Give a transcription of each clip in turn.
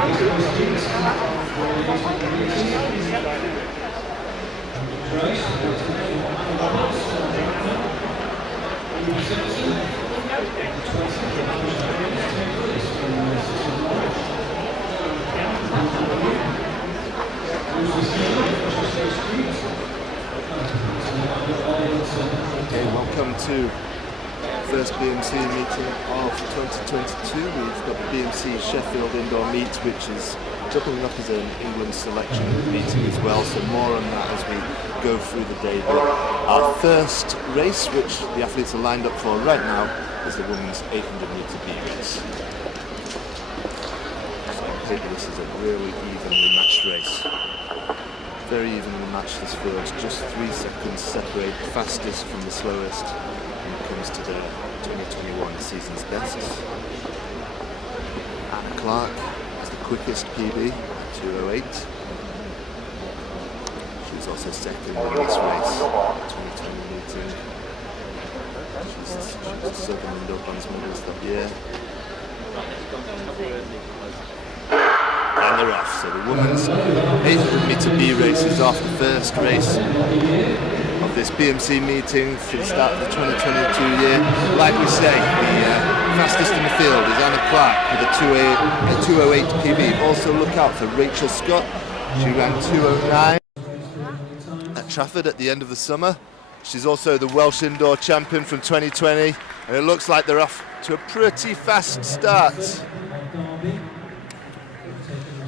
Okay, welcome to first BMC meeting of 2022. We've got the BMC Sheffield indoor meet, which is doubling up as an England selection meeting as well, so more on that as we go through the day. But our first race, which the athletes are lined up for right now, is the women's 800 metre B race. So on paper this is a really evenly matched race. Very evenly matched this field, just 3 seconds separate the fastest from the slowest when it comes to the 2021 season's best. Anna Clark is the quickest PB, 2:08. She's also second in this race, 2020 meeting. She's a Southern indoor bronze medalist that year. And they're off. So the women's 800 metre B race is off, the first race of this BMC meeting for the start of the 2022 year. Like we say, the fastest in the field is Anna Clark with a 2:08 PB. Also look out for Rachel Scott. She ran 2:09 at Trafford at the end of the summer. She's also the Welsh indoor champion from 2020, and it looks like they're off to a pretty fast start.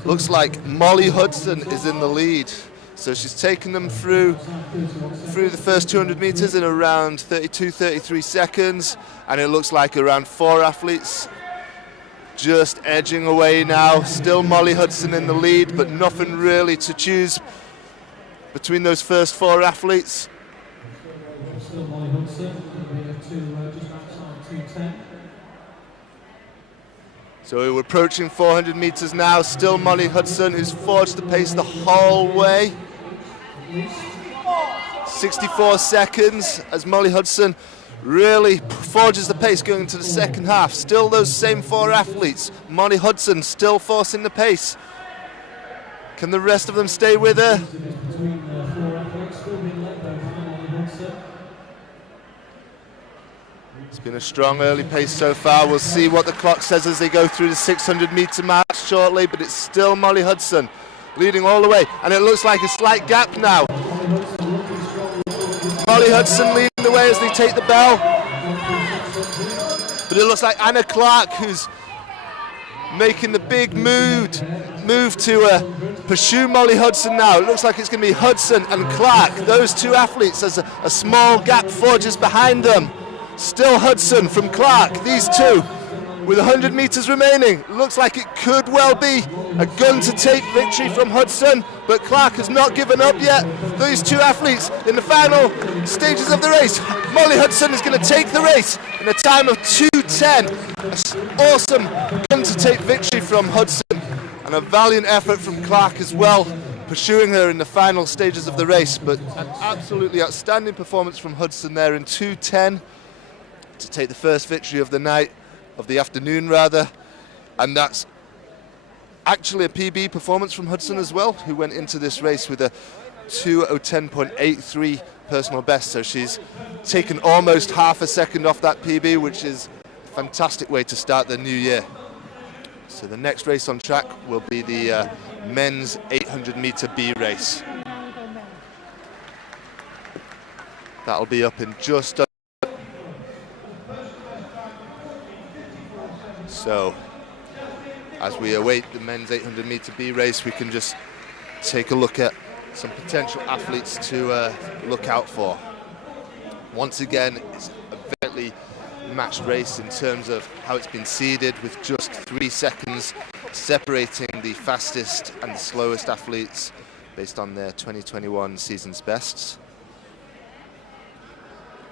Looks like Molly Hudson is in the lead, so she's taken them through the first 200 metres in around 32-33 seconds, and it looks like around 4 athletes just edging away now. Still Molly Hudson in the lead, but nothing really to choose between those first 4 athletes. Still Molly Hudson, we have just outside 2:10. So we're approaching 400 metres now. Still Molly Hudson, who's forged the pace the whole way. 64 seconds as Molly Hudson really forges the pace going into the second half. Still those same 4 athletes. Molly Hudson still forcing the pace. Can the rest of them stay with her? It's been a strong early pace so far. We'll see what the clock says as they go through the 600 metre mark shortly, but it's still Molly Hudson leading all the way, and it looks like a slight gap now. Molly Hudson leading the way as they take the bell, but it looks like Anna Clark who's making the big move to pursue Molly Hudson now. It looks like it's going to be Hudson and Clark, those 2 athletes, as a small gap forges behind them. Still Hudson from Clark, these 2 with 100 metres remaining. Looks like it could well be a gun-to-tape victory from Hudson, but Clark has not given up yet. These 2 athletes in the final stages of the race. Molly Hudson is going to take the race in a time of 2:10. An awesome gun-to-tape victory from Hudson, and a valiant effort from Clark as well, pursuing her in the final stages of the race. But an absolutely outstanding performance from Hudson there in 2:10 to take the first victory of the night, of the afternoon rather, and that's actually a PB performance from Hudson as well, who went into this race with a 2:10.83 personal best, so she's taken almost half a second off that PB, which is a fantastic way to start the new year. So the next race on track will be the men's 800 metre B race. That'll be up in just under. So as we await the men's 800 metre B race, we can just take a look at some potential athletes to look out for. Once again, it's a very matched race in terms of how it's been seeded, with just 3 seconds separating the fastest and the slowest athletes based on their 2021 season's bests.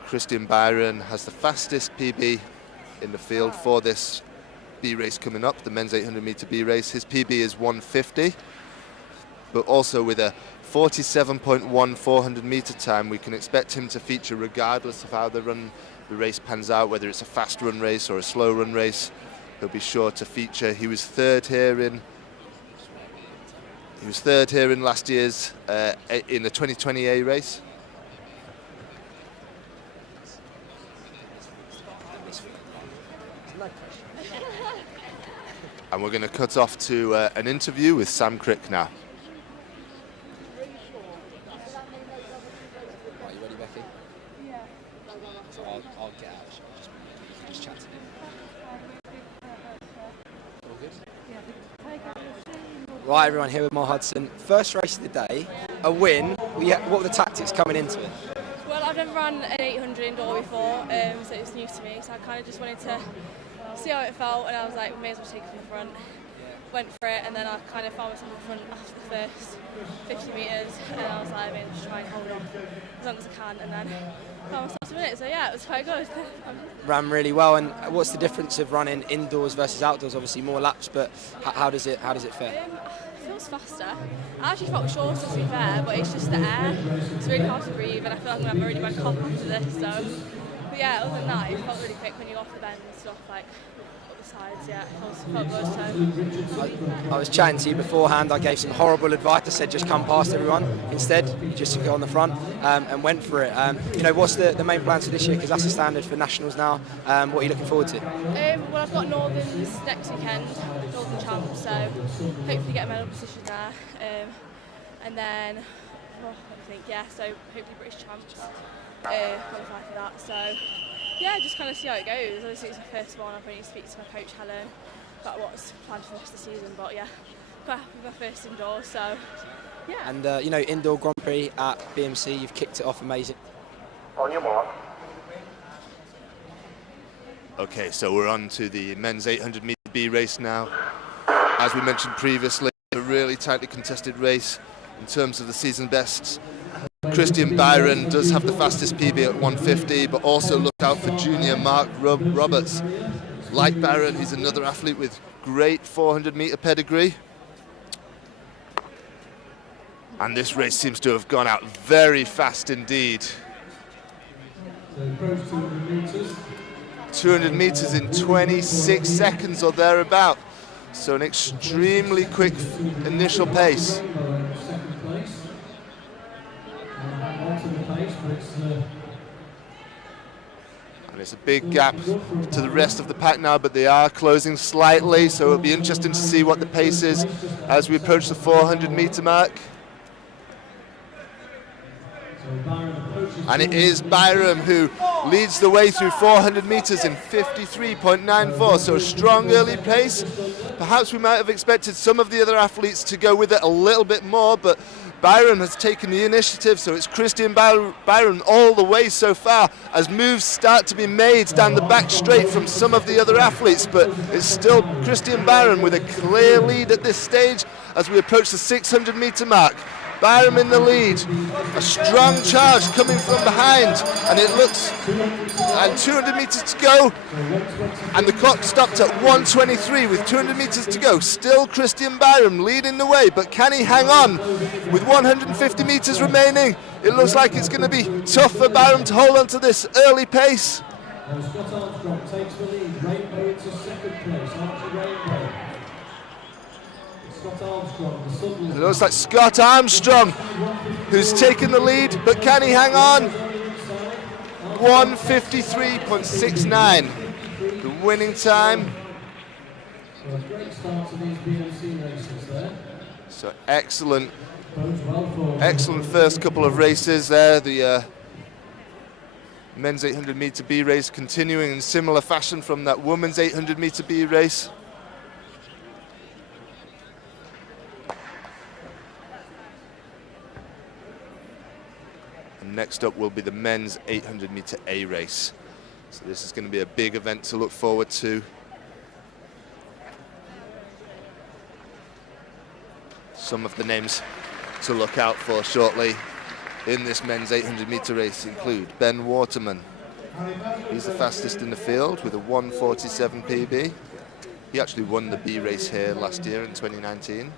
Christian Byron has the fastest PB in the field for this B race coming up, the men's 800 metre B race. His PB is 1:50, but also with a 47.1 400 metre time, we can expect him to feature regardless of how the race pans out, whether it's a fast run race or a slow run race. He'll be sure to feature. He was 3rd here in He was third here in last year's, in the 2020 A race. And we're going to cut off to an interview with Sam Crick now. Right, you ready, Becky? Yeah. So I'll get out. Just chat to him. All good? Right, everyone, here with Mo Hudson. First race of the day, a win. What were the tactics coming into it? Well, I've never run an 800 indoor before, so it was new to me. So I kind of just wanted to see how it felt, and I was like, may as well take it from the front. Went for it, and then I kind of found myself in front after the first 50 metres, and I was like, I mean, just try and hold on as long as I can, and then found myself to win it. So yeah, it was quite good. Ran really well. And what's the difference of running indoors versus outdoors? Obviously more laps, but how does it feel? It feels faster. I actually felt shorter, to be fair, but it's just the air. It's really hard to breathe, and I feel like I'm going to have a really bad cough after this. So, but yeah, other than that, it felt really quick when you go off the bend and stuff, like up the sides. Yeah, it felt good. So. I was chatting to you beforehand. I gave some horrible advice. I said just come past everyone. Instead, you just go on the front and went for it. You know, what's the main plans for this year? Because that's the standard for nationals now. What are you looking forward to? Well, I've got Northerns next weekend, Northern Champs, so hopefully get a medal position there. And then, I think, yeah, so hopefully British Champs, qualify for that. So, yeah, just kind of see how it goes. Obviously, it's my first one. I'll probably speak to my coach, Helen, about what's planned for the rest of the season. But yeah, quite happy with my first indoor, so yeah. And, you know, indoor Grand Prix at BMC, you've kicked it off amazing. On your mark. Okay, so we're on to the men's 800 metre B race now. As we mentioned previously, a really tightly contested race in terms of the season bests. Christian Byron does have the fastest PB at 150, but also look out for junior Mark Roberts. Like Byron, he's another athlete with great 400 metre pedigree. And this race seems to have gone out very fast indeed. 200 metres in 26 seconds or thereabout. So an extremely quick initial pace. And it's a big gap to the rest of the pack now, but they are closing slightly, so it'll be interesting to see what the pace is as we approach the 400 metre mark. And it is Byram who leads the way through 400 metres in 53.94, so a strong early pace. Perhaps we might have expected some of the other athletes to go with it a little bit more, but Byram has taken the initiative, so it's Christian Byram all the way so far as moves start to be made down the back straight from some of the other athletes, but it's still Christian Byram with a clear lead at this stage as we approach the 600 metre mark. Byram in the lead, a strong charge coming from behind, and it looks, and 200 metres to go, and the clock stopped at 1:23 with 200 metres to go. Still Christian Byram leading the way, but can he hang on with 150 metres remaining? It looks like it's going to be tough for Byram to hold on to this early pace. Scott Armstrong takes the lead, Rainbow into second place, after Rainbow. It looks like Scott Armstrong who's taken the lead, but can he hang on? 1:53.69, the winning time. So excellent first couple of races there. The men's 800 metre B race continuing in similar fashion from that women's 800 metre B race. Next up will be the men's 800 metre A race. So this is going to be a big event to look forward to. Some of the names to look out for shortly in this men's 800 metre race include Ben Waterman. He's the fastest in the field with a 1:47 PB. He actually won the B race here last year in 2019.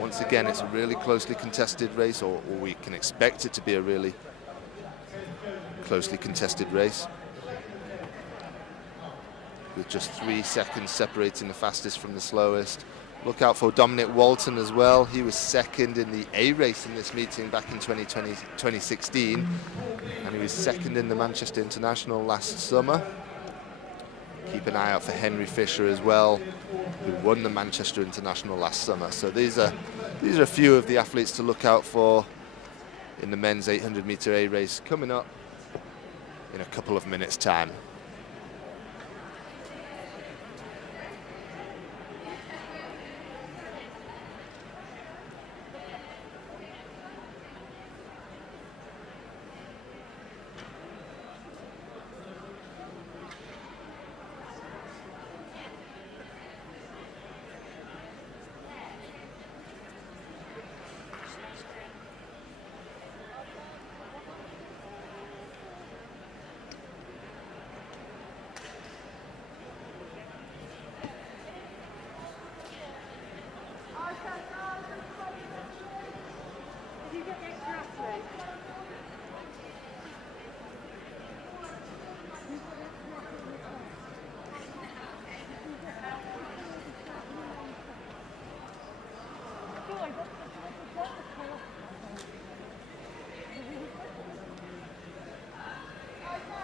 Once again, it's a really closely contested race, or we can expect it to be a really closely contested race, with just 3 seconds separating the fastest from the slowest. Look out for Dominic Walton as well. He was second in the A race in this meeting back in 2016, and he was second in the Manchester International last summer. Keep an eye out for Henry Fisher as well, who won the Manchester International last summer. So these are a few of the athletes to look out for in the men's 800-meter A race coming up in a couple of minutes' time.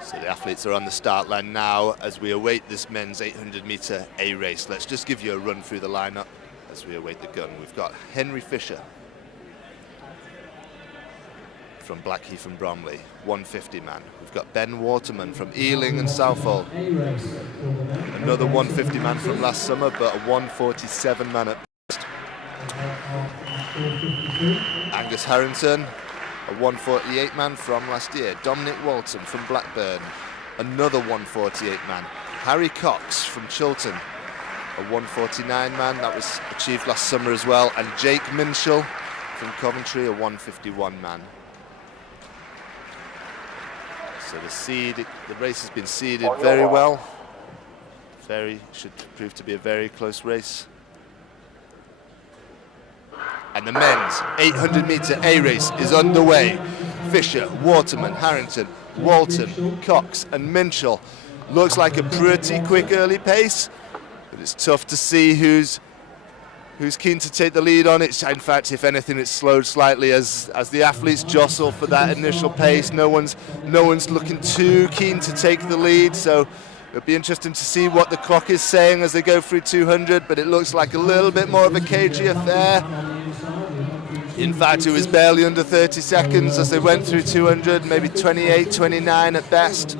So the athletes are on the start line now as we await this men's 800-meter A race. Let's just give you a run through the lineup as we await the gun. We've got Henry Fisher from Blackheath and Bromley, 150 man. We've got Ben Waterman from Ealing and Southall, another 150 man from last summer, but a 147 man at best. Angus Harrington, a 148 man from last year. Dominic Walton from Blackburn, another 148 man. Harry Cox from Chiltern, a 149 man, that was achieved last summer as well. And Jake Minshall from Coventry, a 151 man. So the race has been seeded very well. Should prove to be a very close race. And the men's 800-meter A race is underway. Fisher, Waterman, Harrington, Walton, Cox and Minshall. Looks like a pretty quick early pace, but it's tough to see who's keen to take the lead on it. In fact, if anything, it's slowed slightly as the athletes jostle for that initial pace. No one's looking too keen to take the lead, so it'll be interesting to see what the clock is saying as they go through 200, but it looks like a little bit more of a cagey affair. In fact, it was barely under 30 seconds as they went through 200, maybe 28, 29 at best.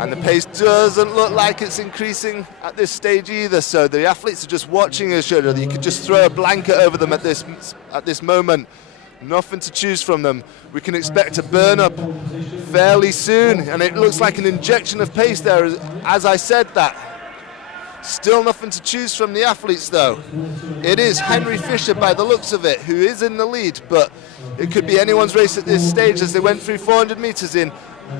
And the pace doesn't look like it's increasing at this stage either, so the athletes are just watching each other. You could just throw a blanket over them at this moment. Nothing to choose from them. We can expect a burn up fairly soon, and it looks like an injection of pace there as I said that. Still nothing to choose from the athletes though. It is Henry Fisher by the looks of it who is in the lead, but it could be anyone's race at this stage as they went through 400 meters in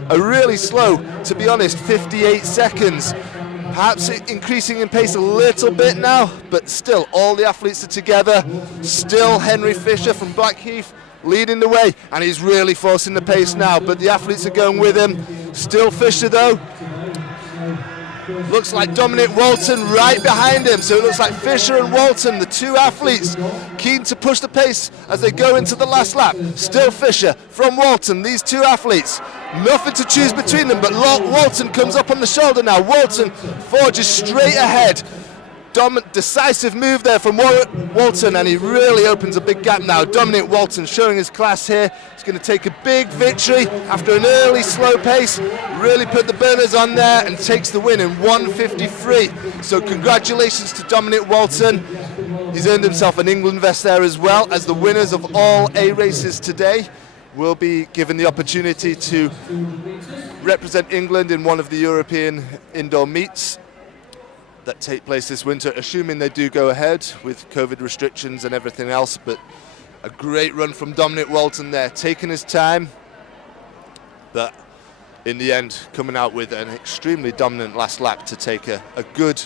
a really slow, to be honest, 58 seconds. Perhaps increasing in pace a little bit now, but still all the athletes are together. Still Henry Fisher from Blackheath leading the way, and he's really forcing the pace now, but the athletes are going with him. Still Fisher though. Looks like Dominic Walton right behind him, so it looks like Fisher and Walton, the two athletes, keen to push the pace as they go into the last lap. Still Fisher from Walton, these two athletes, nothing to choose between them, but Walton comes up on the shoulder now. Walton forges straight ahead. Decisive move there from Walton, and he really opens a big gap now. Dominic Walton showing his class here. He's going to take a big victory after an early slow pace. Really put the burners on there and takes the win in 1:53. So congratulations to Dominic Walton. He's earned himself an England vest there as well, as the winners of all A races today will be given the opportunity to represent England in one of the European indoor meets that take place this winter, assuming they do go ahead with COVID restrictions and everything else. But a great run from Dominic Walton there, taking his time, but in the end coming out with an extremely dominant last lap to take a good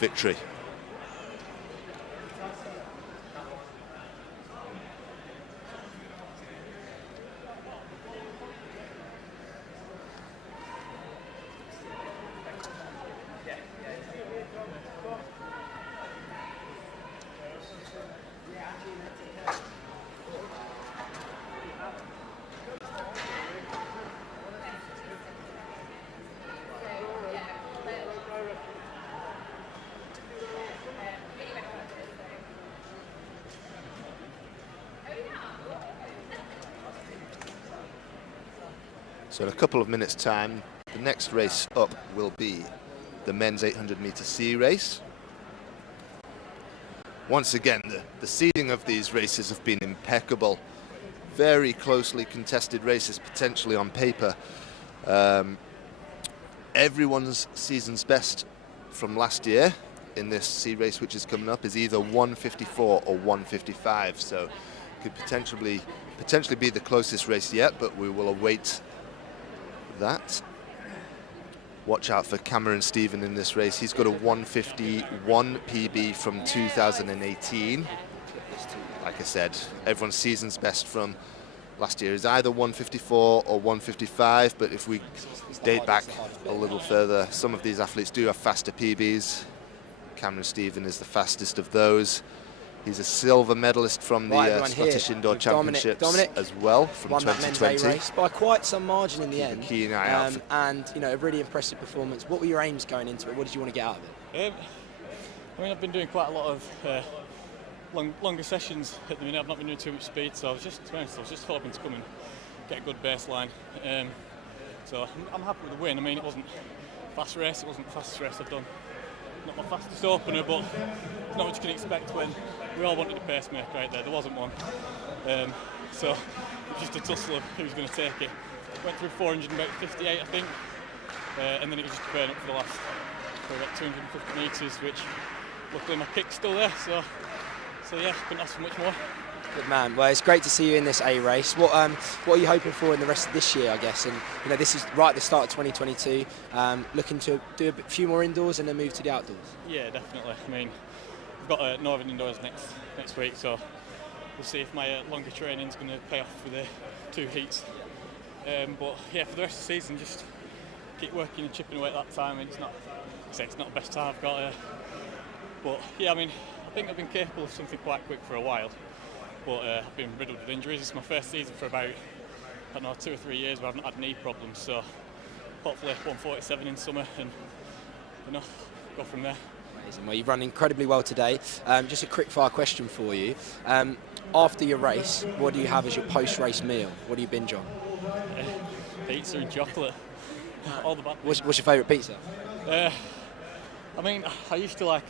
victory. So in a couple of minutes' time, the next race up will be the men's 800-meter C race. Once again, the seeding of these races have been impeccable. Very closely contested races, potentially on paper. Everyone's season's best from last year in this C race, which is coming up, is either 154 or 155. So could potentially be the closest race yet, but we will await that. Watch out for Cameron Stephen in this race. He's got a 151 PB from 2018. Like I said, everyone's season's best from last year is either 154 or 155, but if we date back a little further, some of these athletes do have faster PBs. Cameron Stephen is the fastest of those. He's a silver medalist from the Scottish Indoor Championships as well from 2020. Race by quite some margin in the end. Keen eye out and you know, a really impressive performance. What were your aims going into it? What did you want to get out of it? I mean, I've been doing quite a lot of longer sessions at the minute. I've not been doing too much speed, so I was just hoping to come and get a good baseline. So I'm happy with the win. I mean, it wasn't a fast race. It wasn't the fastest race I've done. Not my fastest opener, but not what you can expect when we all wanted a pacemaker right there. There wasn't one. So it was just a tussle of who's going to take it. Went through 458, I think, and then it was just a burn up for the last about 250 metres, which luckily my kick's still there. So yeah, couldn't ask for much more. Good man. Well, it's great to see you in this A race. What are you hoping for in the rest of this year, I guess? And you know, this is right at the start of 2022. Looking to do a few more indoors and then move to the outdoors. Yeah, definitely. I mean, we've got Northern Indoors next week, so we'll see if my longer training is going to pay off with the 2 heats. But yeah, for the rest of the season, just keep working and chipping away at that time. And it's not the best time I've got. But yeah, I mean, I think I've been capable of something quite quick for a while. But I've been riddled with injuries. It's my first season for about, I don't know, 2 or 3 years where I've not had knee problems. So hopefully 147 in summer and, you know, go from there. Amazing. Well, you've run incredibly well today. Just a quick fire question for you. After your race, what do you have as your post-race meal? What do you binge on? Pizza and chocolate. All the bad. What's your favourite pizza? I mean, I used to like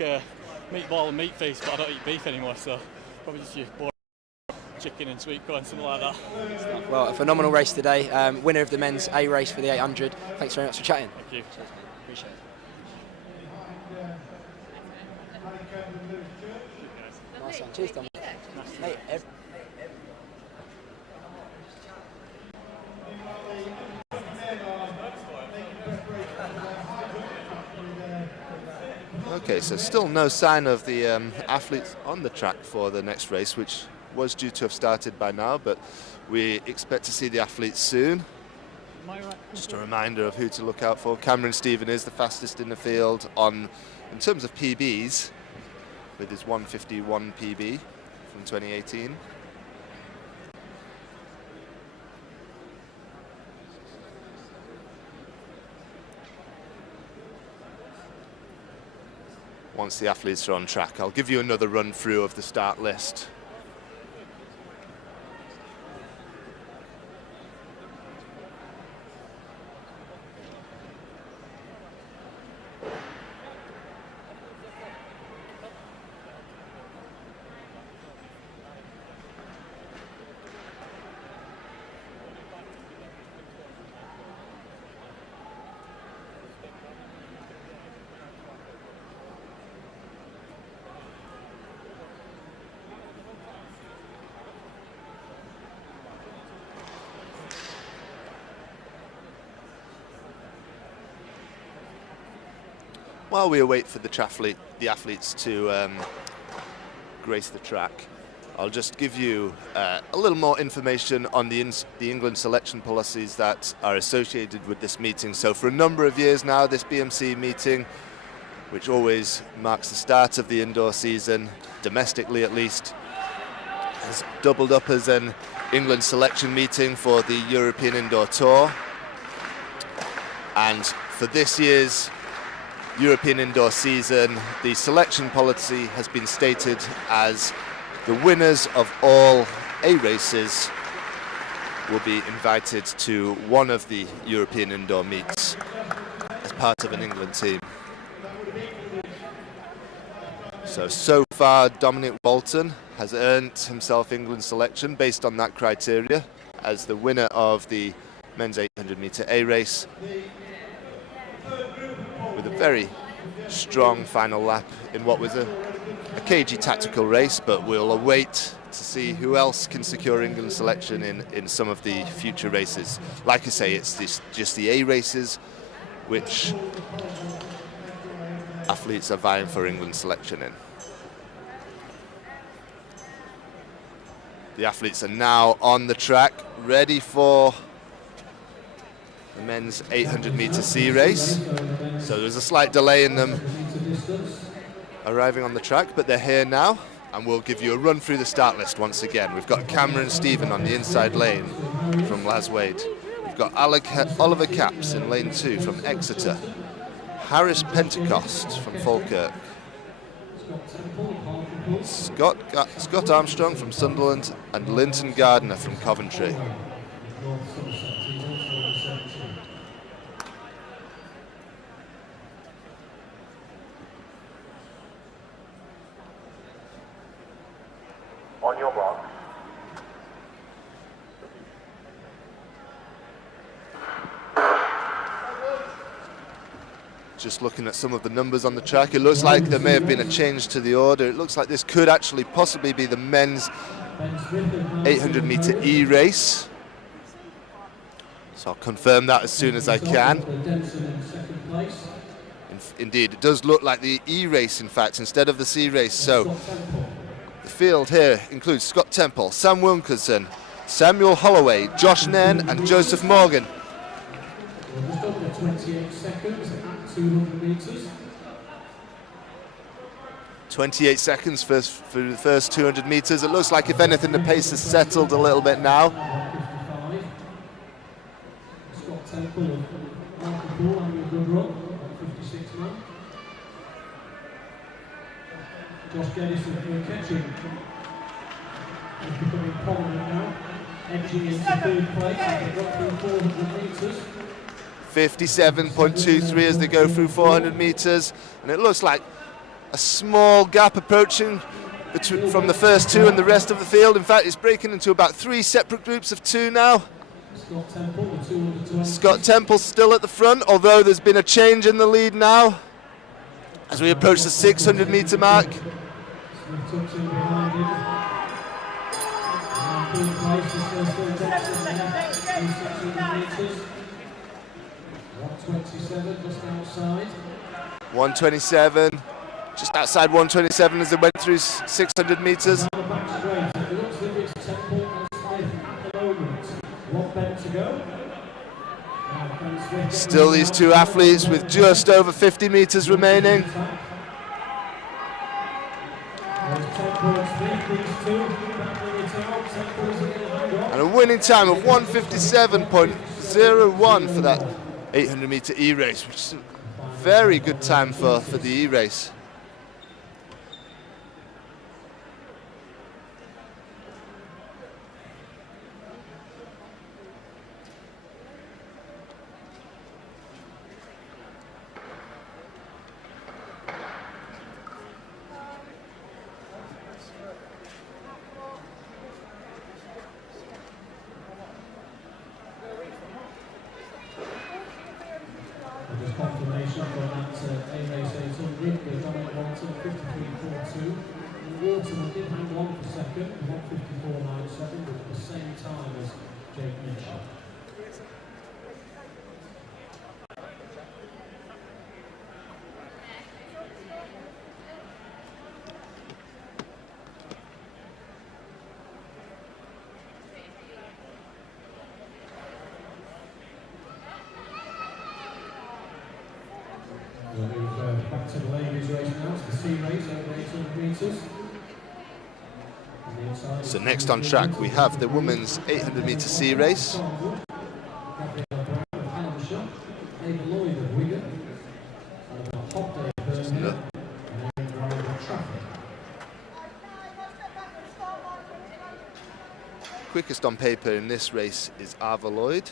meatball and meat feast, but I don't eat beef anymore, so probably just your boring chicken and sweet corn, something like that. Well, a phenomenal race today. Winner of the men's A race for the 800. Thanks very much for chatting. Thank you. Cheers, mate. Appreciate it. Nice one. Cheers, Tom. Mate, Okay, so still no sign of the athletes on the track for the next race, which was due to have started by now, but we expect to see the athletes soon. Just a reminder of who to look out for. Cameron Stephen is the fastest in the field in terms of PBs, with his 151 PB from 2018. Once the athletes are on track, I'll give you another run through of the start list. While we await for the athletes to grace the track, I'll just give you a little more information on the England selection policies that are associated with this meeting. So for a number of years now, this BMC meeting, which always marks the start of the indoor season, domestically at least, has doubled up as an England selection meeting for the European Indoor Tour. And for this year's European indoor season, the selection policy has been stated as the winners of all A races will be invited to one of the European indoor meets as part of an England team. So far, Dominic Walton has earned himself England selection based on that criteria as the winner of the men's 800 metre A race, with a very strong final lap in what was a cagey tactical race, but we'll await to see who else can secure England selection in some of the future races. Like I say, it's just the A races which athletes are vying for England selection in. The athletes are now on the track, ready for the men's 800 metre C race. So there's a slight delay in them arriving on the track, but they're here now, and we'll give you a run through the start list once again. We've got Cameron Stephen on the inside lane from Laswade. We've got Oliver Capps in lane 2 from Exeter. Harris Pentecost from Falkirk. Scott Armstrong from Sunderland, and Linton Gardner from Coventry. On your mark. Just looking at some of the numbers on the track, it looks like there may have been a change to the order. It looks like this could actually possibly be the men's 800 metre E race. So I'll confirm that as soon as I can. Indeed, it does look like the E race, in fact, instead of the C race. So the field here includes Scott Temple, Sam Wilkinson, Samuel Holloway, Josh Nairn and Joseph Morgan. Just over 28 seconds at 200 metres. 28 seconds for the first 200 metres. It looks like, if anything, the pace has settled a little bit now. 155. Scott Temple and Michael Poole having a good run. 156 now. Josh Geddes from Ketchum is becoming prominent now, edging into third place as they got through 400 metres. 57.23 as they go through 400 metres, and it looks like a small gap approaching from the first two and the rest of the field. In fact, it's breaking into about 3 separate groups of 2 now. Scott Temple still at the front, although there's been a change in the lead now as we approach the 600 metre mark. Just outside. 127, just outside 127 as they went through 600 metres. Still these two athletes with just over 50 metres remaining. And a winning time of 157.01 for that 800 metre E race, which is a very good time for the E race. Confirmation from that A-Race 800, Dominic Walton 53.42. Walton did hang on for second, 154.97, but at the same time as Jake Mitchell. We'll move back to the ladies' race now, it's the C race over 800 metres. So next on track we have the women's 800 metre C race. Quickest on paper in this race is Ava Lloyd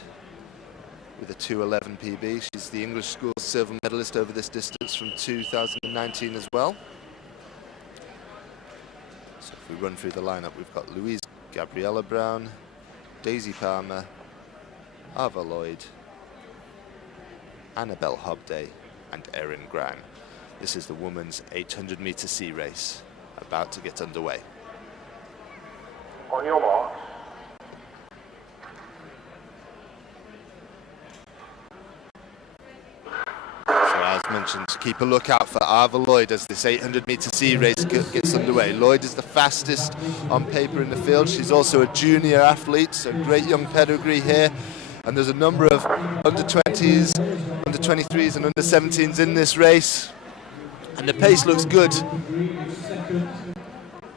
with a 2:11 PB. She's the English school silver medalist over this distance from 2019 as well. So if we run through the lineup, we've got Louise Gabriella Brown, Daisy Palmer, Ava Lloyd, Annabelle Hobday and Erin Gran. This is the women's 800-meter sea race about to get underway. On your mark. As mentioned, keep a lookout for Ava Lloyd as this 800-meter sea race gets underway. Lloyd is the fastest on paper in the field. She's also a junior athlete, so great young pedigree here. And there's a number of under-20s, under-23s and under-17s in this race. And the pace looks good.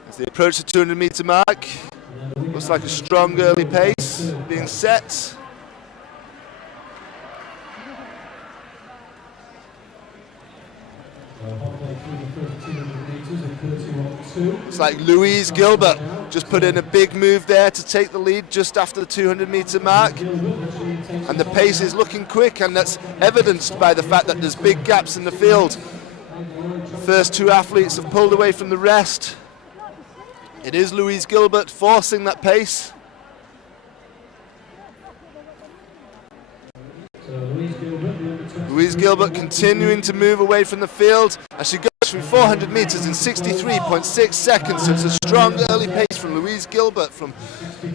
As they approach the 200-meter mark, looks like a strong early pace being set. It's like Louise Gilbert just put in a big move there to take the lead just after the 200-meter mark. And the pace is looking quick, and that's evidenced by the fact that there's big gaps in the field. The first two athletes have pulled away from the rest. It is Louise Gilbert forcing that pace. Louise Gilbert continuing to move away from the field as she goes through 400 meters in 63.6 seconds. So it's a strong early pace from Louise Gilbert from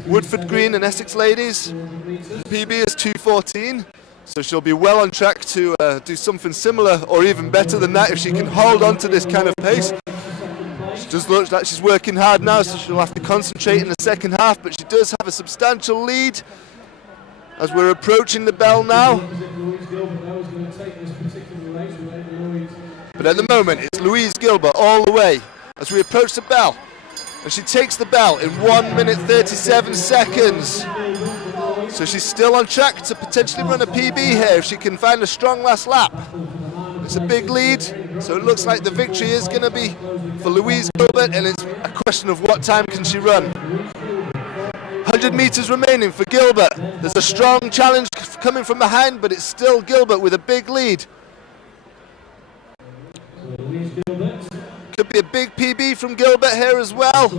Woodford Green and Essex Ladies. PB is 2:14, so she'll be well on track to do something similar or even better than that if she can hold on to this kind of pace. She does look like she's working hard now, so she'll have to concentrate in the second half, but she does have a substantial lead as we're approaching the bell now. But at the moment, it's Louise Gilbert all the way as we approach the bell. And she takes the bell in 1 minute 37 seconds. So she's still on track to potentially run a PB here if she can find a strong last lap. It's a big lead, so it looks like the victory is going to be for Louise Gilbert, and it's a question of what time can she run. 100 meters remaining for Gilbert. There's a strong challenge coming from behind, but it's still Gilbert with a big lead. Could be a big PB from Gilbert here as well.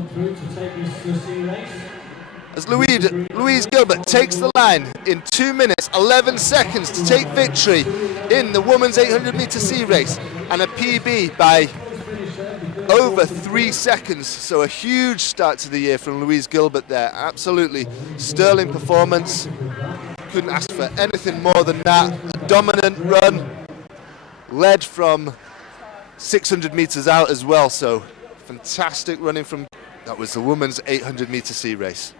As Louise Gilbert takes the line in 2 minutes 11 seconds to take victory in the women's 800-meter sea race, and a PB by over 3 seconds. So a huge start to the year from Louise Gilbert there. Absolutely sterling performance. Couldn't ask for anything more than that. A dominant run, led from 600 meters out as well. So fantastic running from, that was the women's 800-meter sea race.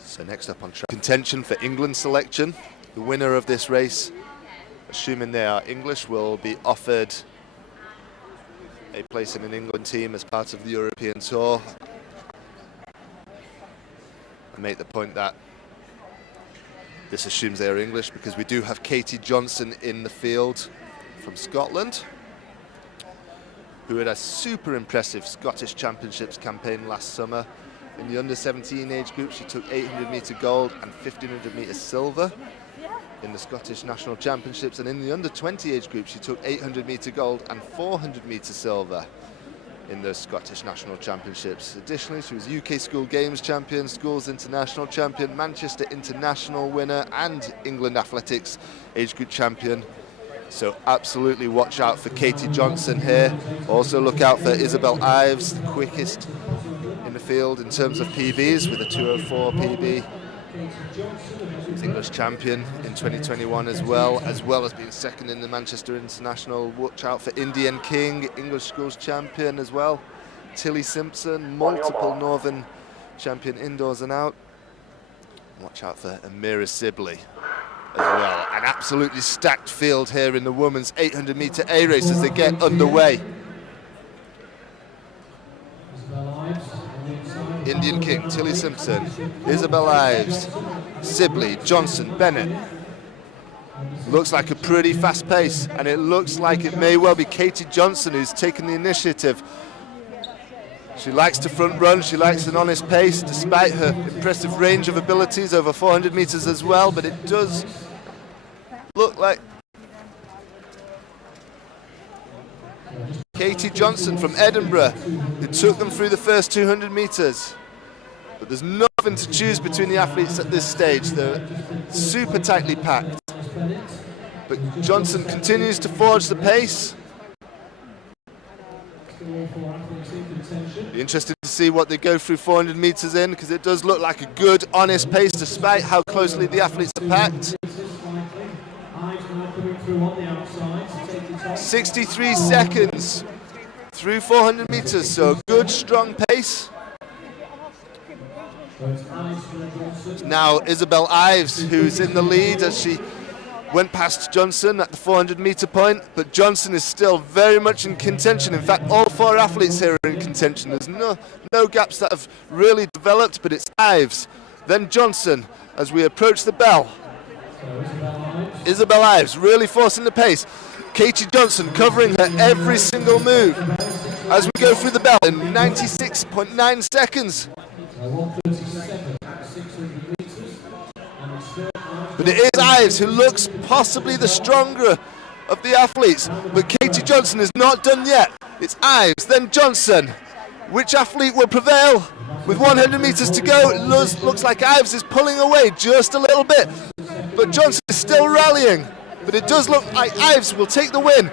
So next up on track, contention for England selection. The winner of this race, assuming they are English, will be offered a place in an England team as part of the European tour. I make the point that this assumes they are English because we do have Katie Johnson in the field from Scotland, who had a super impressive Scottish Championships campaign last summer. In the under-17 age group, she took 800-meter gold and 1500-meter silver in the Scottish National Championships. And in the under-20 age group, she took 800-meter gold and 400-meter silver in the Scottish National Championships. Additionally, she was UK School Games champion, Schools International champion, Manchester International winner, and England Athletics age group champion. So absolutely watch out for Katie Johnson here. Also look out for Isabel Ives, the quickest in the field in terms of PBs with a 2:04 PB. She's English champion in 2021 as well as being second in the Manchester International. Watch out for Indian King, English schools champion as well. Tilly Simpson, multiple Northern champion indoors and out. Watch out for Amira Sibley as well, An absolutely stacked field here in the women's 800-meter A race as they get underway. Indian King, Tilly Simpson, Isabel Ives, Sibley, Johnson, Bennett. Looks like a pretty fast pace, and it looks like it may well be Katie Johnson who's taken the initiative. She likes to front run, she likes an honest pace, despite her impressive range of abilities over 400 meters as well, but it does look like Katie Johnson from Edinburgh, who took them through the first 200 meters. But there's nothing to choose between the athletes at this stage. They're super tightly packed. But Johnson continues to forge the pace. Be interested to see what they go through 400 meters in, because it does look like a good, honest pace despite how closely the athletes are packed. 63 seconds through 400 meters, so a good, strong pace. Now Isabel Ives, who's in the lead as she went past Johnson at the 400-meter point, but Johnson is still very much in contention. In fact, all four athletes here are in contention. There's no gaps that have really developed, but it's Ives, then Johnson as we approach the bell. Isabel Ives really forcing the pace. Katie Johnson covering her every single move as we go through the bell in 96.9 seconds. But it is Ives who looks possibly the stronger of the athletes, but Katie Johnson is not done yet. It's Ives, then Johnson. Which athlete will prevail? With 100 meters to go, it looks like Ives is pulling away just a little bit, but Johnson is still rallying. But it does look like Ives will take the win.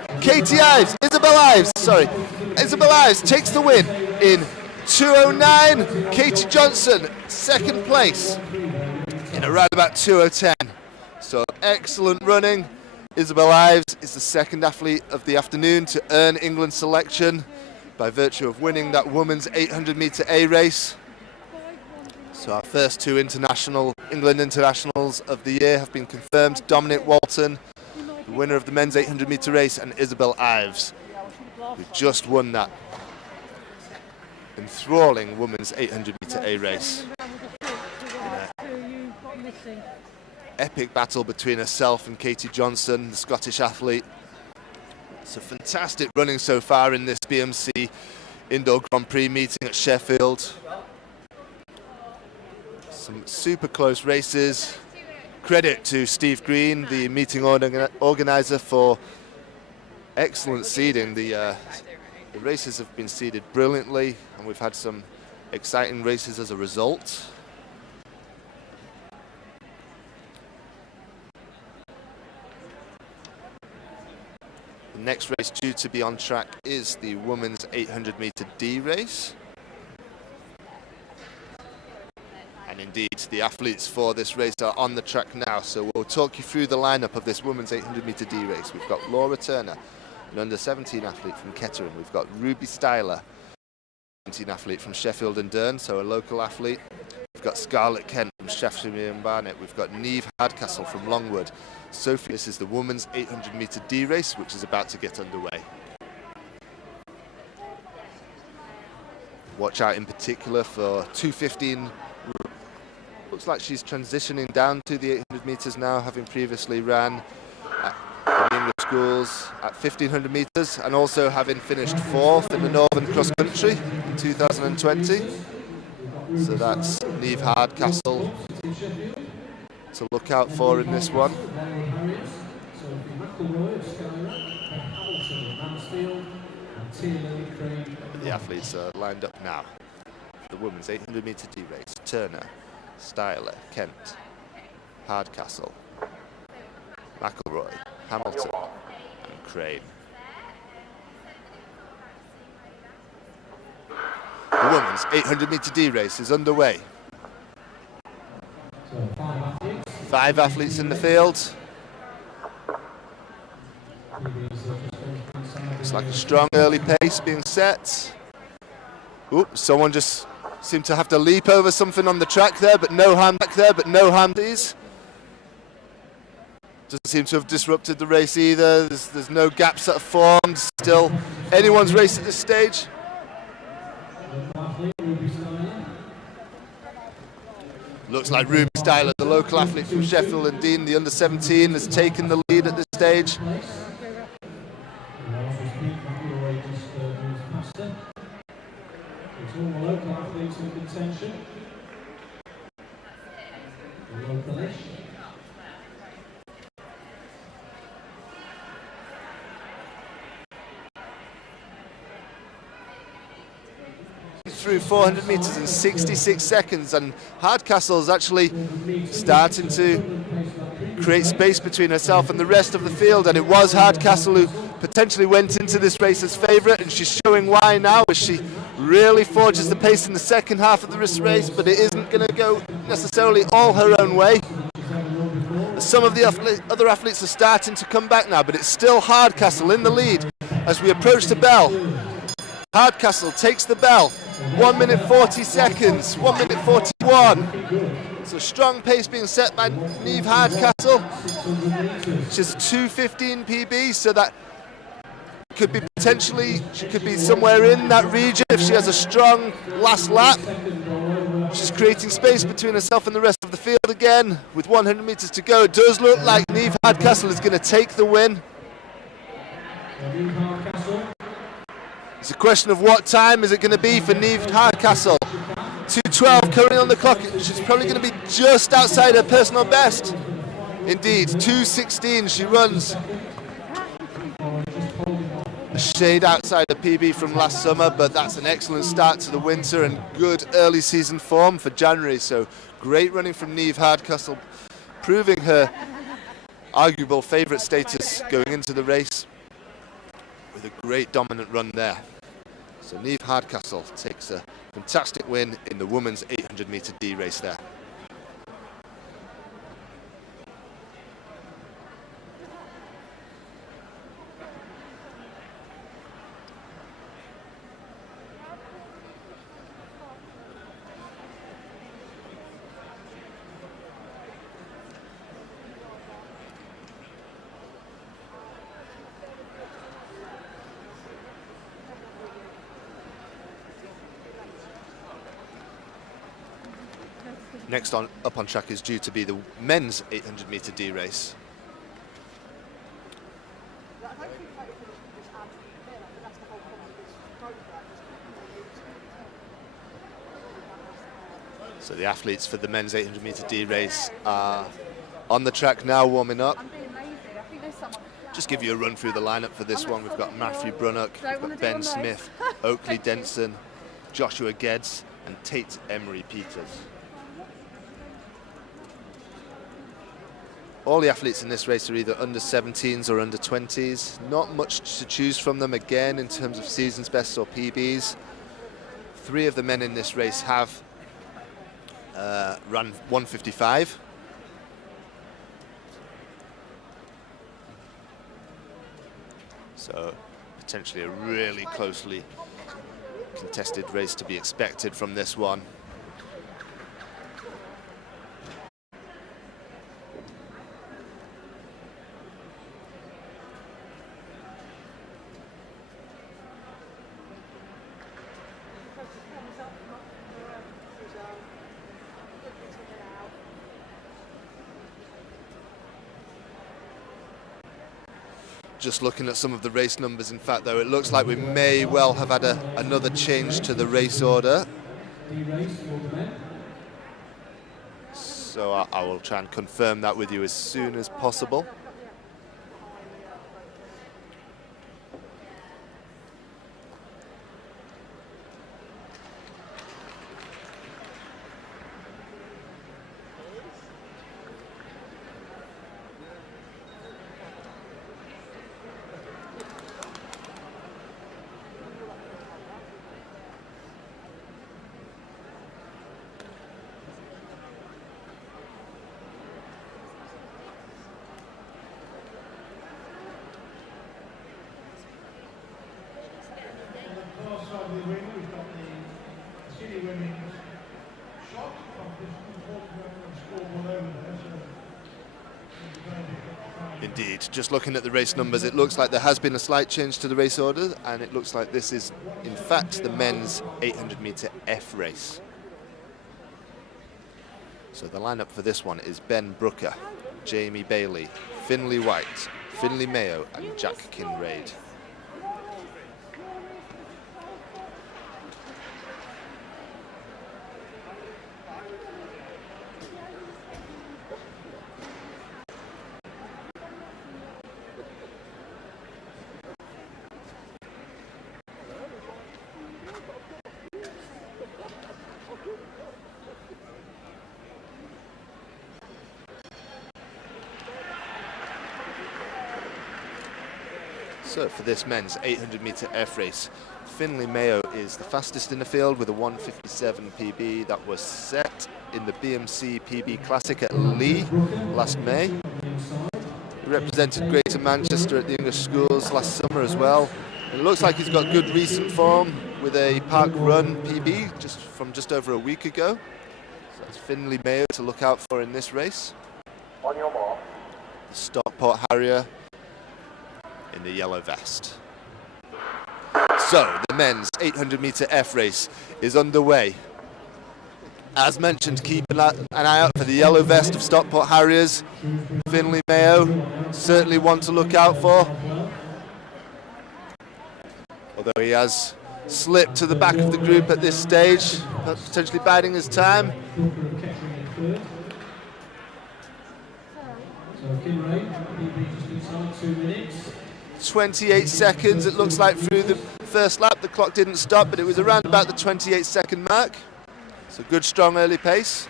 Isabel Ives takes the win in 2:09. Katie Johnson, second place in around about 2:10. So excellent running. Isabel Ives is the second athlete of the afternoon to earn England selection by virtue of winning that women's 800-meter A race. So our first two England internationals of the year have been confirmed. Dominic Walton, the winner of the men's 800-meter race, and Isabel Ives, who just won that enthralling women's 800-meter A race. Epic battle between herself and Katie Johnson, the Scottish athlete. It's a fantastic running so far in this BMC Indoor Grand Prix meeting at Sheffield. Some super close races. Credit to Steve Green, the meeting organizer, for excellent seeding. The races have been seeded brilliantly, and we've had some exciting races as a result. The next race due to be on track is the women's 800-meter D race. And indeed, the athletes for this race are on the track now, so we'll talk you through the lineup of this women's 800-meter D race. We've got Laura Turner, an under-17 athlete from Kettering. We've got Ruby Styler, an 17 athlete from Sheffield and Durn, so a local athlete. We've got Scarlett Kent from Sheffield and Barnet. We've got Neve Hardcastle from Longwood. Sophie, this is the women's 800-meter D race, which is about to get underway. Watch out in particular for 2:15. Looks like she's transitioning down to the 800 meters now, having previously ran at the English schools at 1500 meters, and also having finished 4th in the Northern Cross Country in 2020. So that's Neve Hardcastle to look out for in this one. The athletes are lined up now. The women's 800-meter D race. Turner, Styler, Kent, Hardcastle, McElroy, Hamilton, and Crane. The women's 800-meter D race is underway. 5 athletes in the field. Looks like a strong early pace being set. Oops, someone just seemed to have to leap over something on the track there, but no harm back there, but no harm these. Doesn't seem to have disrupted the race either. There's no gaps that have formed. Still anyone's race at this stage. Looks like Ruby Styler, the local athlete from Sheffield and Dean, the under-17, has taken the lead at this stage. It's all the local athletes in contention. Localish. Through 400 metres in 66 seconds, and Hardcastle's actually starting to create space between herself and the rest of the field, and it was Hardcastle who potentially went into this race as favourite, and she's showing why now as she really forges the pace in the second half of this race, but it isn't going to go necessarily all her own way. Some of the other athletes are starting to come back now, but it's still Hardcastle in the lead as we approach the bell. Hardcastle takes the bell, 1 minute 40 seconds, 1 minute 41. So strong pace being set by Niamh Hardcastle. She's a 2:15 PB, so that could be potentially, she could be somewhere in that region if she has a strong last lap. She's creating space between herself and the rest of the field again. With 100 metres to go, it does look like Niamh Hardcastle is going to take the win. It's a question of what time is it going to be for Niamh Hardcastle. 2:12 currently on the clock. She's probably going to be just outside her personal best. Indeed, 2:16 she runs. A shade outside the PB from last summer, but that's an excellent start to the winter and good early season form for January. So great running from Niamh Hardcastle, proving her arguable favourite status going into the race with a great dominant run there. So Niamh Hardcastle takes a fantastic win in the women's 800 metre D race there. Next up on track is due to be the men's 800 metre D race. So the athletes for the men's 800 metre D race are on the track now, warming up. Just give you a run through the lineup for this one. We've got Matthew Brunnock, we've got Ben Smith, Oakley Denson, Joshua Geddes and Tate Emery-Peters. All the athletes in this race are either under 17s or under 20s. Not much to choose from them again in terms of season's bests or PBs. 3 of the men in this race have run 1:55. So potentially a really closely contested race to be expected from this one. Just looking at some of the race numbers, in fact, though, it looks like we may well have had another change to the race order. So I will try and confirm that with you as soon as possible. Indeed, just looking at the race numbers, it looks like there has been a slight change to the race order, and it looks like this is, in fact, the men's 800-metre F race. So the lineup for this one is Ben Brooker, Jamie Bailey, Finlay White, Finlay Mayo, and Jack Kinraid. So for this men's 800-metre F race, Finlay Mayo is the fastest in the field with a 1:57 PB that was set in the BMC PB Classic at Lee last May. He represented Greater Manchester at the English schools last summer as well. It looks like he's got good recent form with a park run PB just over a week ago. So that's Finlay Mayo to look out for in this race. On your mark. The Stockport Harrier in the yellow vest. So the men's 800-metre F race is underway. As mentioned, keep an eye out for the yellow vest of Stockport Harriers. Finlay Mayo, certainly one to look out for. Although he has slipped to the back of the group at this stage, potentially biding his time. So Kinraid, PB just inside 2 minutes. 28 seconds, it looks like, through the first lap. The clock didn't stop, but it was around about the 28-second mark. So good, strong early pace.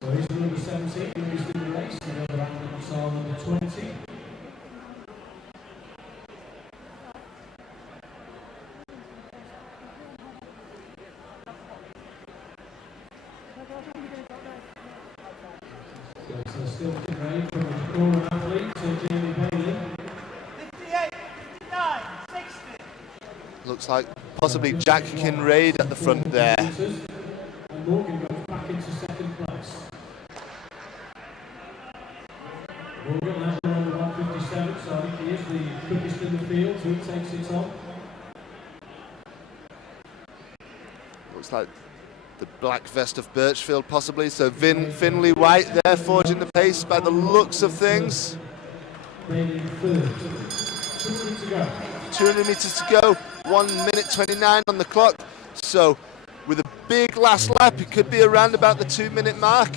So he's number 17, who's in the race, and the other ambulance are number 20. So still Kinraid from the corner athlete, so Jamie Bailey. 58, 59, 60. Looks like possibly Jack Kinraid at the front there. And Morgan goes back into second place. Morgan has run under 1:57, so I think he is the quickest in the field, so he takes it on. Looks like the black vest of Birchfield possibly. So Finlay White there forging the pace by the looks of things. Bailey in third. 2 minutes to go. 200 metres to go, 1:29 on the clock. So with a big last lap, it could be around about the 2-minute mark.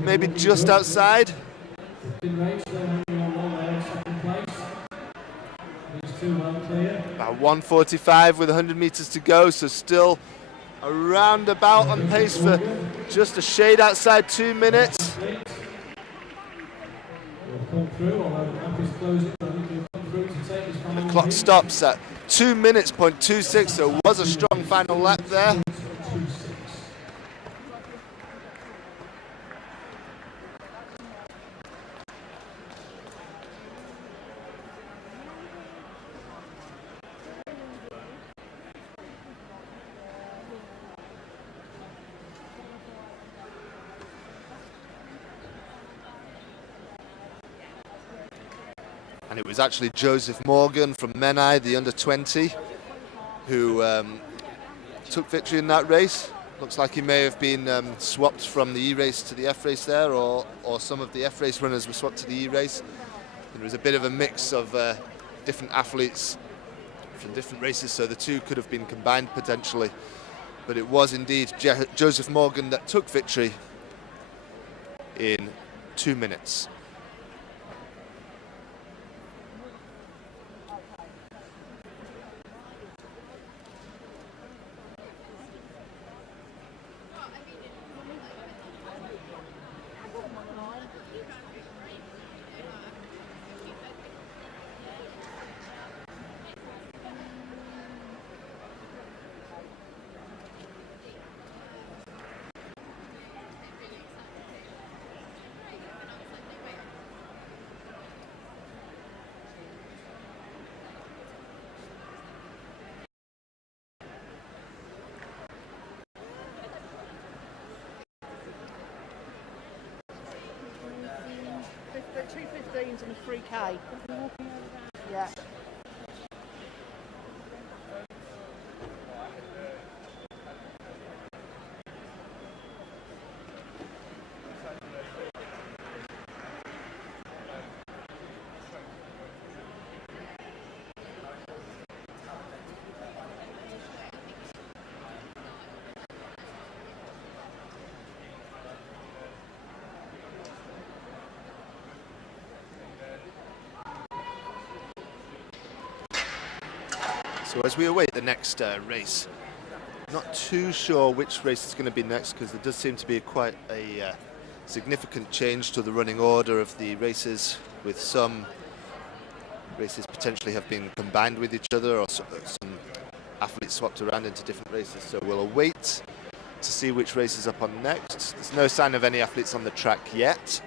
Maybe just outside. About 1:45 with 100 metres to go, so still around about on pace for just a shade outside 2 minutes. The clock stops at 2 minutes, .26, so it was a strong final lap there. And it was actually Joseph Morgan from Menai, the under-20, who took victory in that race. Looks like he may have been swapped from the E-race to the F-race there, or some of the F-race runners were swapped to the E-race. It was a bit of a mix of different athletes from different races, so the two could have been combined potentially. But it was indeed Joseph Morgan that took victory in 2 minutes. two 15s and a 3K. Yeah. So as we await the next race, not too sure which race is going to be next, because there does seem to be quite a significant change to the running order of the races, with some races potentially have been combined with each other, or some athletes swapped around into different races. So we'll await to see which race is up on next. There's no sign of any athletes on the track yet,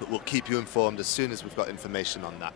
but we'll keep you informed as soon as we've got information on that.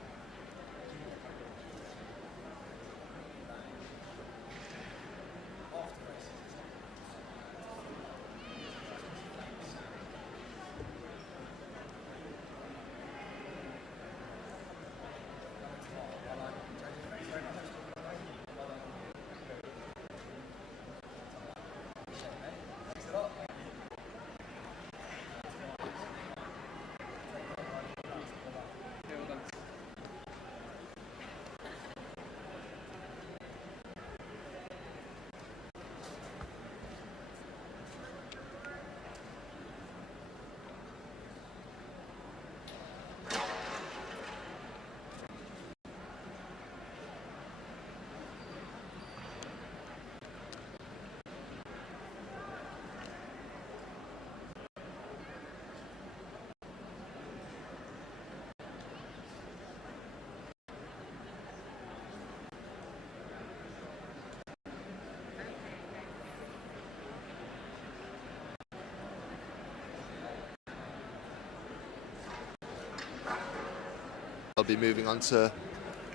I'll be moving on to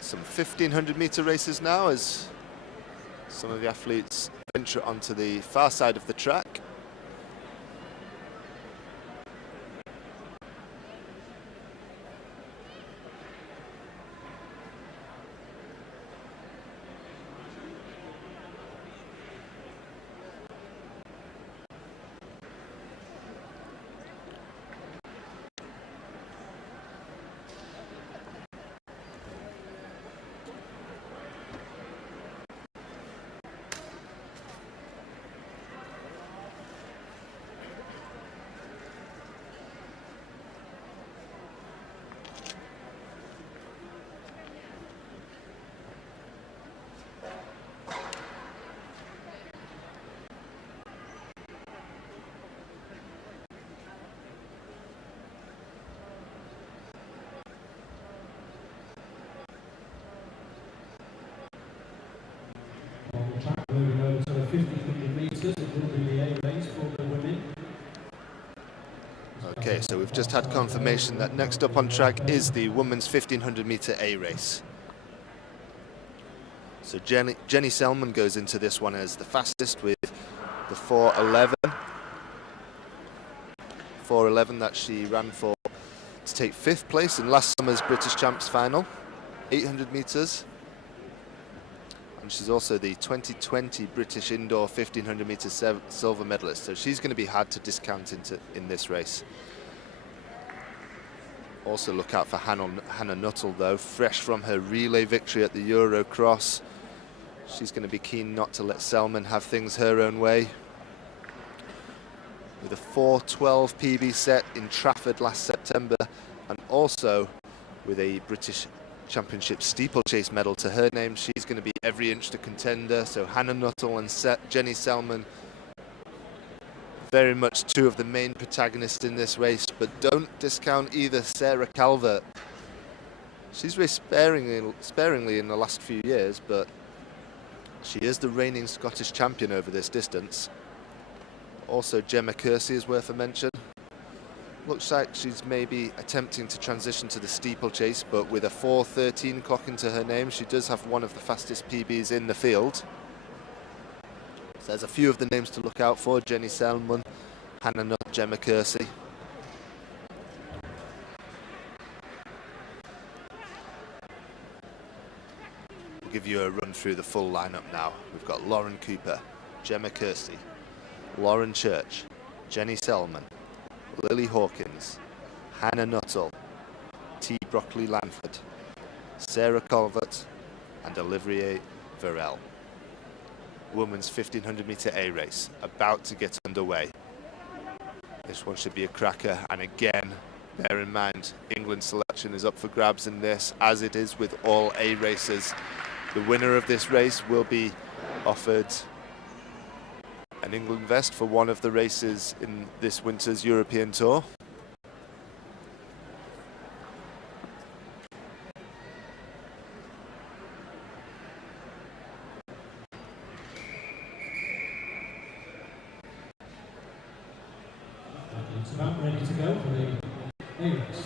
some 1500 meter races now, as some of the athletes venture onto the far side of the track. Moving over to the 1500 metres, it will be the A race for the women. Okay, so we've just had confirmation that next up on track is the women's 1500 metre A race. So Jenny Selman goes into this one as the fastest with the 4:11. 4:11 that she ran for to take 5th place in last summer's British Champs final, 800 metres. And she's also the 2020 British Indoor 1500 metre silver medalist, so she's going to be hard to discount in this race. Also look out for Hannah Nuttall though, fresh from her relay victory at the Eurocross. She's going to be keen not to let Selman have things her own way. With a 4:12 PB set in Trafford last September, and also with a British Championship steeplechase medal to her name, she's going to be every inch the contender. So Hannah Nuttall and Jenny Selman, very much two of the main protagonists in this race, but don't discount either Sarah Calvert. She's raced sparingly in the last few years, but she is the reigning Scottish champion over this distance. Also Gemma Kersey is worth a mention. Looks like she's maybe attempting to transition to the steeplechase, but with a 4:13 clock into her name, she does have one of the fastest PBs in the field. So there's a few of the names to look out for: Jenny Selman, Hannah Nutt, Gemma Kersey. give you a run through the full lineup now. We've got Lauren Cooper, Gemma Kirsty, Lauren Church, Jenny Selman, Lily Hawkins, Hannah Nuttall, T. Broccoli Lanford, Sarah Colvert, and Olivia Verrell. Women's 1500 metre A race about to get underway. This one should be a cracker, and again, bear in mind, England's selection is up for grabs in this, as it is with all A races. The winner of this race will be offered an England vest for one of the races in this winter's European Tour. It's about ready to go for the A race.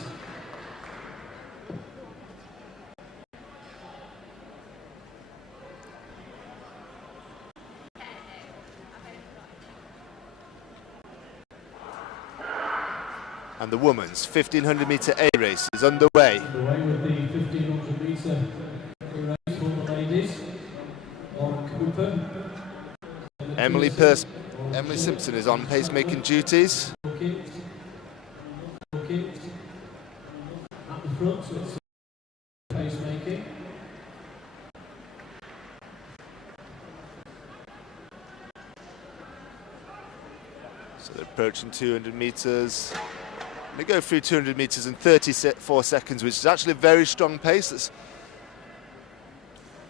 And the women's 1500 metre A race is underway. Underway with the 1500 metre A race for the ladies. Lauren Cooper. Emily Simpson is on pacemaking duties. Hawkins. At the front, so it's pacemaking. So they're approaching 200 metres. They go through 200 metres in 34 seconds, which is actually a very strong pace. That's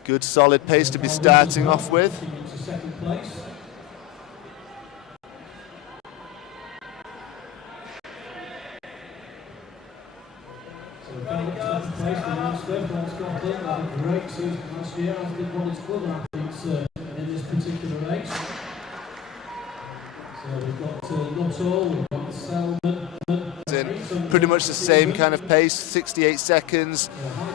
good, solid pace to be starting off with. Into second place. So second place for Munster from Scotland. Had a great season last year, as did one of its other athletes in this particular race. So we've got Nuttall, we've got Selman. In pretty much the same kind of pace, 68 seconds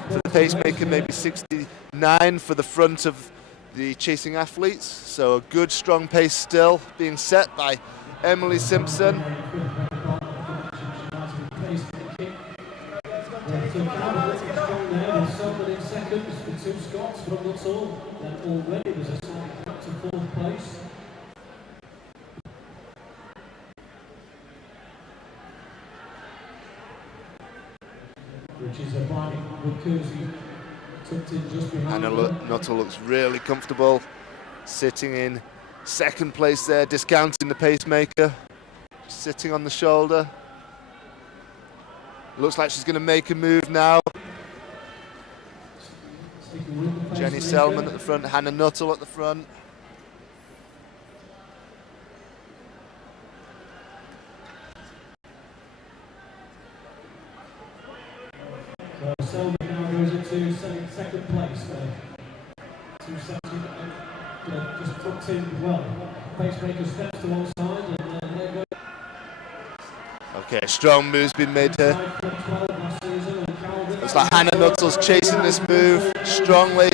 for the pacemaker, maybe 69 for the front of the chasing athletes. So a good strong pace still being set by Emily Simpson. Selman in second for two Scots from Nuttall. Then already there's a slight gap to fourth place. Which is a binding with Kersey tucked in just behind. Hannah Nuttall looks really comfortable, sitting in second place there, discounting the pacemaker, sitting on the shoulder. Looks like she's going to make a move now. Jenny Selman at the front, Hannah Nuttall at the front. So Selman now goes into second place there. Just tucked in well. Pacemaker steps to one side and there goes. Okay, a strong move's been made here. Looks like Hannah Nuttall's chasing this move strongly.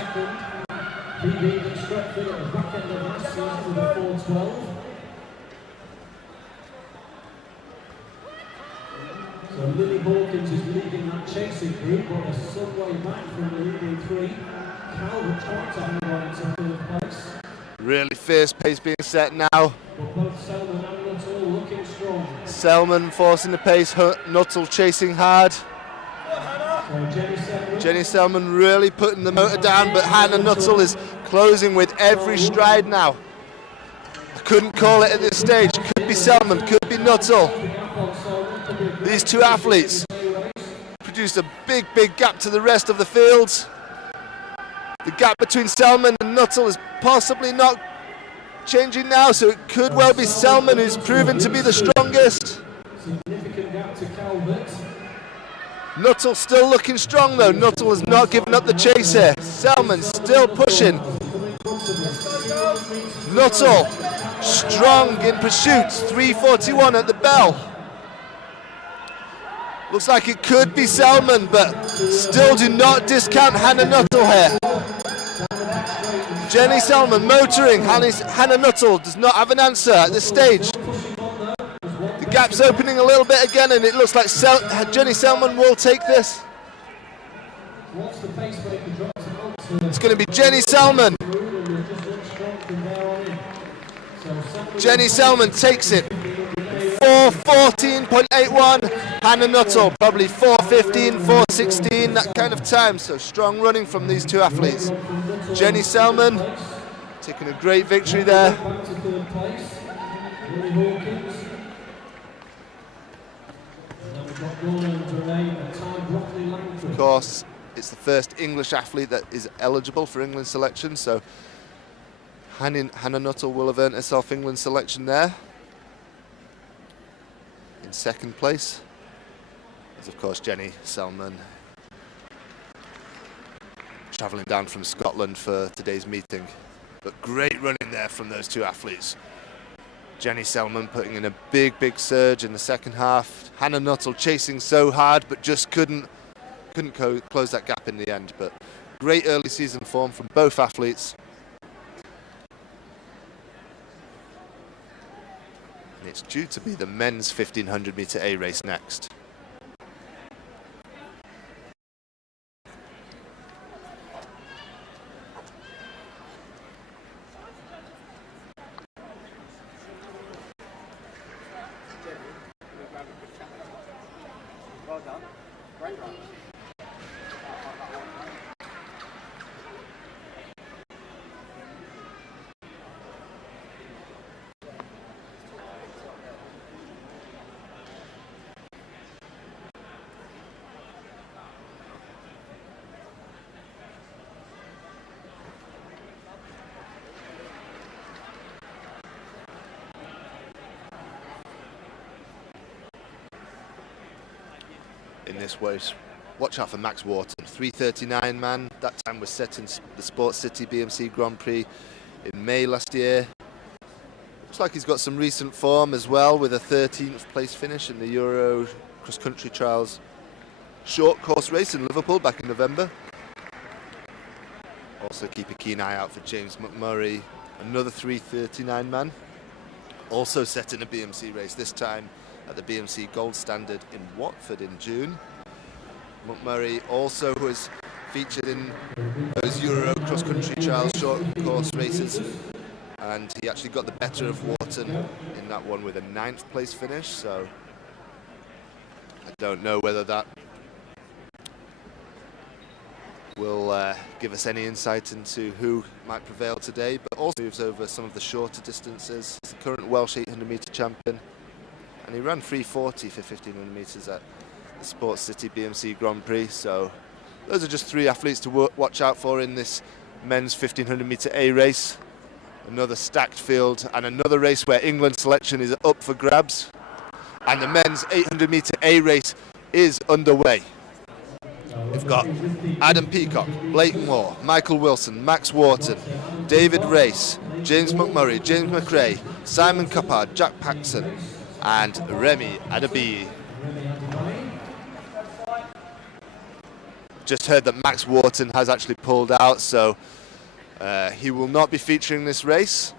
So Lily Hawkins is leading that chasing group, but they're some way back from the leading three. Calvert trying to hang on into third place. Really fierce pace being set now. But both Selman and Nuttall looking strong. Selman forcing the pace, Nuttall chasing hard. So Jenny Selman really putting the motor down, but Hannah Nuttall is closing with every stride now. I couldn't call it at this stage. Could be Selman, could be Nuttall. These two athletes produced a big gap to the rest of the field. The gap between Selman and Nuttall is possibly not changing now, so it could well be Selman who's proven to be the strongest. Significant gap to Calvert. Nuttall still looking strong though. Nuttall has not given up the chase here. Selman still pushing. Nuttall strong in pursuit. 3:41 at the bell. Looks like it could be Selman, but still do not discount Hannah Nuttall here. Jenny Selman motoring. Hannah Nuttall does not have an answer at this stage. The gap's opening a little bit again, and it looks like Jenny Selman will take this. Once the pacemaker drops to It's going to be Jenny Selman. Jenny Selman takes it. 4:14.81. Hannah Nuttall probably 4:15, 4:16, that kind of time. So strong running from these two athletes. Jenny Selman taking a great victory there. Of course, it's the first English athlete that is eligible for England selection, so Hannah Nuttall will have earned herself England selection there. In second place is, of course, Jenny Selman, travelling down from Scotland for today's meeting. But great running there from those two athletes. Jenny Selman putting in a big surge in the second half. Hannah Nuttall chasing so hard, but just couldn't close that gap in the end. But great early season form from both athletes. And it's due to be the men's 1500 metre A race next. Well done. Great run. In this race, watch out for Max Wharton, 3:39 man. That time was set in the Sports City BMC Grand Prix in May last year. Looks like he's got some recent form as well, with a 13th place finish in the Euro Cross Country Trials short course race in Liverpool back in November. Also keep a keen eye out for James McMurray, another 3:39 man, also set in a BMC race, this time at the BMC Gold Standard in Watford in June. McMurray also was featured in those Euro Cross Country Trials short course races, and he actually got the better of Wharton in that one with a 9th place finish, so I don't know whether that will give us any insight into who might prevail today, but also moves over some of the shorter distances. He's the current Welsh 800 metre champion, and he ran 3:40 for 1500 metres at the Sports City BMC Grand Prix, so those are just three athletes to watch out for in this men's 1500 metre A race. Another stacked field and another race where England selection is up for grabs, and the men's 800 metre A race is underway. We've got Adam Peacock, Blake Moore, Michael Wilson, Max Wharton, David Race, James McMurray, James McRae, Simon Coppard, Jack Paxson and Remy Adabi. Just heard that Max Wharton has actually pulled out, so he will not be featuring this race.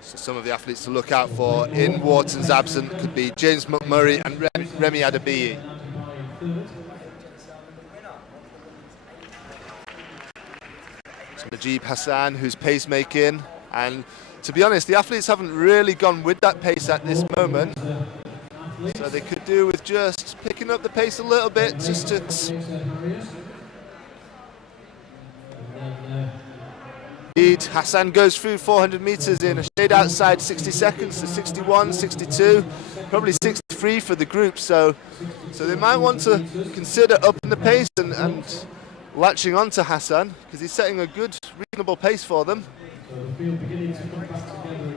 So some of the athletes to look out for in Wharton's absence could be James McMurray and Remy Adabi. Najib Hassan, who's pacemaking, and to be honest, the athletes haven't really gone with that pace at this moment, so they could do with just picking up the pace a little bit, just to... Indeed, Hassan goes through 400 metres in a shade outside 60 seconds to 61, 62, probably 63 for the group, so they might want to consider upping the pace and latching on to Hassan, because he's setting a good, reasonable pace for them.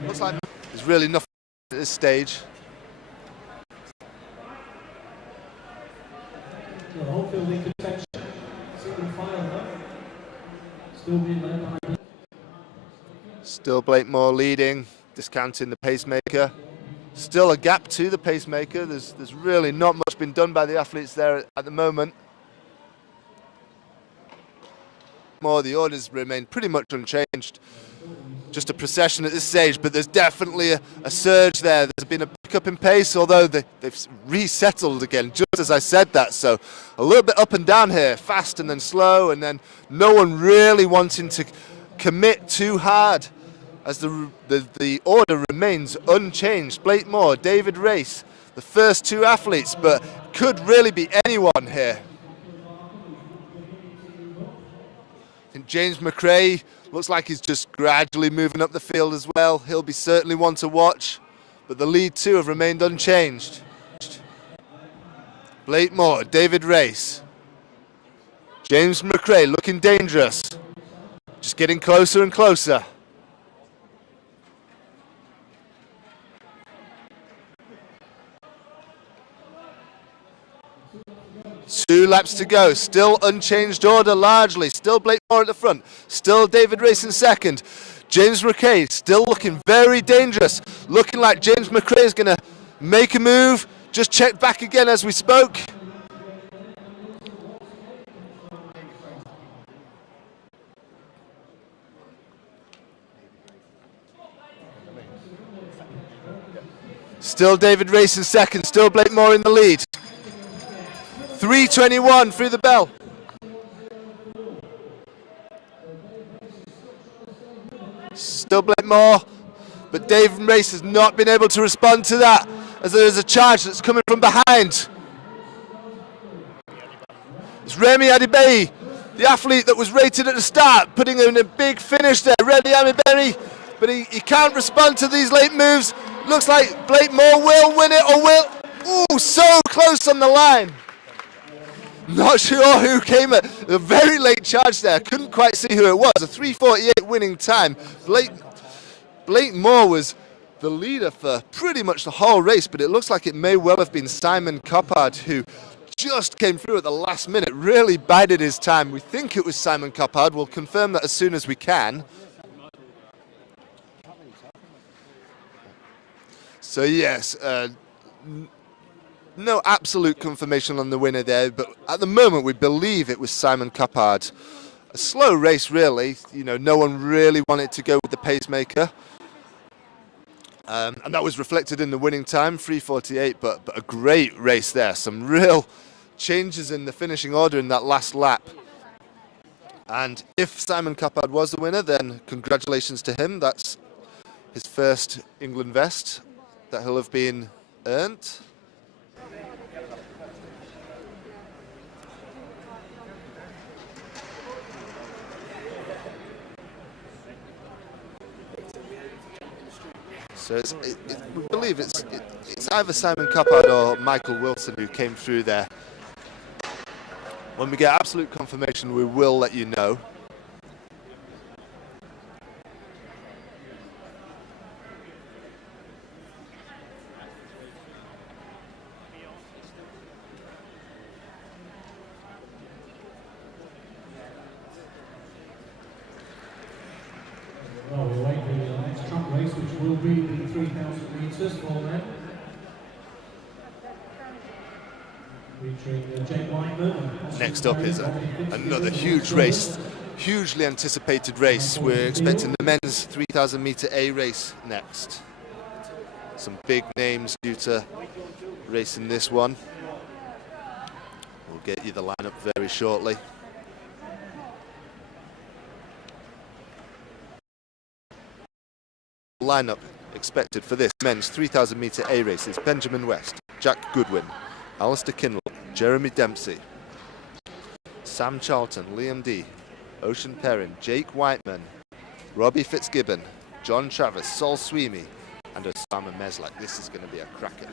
Looks like there's really nothing at this stage. Still Blake Moore leading, discounting the pacemaker. Still a gap to the pacemaker. There's really not much been done by the athletes there at the moment. The orders remain pretty much unchanged. just a procession at this stage, but there's definitely a surge there. There's been a pickup in pace, although they've resettled again, just as I said that. So a little bit up and down here, fast and then slow, and then no one really wanting to commit too hard as the order remains unchanged. Blake Moore, David Race, the first two athletes, but could really be anyone here. I think James McRae looks like he's just gradually moving up the field as well. He'll be certainly one to watch, but the lead two have remained unchanged. Blake Moore, David Race, James McRae looking dangerous, just getting closer and closer. Two laps to go, still unchanged order largely, still Blake Moore at the front, still David Race in second. James McRae still looking very dangerous, looking like James McRae is going to make a move. Just checked back again as we spoke. Still David Race in second, still Blake Moore in the lead. 3:21 through the bell. Still Blake Moore, but David Race has not been able to respond to that as there is a charge that's coming from behind. It's Remy Adibayi, the athlete that was rated at the start, putting in a big finish there. Remy Adibayi, but he can't respond to these late moves. Looks like Blake Moore will win it, or will. Ooh, so close on the line. Not sure who came at a very late charge there. Couldn't quite see who it was. A 3:48 winning time. Blake Moore was the leader for pretty much the whole race, but it looks like it may well have been Simon Coppard who just came through at the last minute, really bided his time. We think it was Simon Coppard. We'll confirm that as soon as we can. So yes, no absolute confirmation on the winner there, but at the moment we believe it was Simon Coppard. A slow race really, you know, no one really wanted to go with the pacemaker. And that was reflected in the winning time, 3:48, but a great race there. Some real changes in the finishing order in that last lap. And if Simon Coppard was the winner, then congratulations to him. That's his first England vest that he'll have been earned. So we believe it's either Simon Coppard or Michael Wilson who came through there. When we get absolute confirmation, we will let you know. Well, we'll wait for the next track race, which will be the 3,000 metres for men. Featuring Jake Whiteman. Next up is another huge race, hugely anticipated race. We're expecting the men's 3,000 metre A race next. Some big names due to racing this one. We'll get you the lineup very shortly. Lineup expected for this men's 3,000 metre A race is Benjamin West, Jack Goodwin, Alistair Kindle, Jeremy Dempsey, Sam Charlton, Liam D, Ocean Perrin, Jake Whiteman, Robbie Fitzgibbon, John Travis, Sol Sweeney, and Osama Meslak. This is going to be a cracker.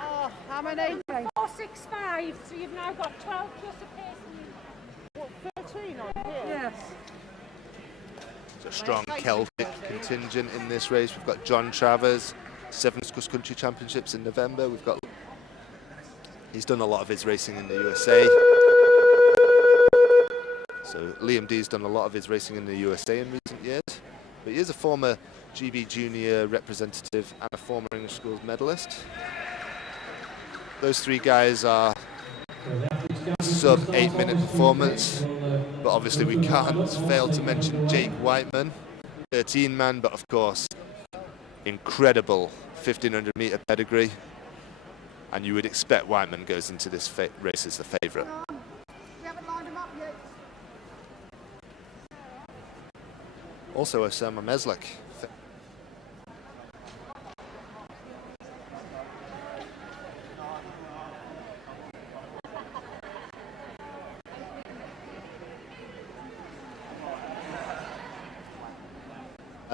Oh, how many? 465, so you've now got 12 plus a pace. What, 13 on here? Yes. A strong Celtic contingent in this race. We've got John Travers, Sevens Cross Country Championships in November. He's done a lot of his racing in the USA. So Liam D's done a lot of his racing in the USA in recent years. But he is a former GB Junior representative and a former English Schools medalist. Those three guys are sub 8-minute performance, but obviously we can't fail to mention Jake Whiteman. 13 man, but of course, incredible 1500 meter pedigree. And you would expect Whiteman goes into this race as the favourite. Also Osama Meslek.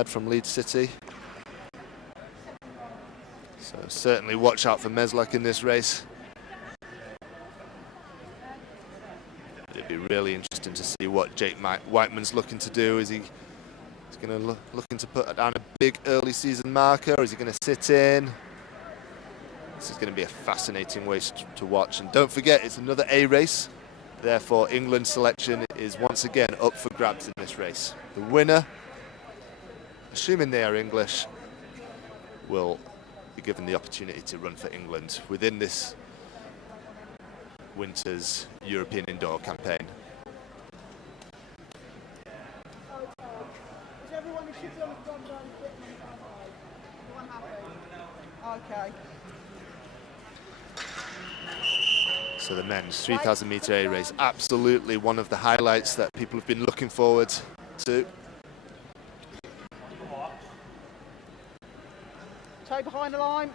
From Leeds City. So certainly watch out for Meslek in this race. It'd be really interesting to see what Jake Whiteman's looking to do. Is he going to looking to put down a big early season marker, or is he going to sit in? This is going to be a fascinating race to watch. And don't forget, it's another A race. Therefore, England's selection is once again up for grabs in this race. The winner, assuming they are English, will be given the opportunity to run for England within this winter's European indoor campaign. Okay. So the men's 3,000 metre A race, absolutely one of the highlights that people have been looking forward to. Toe behind the line.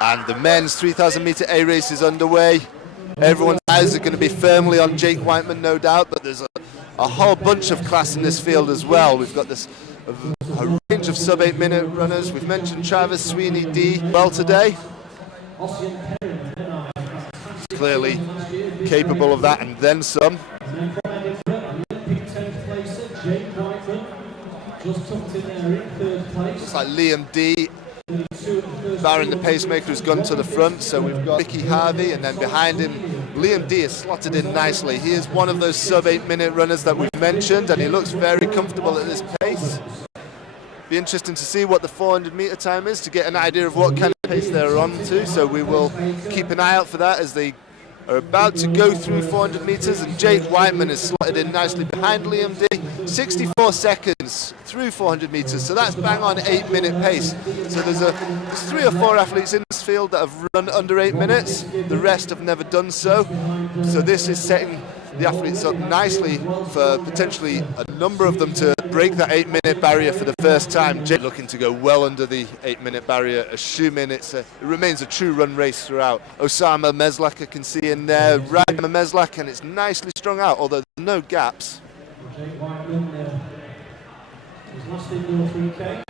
And the men's 3,000 metre A race is underway. Everyone's eyes are going to be firmly on Jake Whiteman, no doubt, but there's a whole bunch of class in this field as well. We've got this a range of sub-8 minute runners. We've mentioned Travis Sweeney D well today. Clearly capable of that and then some. Looks like Liam D, barring the pacemaker, has gone to the front. So we've got Ricky Harvey, and then behind him, Liam D is slotted in nicely. He is one of those sub-8 minute runners that we've mentioned, and he looks very comfortable at this pace. Be interesting to see what the 400 metre time is to get an idea of what kind of pace they're on to. So we will keep an eye out for that as they are about to go through 400 metres, and Jake Whiteman is slotted in nicely behind Liam D. 64 seconds through 400 metres, so that's bang on 8 minute pace. So there's 3 or 4 athletes in this field that have run under 8 minutes. The rest have never done so. So this is setting the athletes up nicely for potentially a number of them to break that 8 minute barrier for the first time. Jake looking to go well under the 8 minute barrier, assuming it remains a true run race throughout. Osama Meslek I can see in there, Ryan Meslek, and it's nicely strung out, although there's no gaps. Jake Whiteman, his last indoor 3K,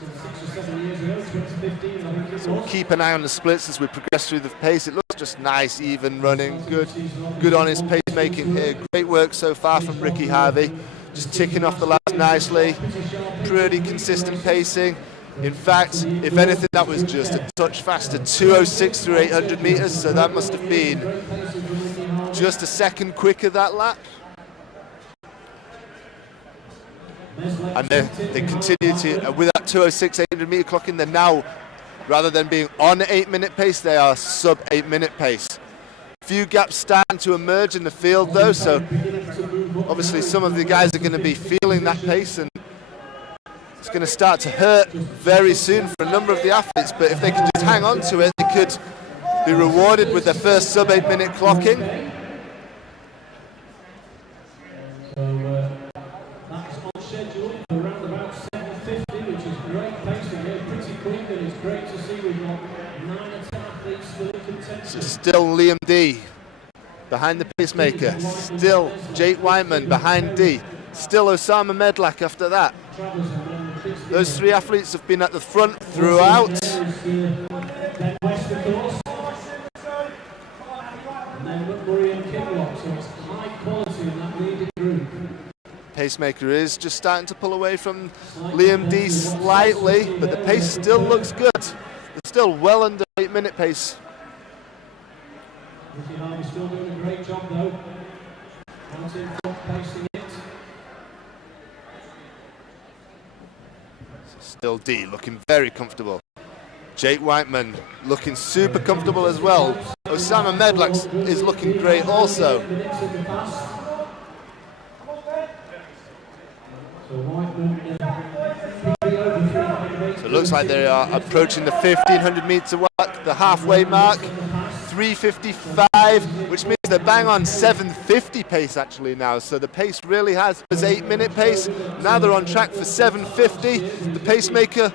some 6 or 7 years ago, 2015 I think it was. So we'll keep an eye on the splits as we progress through the pace. It looks just nice, even running, good on his pacemaking here. Great work so far from Ricky Harvey, just ticking off the laps nicely, pretty consistent pacing. In fact, if anything, that was just a touch faster, 2:06 through 800 metres, so that must have been just a second quicker that lap. And they continue to, with that 2:06 800 metre clocking, they're now, rather than being on 8 minute pace, they are sub 8 minute pace. Few gaps starting to emerge in the field though, so obviously some of the guys are going to be feeling that pace, and it's going to start to hurt very soon for a number of the athletes, but if they can just hang on to it, they could be rewarded with their first sub 8 minute clocking. That's on schedule for around about 7:50, which is great pacing here, pretty quick, and it's great to see we've got 9 or 10 athletes still in contention. So still Liam D behind the pacemaker, still Jake Whiteman behind D, still Osama Meslek after that. Those 3 athletes have been at the front throughout. Then West, of course. And then Woodbury and Kinlock, so it's high quality in that leading group. Pacemaker is just starting to pull away from Liam D slightly, but the pace still looks good. They're still well under 8 minute pace. Ricky Harvey's still doing a great job though. Out in front, pacing it. Still D looking very comfortable. Jake Whiteman looking super comfortable as well. Osama Meslek is looking great also. So it looks like they are approaching the 1500 metre mark, the halfway mark. 3:55, which means they're bang on 7:50 pace actually now. So the pace really has 8-minute pace. Now they're on track for 7:50. The pacemaker,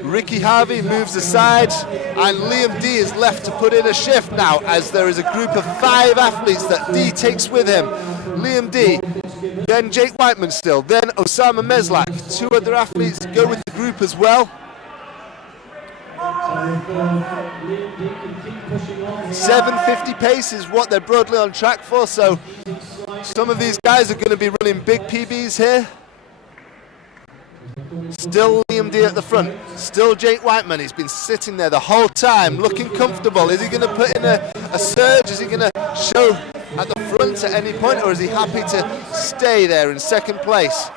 Ricky Harvey, moves aside, and Liam D is left to put in a shift now, as there is a group of 5 athletes that D takes with him. Liam D, then Jake Whiteman still, then Osama Meslak. 2 other athletes go with the group as well. 7:50 pace is what they're broadly on track for, so some of these guys are going to be running big PBs here. Still Liam D at the front, still Jake Whiteman. He's been sitting there the whole time looking comfortable. Is he going to put in a surge? Is he going to show at the front at any point, or is he happy to stay there in second place?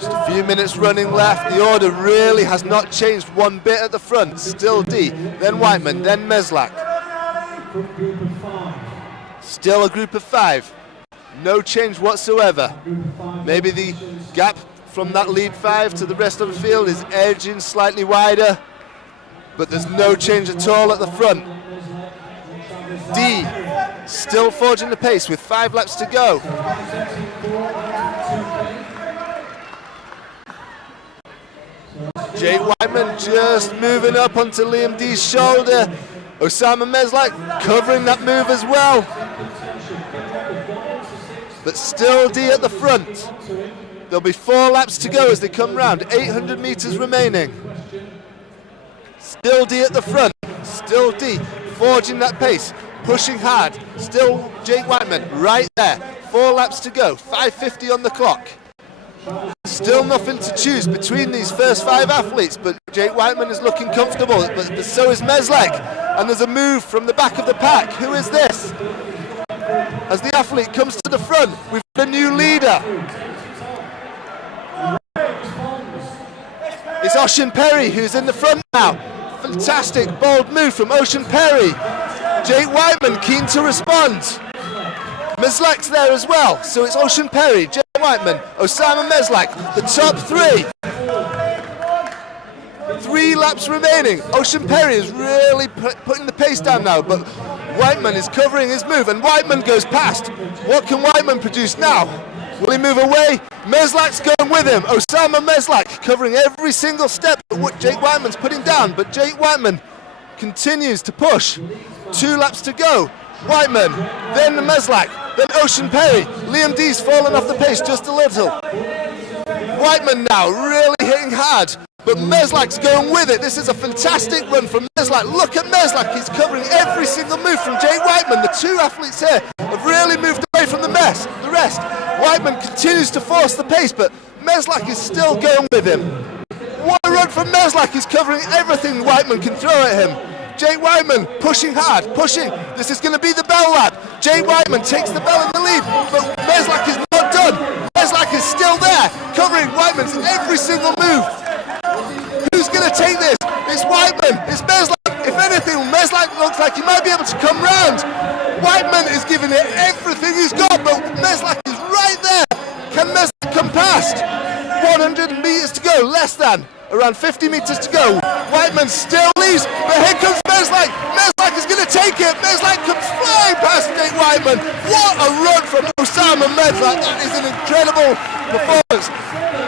Just a few minutes running left. The order really has not changed one bit at the front. Still D, then Whiteman, then Meslak. Still a group of 5. No change whatsoever. Maybe the gap from that lead 5 to the rest of the field is edging slightly wider, but there's no change at all at the front. D still forging the pace with 5 laps to go. Jake Whiteman just moving up onto Liam D's shoulder. Osama Meslak covering that move as well. But still D at the front. There'll be 4 laps to go as they come round. 800 metres remaining. Still D at the front. Still D forging that pace, pushing hard. Still Jake Whiteman right there. 4 laps to go. 5:50 on the clock. Still nothing to choose between these first 5 athletes, but Jake Whiteman is looking comfortable, but so is Meslak. And there's a move from the back of the pack. Who is this? As the athlete comes to the front, we've got a new leader. It's Ocean Perry who's in the front now. Fantastic, bold move from Ocean Perry. Jake Whiteman keen to respond. Meslak's there as well, so it's Ocean Perry, Jake Whiteman, Osama Meslak, the top 3. 3 laps remaining. Ocean Perry is really putting the pace down now, but Whiteman is covering his move, and Whiteman goes past. What can Whiteman produce now? Will he move away? Meslak's going with him. Osama Meslak covering every single step that what Jake Whiteman's putting down, but Jake Whiteman continues to push. 2 laps to go. Whiteman, then Meslak, then Ocean Perry. Liam D's fallen off the pace just a little. Whiteman now really hitting hard, but Meslak's going with it. This is a fantastic run from Meslak. Look at Meslak, he's covering every single move from Jake Whiteman. The 2 athletes here have really moved away from the rest. Whiteman continues to force the pace, but Meslak is still going with him. What a run from Meslak, he's covering everything Whiteman can throw at him. Jake Whiteman pushing hard, pushing. This is going to be the bell lap. Jake Whiteman takes the bell in the lead, but Meslak is not done. Meslak is still there, covering Whiteman's every single move. Who's going to take this? It's Whiteman, it's Meslak. If anything, Meslak looks like he might be able to come round. Whiteman is giving it everything he's got, but Meslak is right there. Can Meslak come past? 100 metres to go, less than. Around 50 metres to go. Whiteman still leaves, but here comes Meslak. Meslak is going to take it. Meslak comes flying past Jake Whiteman. What a run from Osama Meslak. That is an incredible performance.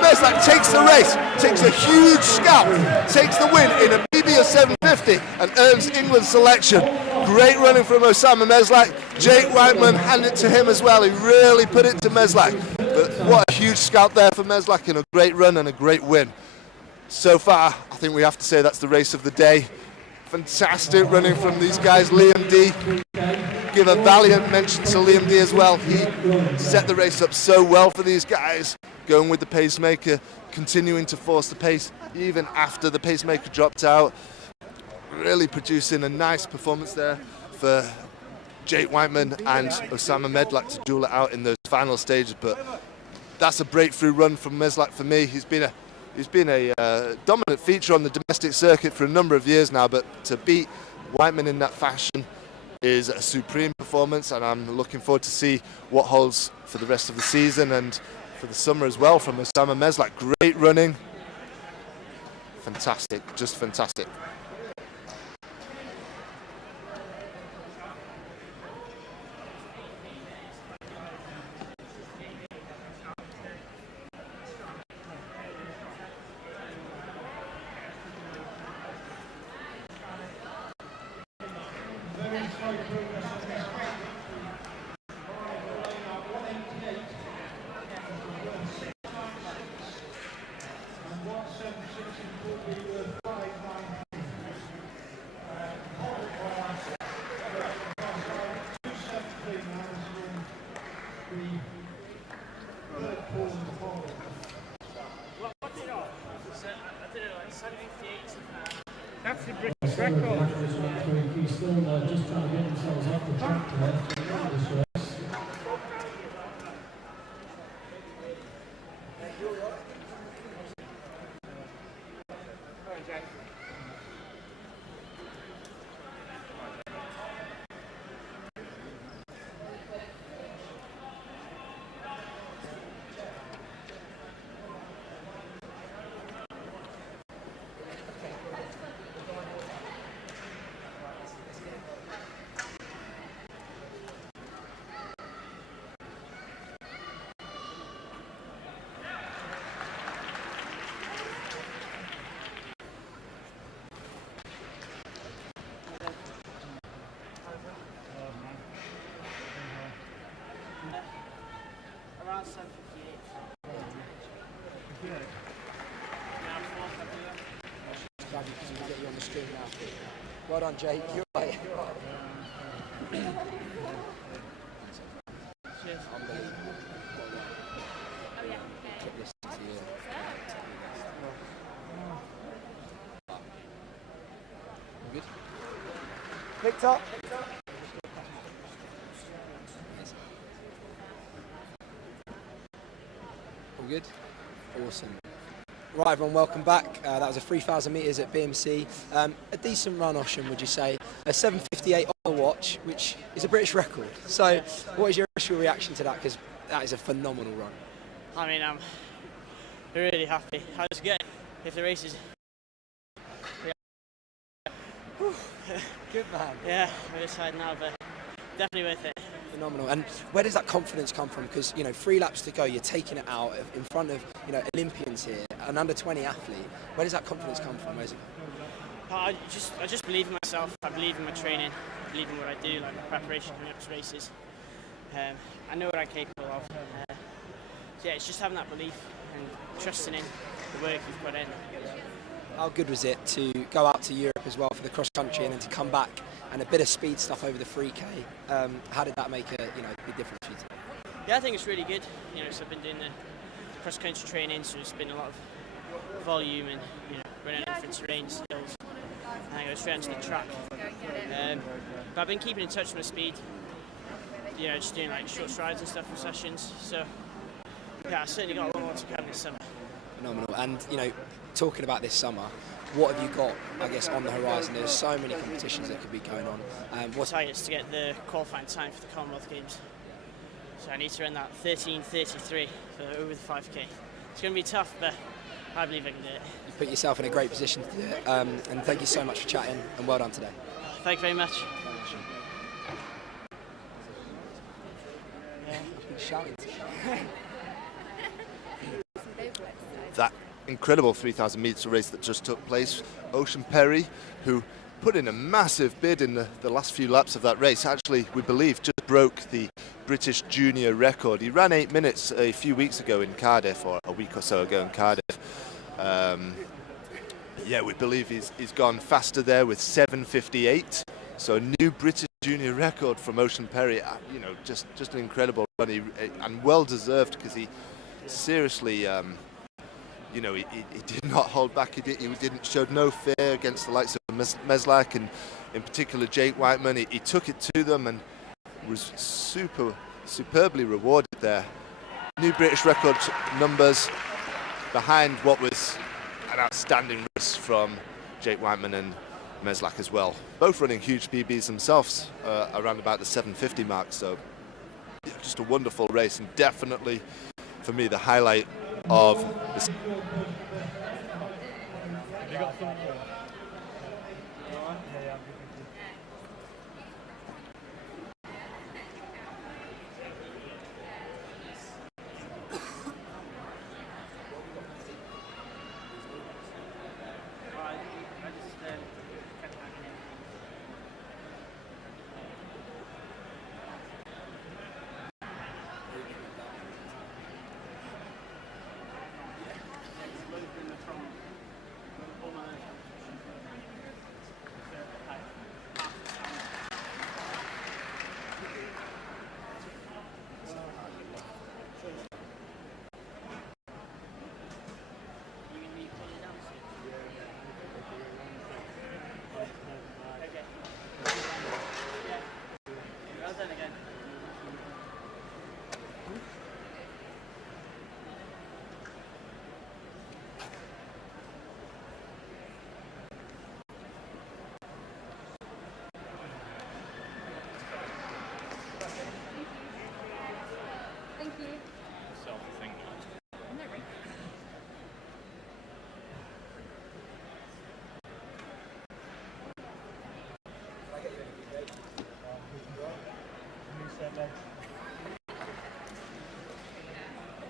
Meslak takes the race, takes a huge scalp, takes the win in a PB of 750 and earns England's selection. Great running from Osama Meslak. Jake Whiteman handed it to him as well. He really put it to Meslak. But what a huge scalp there for Meslak, and a great run and a great win. So far, I think we have to say that's the race of the day. Fantastic running from these guys. Liam D, give a valiant mention to Liam D as well. He set the race up so well for these guys, going with the pacemaker, continuing to force the pace even after the pacemaker dropped out. Really producing a nice performance there for Jake Whiteman and Osama Meslak to duel it out in those final stages. But that's a breakthrough run from Meslak for me. He's been a dominant feature on the domestic circuit for a number of years now, but to beat Whiteman in that fashion, is a supreme performance, and I'm looking forward to see what holds for the rest of the season and for the summer as well from Osama Meslak. Great running. Fantastic, just fantastic. That's the British record. He's still just trying to get themselves off the track there. Around 7:58. Glad you can get you on the screen now. Well done, Jake. You're right. Cheers. Unbelievable. Oh yeah, okay. Keep listening to you. All good? Picked up. All good? Awesome. Right, everyone, welcome back. That was a 3,000 metres at BMC. A decent run, Ocean, would you say? A 7:58 on the watch, which is a British record. So, what is your initial reaction to that? Because that is a phenomenal run. I mean, I'm really happy. I was getting, if the race is... Good man. Yeah, we're deciding now, but definitely worth it. Phenomenal. And where does that confidence come from? Because, you know, 3 laps to go, you're taking it out in front of, you know, Olympians here, an under 20 athlete. Where does that confidence come from? Where's it? I just believe in myself. I believe in my training. I believe in what I do, like my preparation coming up to races. I know what I'm capable of. So yeah, it's just having that belief and trusting in the work you've put in. How good was it to go out to Europe as well for the cross country and then to come back and a bit of speed stuff over the 3K? How did that make a big difference for you? Yeah, I think it's really good. You know, so I've been doing the cross country training, so it's been a lot of volume and running on different terrains, hills. And I go straight onto the track. But I've been keeping in touch with my speed. You know, just doing like short strides and stuff in sessions. So yeah, I certainly got a lot more to come this summer. Phenomenal. And talking about this summer, what have you got, I guess, on the horizon? There's so many competitions that could be going on. What target is to get the qualifying time for the Commonwealth Games. So I need to run that 13:33 for over the 5K. It's going to be tough, but I believe I can do it. You put yourself in a great position to do it. And thank you so much for chatting, and well done today. Thank you very much. Yeah, I've been shouting. That incredible 3,000 metres race that just took place. Ocean Perry, who put in a massive bid in the last few laps of that race, actually, we believe, just broke the British junior record. He ran 8 minutes a few weeks ago in Cardiff, or a week or so ago in Cardiff. Yeah, we believe he's gone faster there with 7:58. So a new British junior record from Ocean Perry. Just an incredible run, and well deserved, because he seriously. He did not hold back. He showed no fear against the likes of Meslak and in particular Jake Whiteman. He took it to them and was superbly rewarded there. New British record numbers behind what was an outstanding race from Jake Whiteman and Meslak as well. Both running huge PBs themselves, around about the 750 mark. So yeah, just a wonderful race, and definitely for me the highlight of this.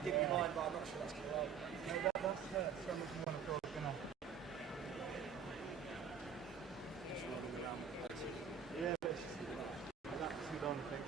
Give me mine, but I'm not sure that's going to work. No, that's so much more of course, gonna. Just running around the place. Yeah, but it's just that's too long, I think.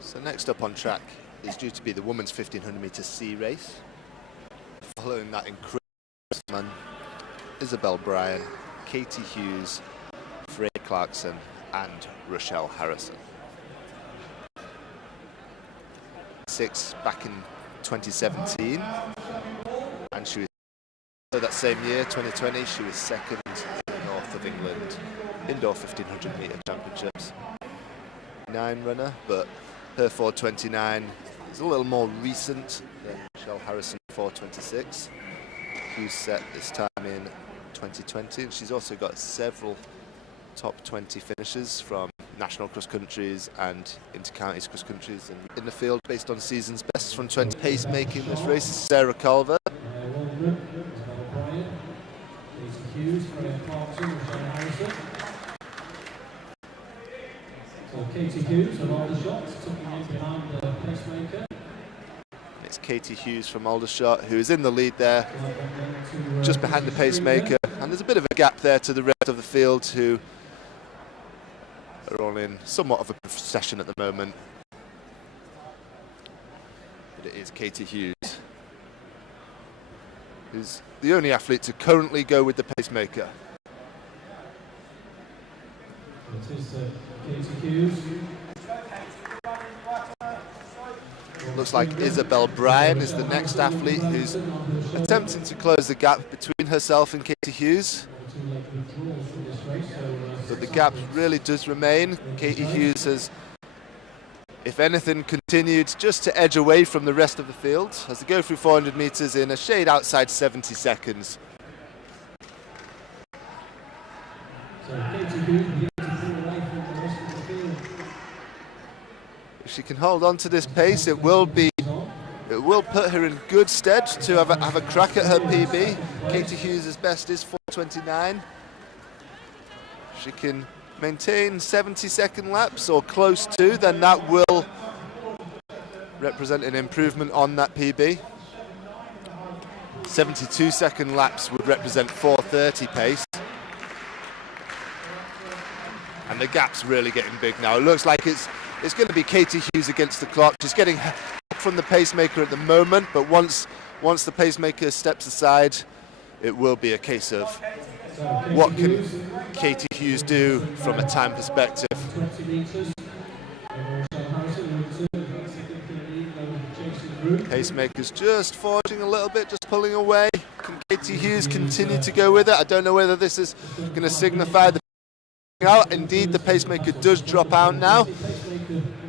So next up on track is due to be the women's 1500 metre C race. Following that incredible man, Isabel Bryan, Katie Hughes, Freya Clarkson and Rochelle Harrison. 6 back in 2017, and she was that same year, 2020, she was second in the North of England indoor 1500 metre championships. 9 runner, but her 4:29 is a little more recent than Rochelle Harrison 4:26. Hughes set this time in 2020, and she's also got several top 20 finishes from national cross countries and inter-counties cross countries, and in the field based on season's best from 20. Pace making this race is Sarah Culver. Isabel Bryan, Hughes, Freya Clarkson, Rochelle Harrison. So Katie Hughes from Aldershot, tucking in behind the pacemaker. It's Katie Hughes from Aldershot who is in the lead there, just behind the pacemaker, and there's a bit of a gap there to the rest of the field who are all in somewhat of a procession at the moment. But it is Katie Hughes who's the only athlete to currently go with the pacemaker. It is Katie Hughes. Looks like Isabel Bryan is the next athlete who's attempting to close the gap between herself and Katie Hughes. But the gap really does remain. Katie Hughes has, if anything, continued just to edge away from the rest of the field as they go through 400 metres in a shade outside 70 seconds. If she can hold on to this pace, it will put her in good stead to have a crack at her PB. Katie Hughes' best is 4:29. She can maintain 70-second laps or close to, then that will represent an improvement on that PB. 72-second laps would represent 4:30 pace. And the gap's really getting big now. It looks like it's going to be Katie Hughes against the clock. She's getting from the pacemaker at the moment, but once the pacemaker steps aside, it will be a case of what can Katie Hughes do from a time perspective? 20 metres. Pacemaker's just forging a little bit, just pulling away. Can Katie Hughes continue to go with it? I don't know whether this is going to signify the out. Indeed, the pacemaker does drop out now.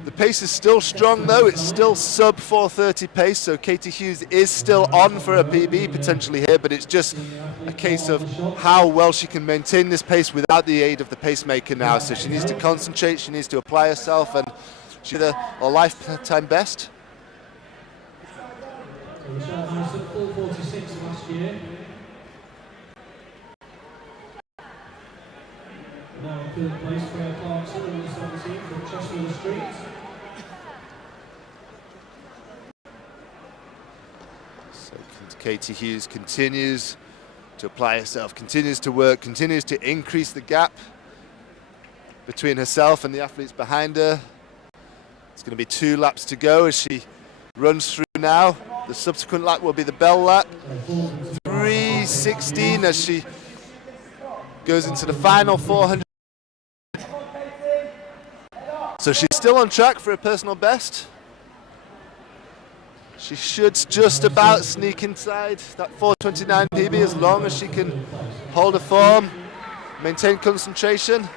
The pace is still strong though, it's still sub 4:30 pace, so Katie Hughes is still on for a PB potentially here, but it's just a case of how well she can maintain this pace without the aid of the pacemaker now. So she needs to concentrate, she needs to apply herself, and she's a lifetime best. Michelle Harrison, 4:46 last year. Now in third place, Freya Thompson, number 17 from Cheshire Street. So Katie Hughes continues to apply herself, continues to work, continues to increase the gap between herself and the athletes behind her. It's going to be 2 laps to go as she runs through now. The subsequent lap will be the bell lap. 3:16 as she goes into the final 400. So she's still on track for a personal best. She should just about sneak inside that 4:29 PB as long as she can hold her form, maintain concentration.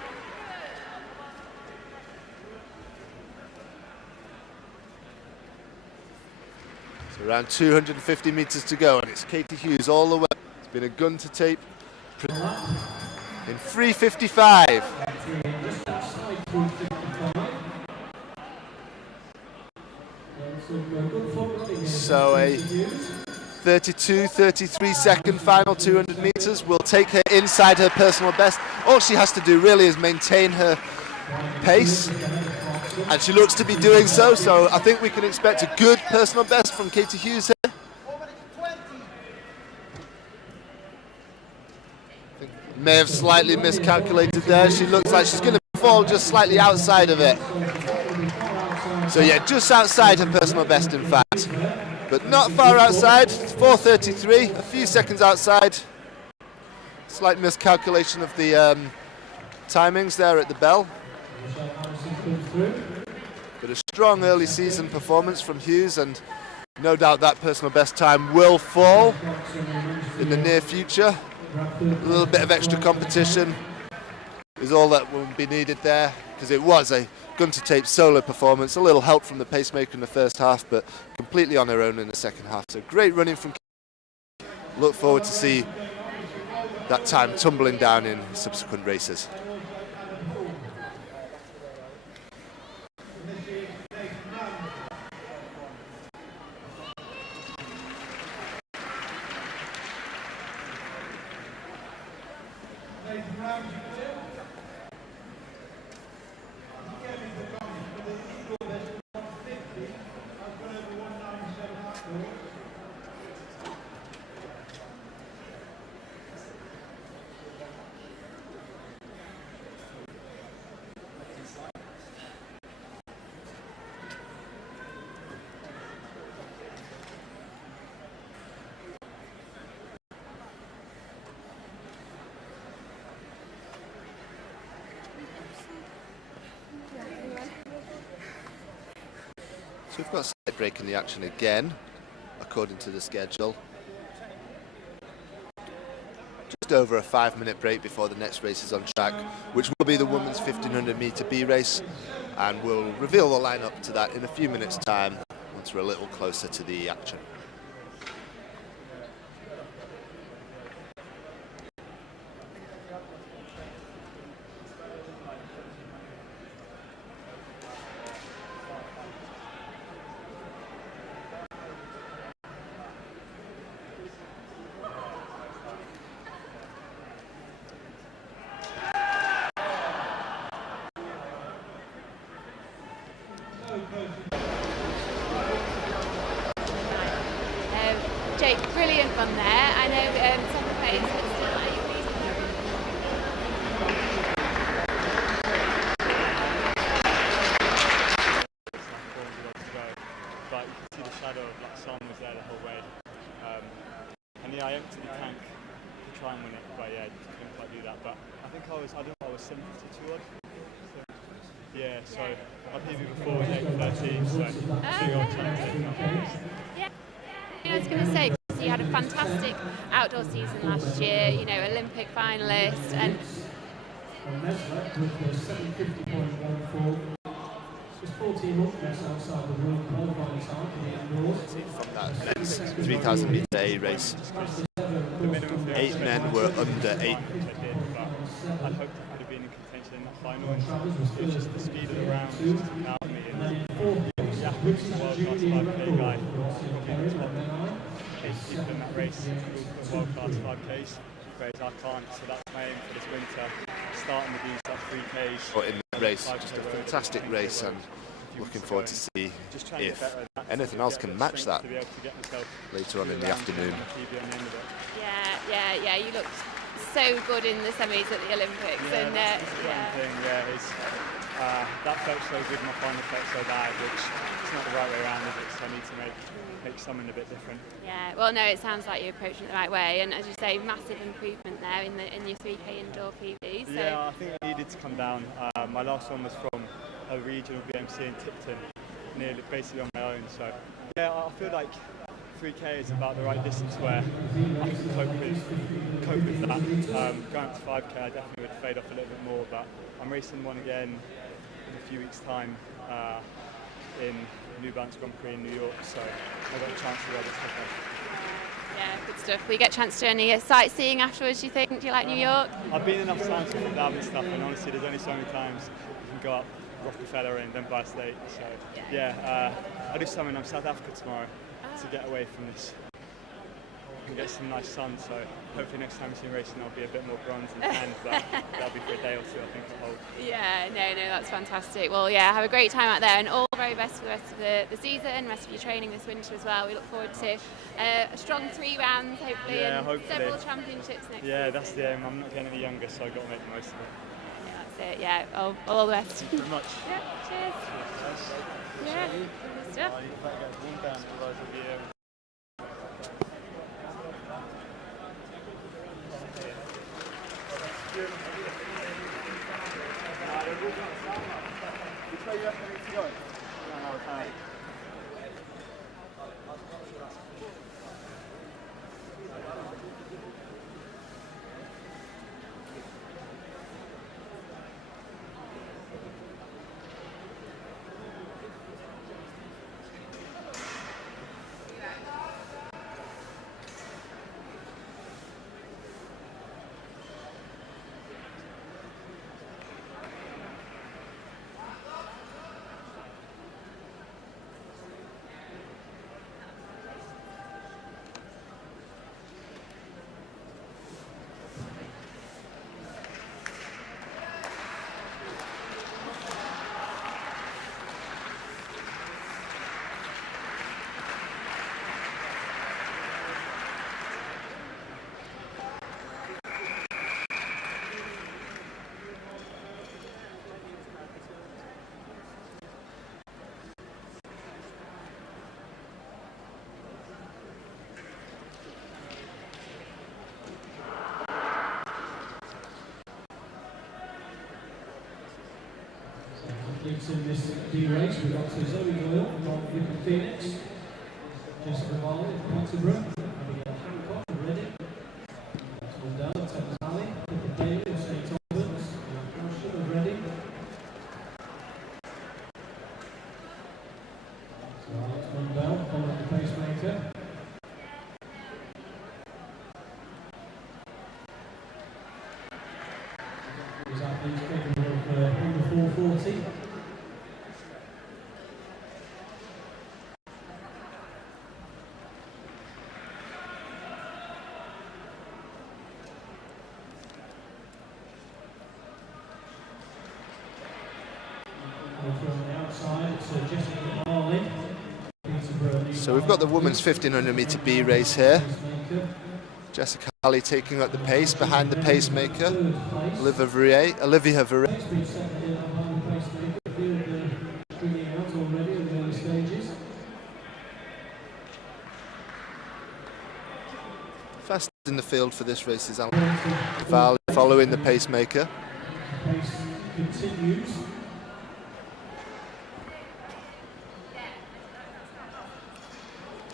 So around 250 meters to go, and it's Katie Hughes all the way. It's been a gun to tape in 3:55. So a 32-33 second final 200 meters will take her inside her personal best. All she has to do really is maintain her pace, and she looks to be doing so. So I think we can expect a good personal best from Katie Hughes here. May have slightly miscalculated there. She looks like she's going to fall just slightly outside of it. So yeah, just outside her personal best in fact, but not far outside. 4:33, a few seconds outside. Slight miscalculation of the timings there at the bell. But a strong early season performance from Hughes, and no doubt that personal best time will fall in the near future. A little bit of extra competition is all that will be needed there, because it was a gun to tape solo performance. A little help from the pacemaker in the first half, but completely on her own in the second half. So great running from Katie. Look forward to see that time tumbling down in subsequent races. So we've got a slight break in the action again, according to the schedule. Just over a 5-minute break before the next race is on track, which will be the women's 1500 metre B race, and we'll reveal the lineup to that in a few minutes' time once we're a little closer to the action. Jake, brilliant run there. I know second place was still like but you can see the shadow of that song was there the whole way. And yeah, I emptied the tank to try and win it, but yeah, just couldn't quite quite do that, but I think I don't know, I was 7:52 odd. So, yeah, so I've been here before in 8:13, so big old champion. Yeah. I was going to say, because you had a fantastic outdoor season last year, you know, Olympic finalist, and Just 14 minutes outside the world qualifying time for the indoors. From that men's 3,000 metre A race, 8 men were under 8. I'd hoped I could have been in contention in that final, and it was just the speed of the round was just allowed me. And yeah, he's a world-class 5k guy, probably the top 8 people in that race who world-class 5ks, whereas I can't, so that's my aim for this winter, starting with these 3ks. But in the race, just a fantastic race, and looking forward to see if anything else can match that later on in the afternoon. yeah, you looked so good in the semis at the Olympics, and that felt so good, my final felt so bad, which is not the right way around, is it? So I need to make something a bit different. Yeah, well, no, it sounds like you're approaching it the right way, and as you say, massive improvement there in your 3k indoor PB. So. Yeah, I think I needed to come down. My last one was from a regional BMC in Tipton, basically on my own. So yeah, I feel like 3k is about the right distance where I can cope with that. Going up to 5k, I definitely would fade off a little bit more, but I'm racing one again in a few weeks' time in New Balance Grand Prix in New York, so I've got a chance to wear this stuff off. Yeah, good stuff. Will you get a chance to do any sightseeing afterwards, do you think? Do you like New York? I've been enough times for lab and stuff, and honestly there's only so many times you can go up Rockefeller and then Empire State, so yeah, I'll do something. I'm South Africa tomorrow to get away from this and get some nice sun, so hopefully next time we see racing I'll be a bit more bronze and tan, but that'll be for a day or two, I think it'll hold. Yeah, no, that's fantastic. Well, yeah, have a great time out there, and all the very best for the rest of the season, rest of your training this winter as well. We look forward to a strong 3 rounds, hopefully, and hopefully. several championships next season. Yeah, that's the aim. I'm not getting any younger, so I've got to make the most of it. Yeah, that's it, yeah. All the best. Thank you very much. Yeah, cheers. Yeah, good stuff. Which way you have to go? In this D race, we've got Zoe Doyle from Wigan Phoenix, Jessica Bryan from Peterborough, Amelia Quirk from Reading, Tom Dell, Thames Valley, Pippa Daly of St Albans, Ashton of Reading. So Alex Mundell following the pacemaker. These athletes capable of under 440. So we've got the women's 1500 metre B race here. Jessica Halley taking up the pace behind the pacemaker, Olivia Verret. Fast in the field for this race is Valley following the pacemaker. Pace continues.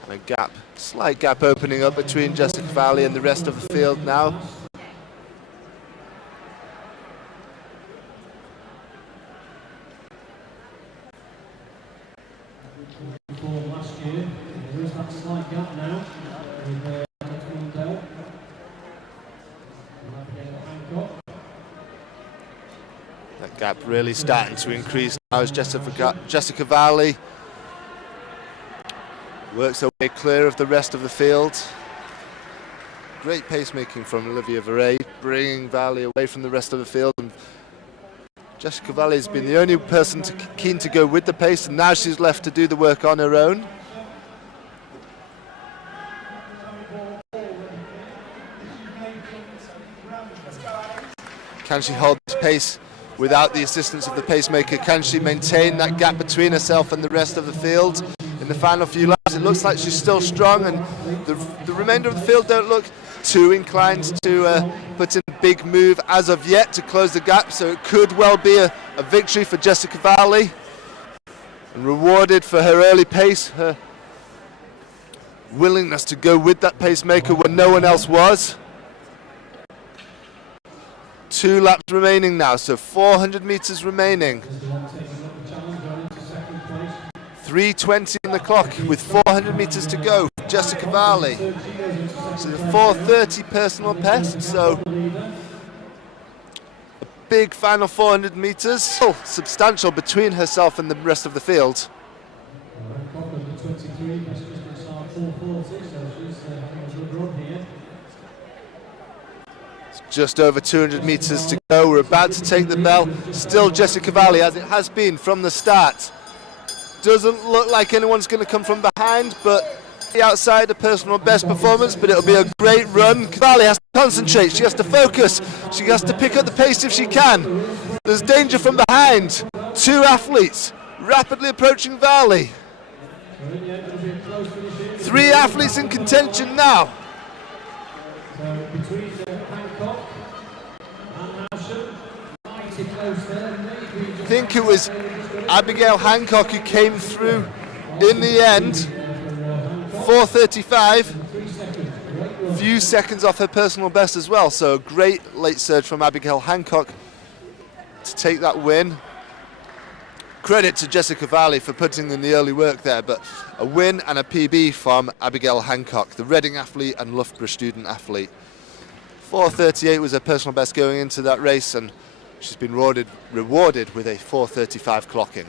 And a gap, slight gap opening up between Jessica Valley and the rest of the field now. Last year, there is that slight gap now with Mundell. That gap really starting to increase now as Jessica Valley works her way clear of the rest of the field. Great pacemaking from Olivia Veray, bringing Valley away from the rest of the field. And Jessica Valley has been the only person keen to go with the pace, and now she's left to do the work on her own. Can she hold this pace without the assistance of the pacemaker? Can she maintain that gap between herself and the rest of the field in the final few laps? It looks like she's still strong, and the remainder of the field don't look too inclined to put in a big move as of yet to close the gap, so it could well be a victory for Jessica Valley, and rewarded for her early pace, her willingness to go with that pacemaker when no one else was. 2 laps remaining now, so 400 meters remaining. 3:20 on the clock with 400 meters to go. Jessica Valley. So 4:30 personal best, so a big final 400 meters. Still substantial between herself and the rest of the field. Just over 200 meters to go. We're about to take the bell. Still Jessica Valley, as it has been from the start. Doesn't look like anyone's going to come from behind, but outside a personal best performance, but it'll be a great run. Valley has to concentrate, she has to focus, she has to pick up the pace if she can. There's danger from behind. 2 athletes rapidly approaching Valley. 3 athletes in contention now. I think it was Abigail Hancock who came through in the end. 4:35, few seconds off her personal best as well, so a great late surge from Abigail Hancock to take that win. Credit to Jessica Valley for putting in the early work there, but a win and a PB from Abigail Hancock, the Reading athlete and Loughborough student athlete. 4:38 was her personal best going into that race, and she's been rewarded with a 4:35 clocking.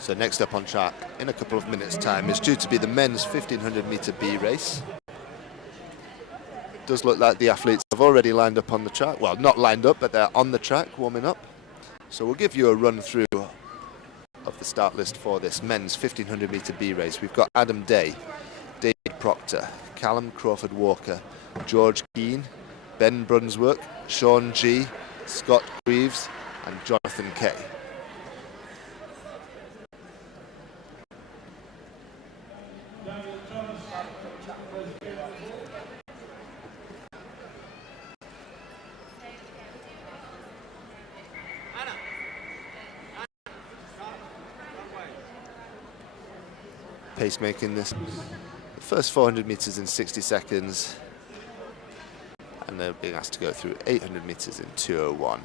So next up on track in a couple of minutes' time is due to be the men's 1500 metre B race. It does look like the athletes have already lined up on the track. Well, not lined up, but they're on the track warming up. So we'll give you a run through of the start list for this men's 1500 metre B race. We've got Adam Day, David Proctor, Callum Crawford Walker, George Keane, Ben Brunswick, Sean G, Scott Greaves and Jonathan Kay. pacemaking this. The first 400 metres in 60 seconds. And they're being asked to go through 800 metres in 2:01.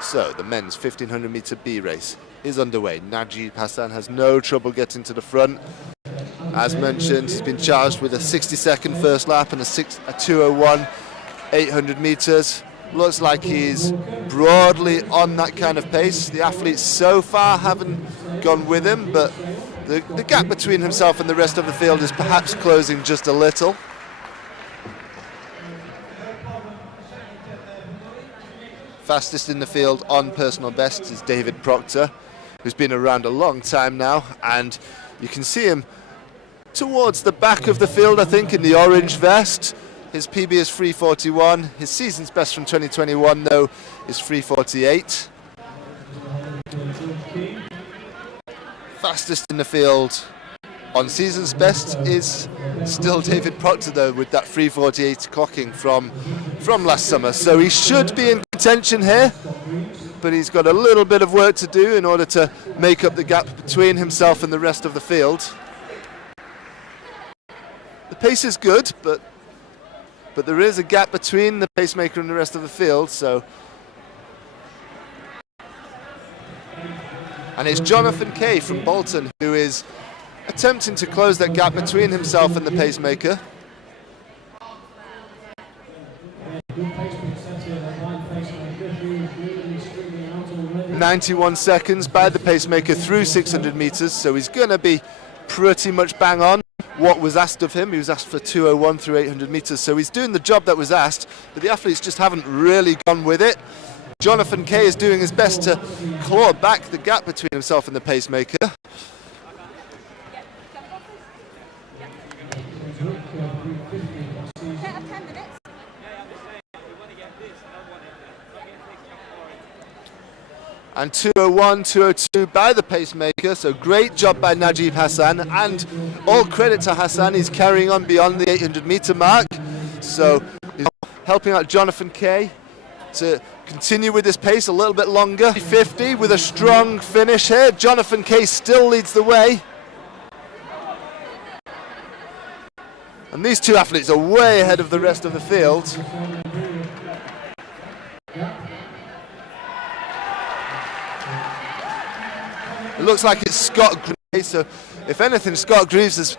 So the men's 1500 metre B race is underway. Najib Hassan has no trouble getting to the front. As mentioned, he's been charged with a 60-second first lap and a 2:01 800 metres. Looks like he's broadly on that kind of pace. The athletes so far haven't gone with him, but the gap between himself and the rest of the field is perhaps closing just a little. Fastest in the field on personal best is David Proctor, who's been around a long time now, and you can see him towards the back of the field, I think, in the orange vest. His PB is 3:41. His season's best from 2021, though, is 3:48. Fastest in the field on season's best is still David Proctor, though, with that 3:48 clocking from last summer. So he should be in contention here, but he's got a little bit of work to do in order to make up the gap between himself and the rest of the field. The pace is good, but there is a gap between the pacemaker and the rest of the field. So, and it's Jonathan Kay from Bolton who is attempting to close that gap between himself and the pacemaker. 91 seconds by the pacemaker through 600 metres, so he's going to be pretty much bang on what was asked of him. He was asked for 2:01 through 800 metres, so he's doing the job that was asked, but the athletes just haven't really gone with it. Jonathan Kay is doing his best to claw back the gap between himself and the pacemaker. And 2:01, 2:02 by the pacemaker, so great job by Najib Hassan, and all credit to Hassan, he's carrying on beyond the 800 metre mark, so he's helping out Jonathan Kay to continue with this pace a little bit longer. 50 with a strong finish here. Jonathan Kay still leads the way. And these two athletes are way ahead of the rest of the field. It looks like it's Scott Greaves, so if anything, Scott Greaves has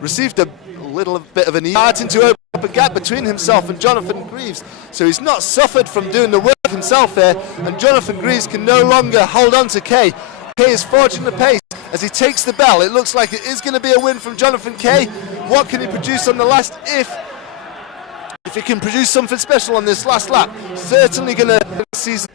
received a little bit of an starting to open up a gap between himself and Jonathan Greaves. So he's not suffered from doing the work himself here, and Jonathan Greaves can no longer hold on to Kay. Kay is forging the pace as he takes the bell. It looks like it is going to be a win from Jonathan Kay. What can he produce on the last? If he can produce something special on this last lap, certainly going to seize.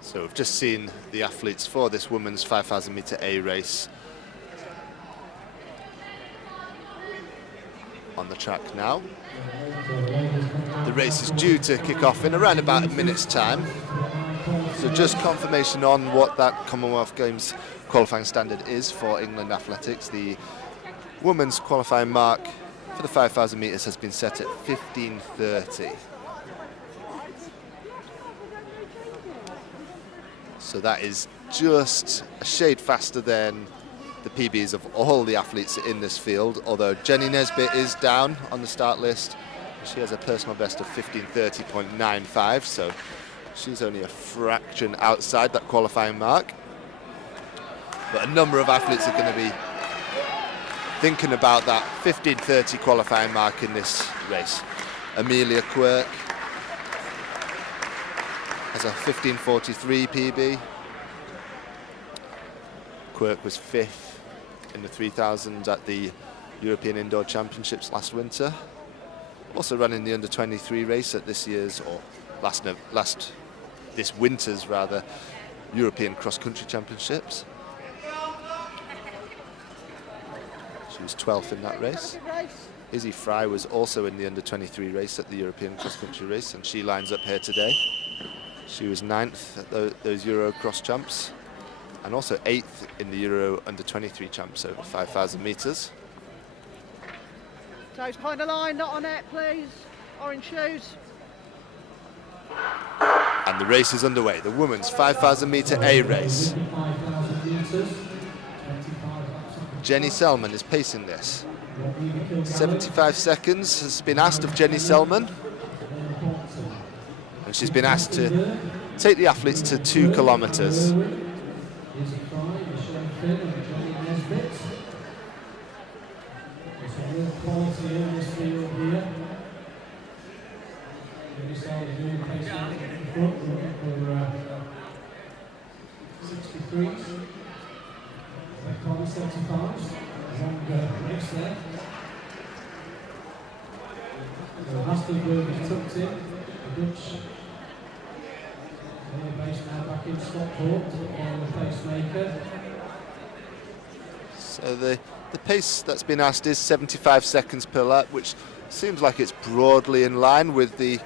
So we've just seen the athletes for this women's 5,000 metre A race on the track now. The race is due to kick off in around about a minute's time. So just confirmation on what that Commonwealth Games qualifying standard is for England athletics. The women's qualifying mark for the 5,000 metres has been set at 15:30. So that is just a shade faster than the PBs of all the athletes in this field, although Jenny Nesbitt is down on the start list. She has a personal best of 15:30.95, so she's only a fraction outside that qualifying mark. But a number of athletes are going to be thinking about that 15:30 qualifying mark in this race. Amelia Quirk has a 15:43 PB. Quirk was 5th in the 3000 at the European Indoor Championships last winter. Also ran in the under-23 race at this year's, or this winter's rather, European Cross-Country Championships. She was 12th in that race. Izzy Fry was also in the under-23 race at the European Cross-Country race, and she lines up here today. She was 9th at those Euro Cross Champs, and also 8th in the Euro under-23 Champs over 5,000 metres. Toes behind the line, not on it, please. Orange shoes. And the race is underway, the women's 5,000 metre A race. Jenny Selman is pacing this. 75 seconds has been asked of Jenny Selman. And she's been asked to take the athletes to 2 kilometres. So the pace that's been asked is 75 seconds per lap, which seems like it's broadly in line with the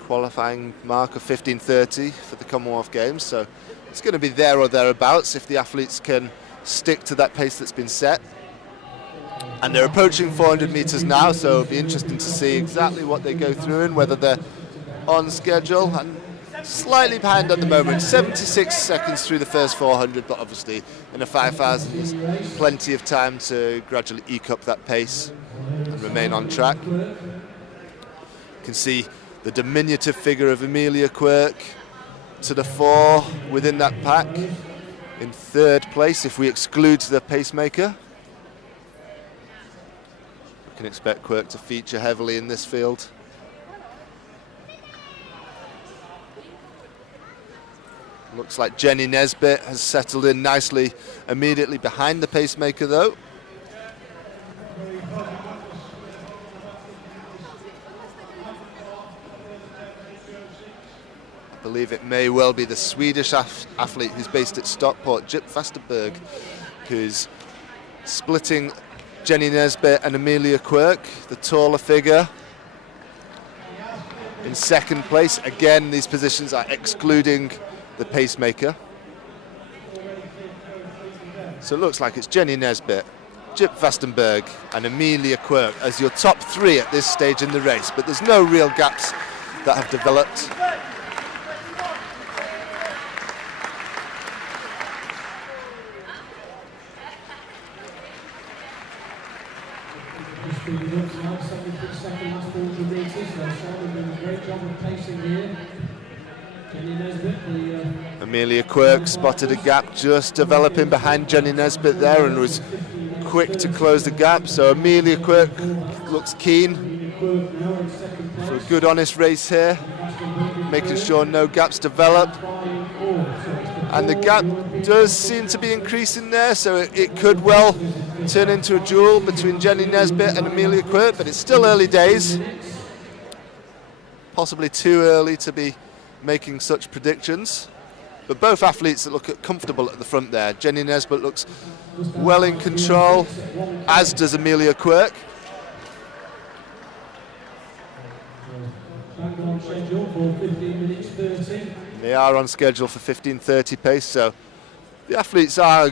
qualifying mark of 15:30 for the Commonwealth Games. So it's going to be there or thereabouts if the athletes can stick to that pace that's been set. And they're approaching 400 metres now, so it'll be interesting to see exactly what they go through and whether they're on schedule. And slightly behind at the moment, 76 seconds through the first 400, but obviously in a 5,000 there's plenty of time to gradually eke up that pace and remain on track. You can see the diminutive figure of Amelia Quirk to the fore within that pack, in 3rd place if we exclude the pacemaker. We can expect Quirk to feature heavily in this field. Looks like Jenny Nesbitt has settled in nicely immediately behind the pacemaker though. I believe it may well be the Swedish athlete who's based at Stockport, Jip Vasterberg, who's splitting Jenny Nesbitt and Amelia Quirk, the taller figure, in 2nd place. Again, these positions are excluding the pacemaker. So it looks like it's Jenny Nesbitt, Jip Vastenberg and Amelia Quirk as your top 3 at this stage in the race, but there's no real gaps that have developed. Amelia Quirk spotted a gap just developing behind Jenny Nesbitt there and was quick to close the gap. So Amelia Quirk looks keen for a good honest race here, making sure no gaps develop. And the gap does seem to be increasing there, so it could well turn into a duel between Jenny Nesbitt and Amelia Quirk, but it's still early days. Possibly too early to be making such predictions. But both athletes look comfortable at the front there. Jenny Nesbitt looks well in control, as does Amelia Quirk. schedule for 15 minutes 30. They are on schedule for 15:30 pace, so the athletes are,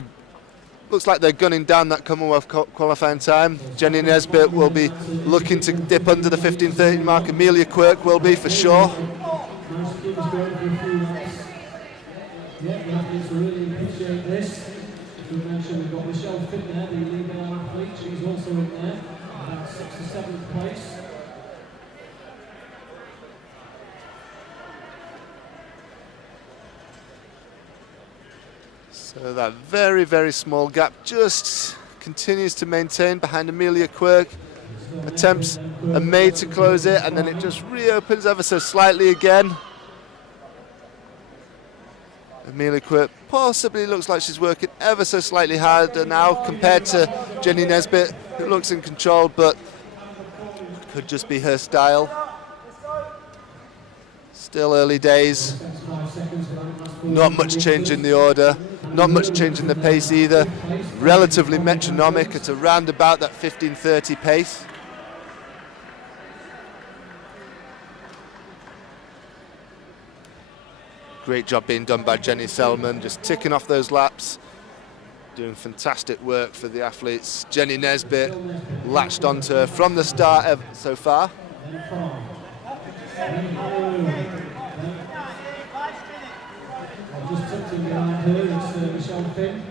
looks like they're gunning down that Commonwealth qualifying time. Jenny Nesbitt will be looking to dip under the 15:30 mark. Amelia Quirk will be for sure. Nice to keep us going for a few laps. Yeah, the athletes really appreciate this. As we mentioned, we've got Michelle Finn there, the lead athlete. She's also in there, about 6th or 7th place. So that very, very small gap just continues to maintain behind Amelia Quirk. Attempts are made to close it, and then it just reopens ever so slightly again. Amelia Quirk possibly looks like she's working ever so slightly harder now compared to Jenny Nesbitt, who looks in control, but could just be her style. Still early days. Not much change in the order, not much change in the pace either. Relatively metronomic at around about that 15:30 pace. Great job being done by Jenny Selman, just ticking off those laps, doing fantastic work for the athletes. Jenny Nesbitt latched onto her from the start so far. Just tucked in behind her, it's Michelle Finn.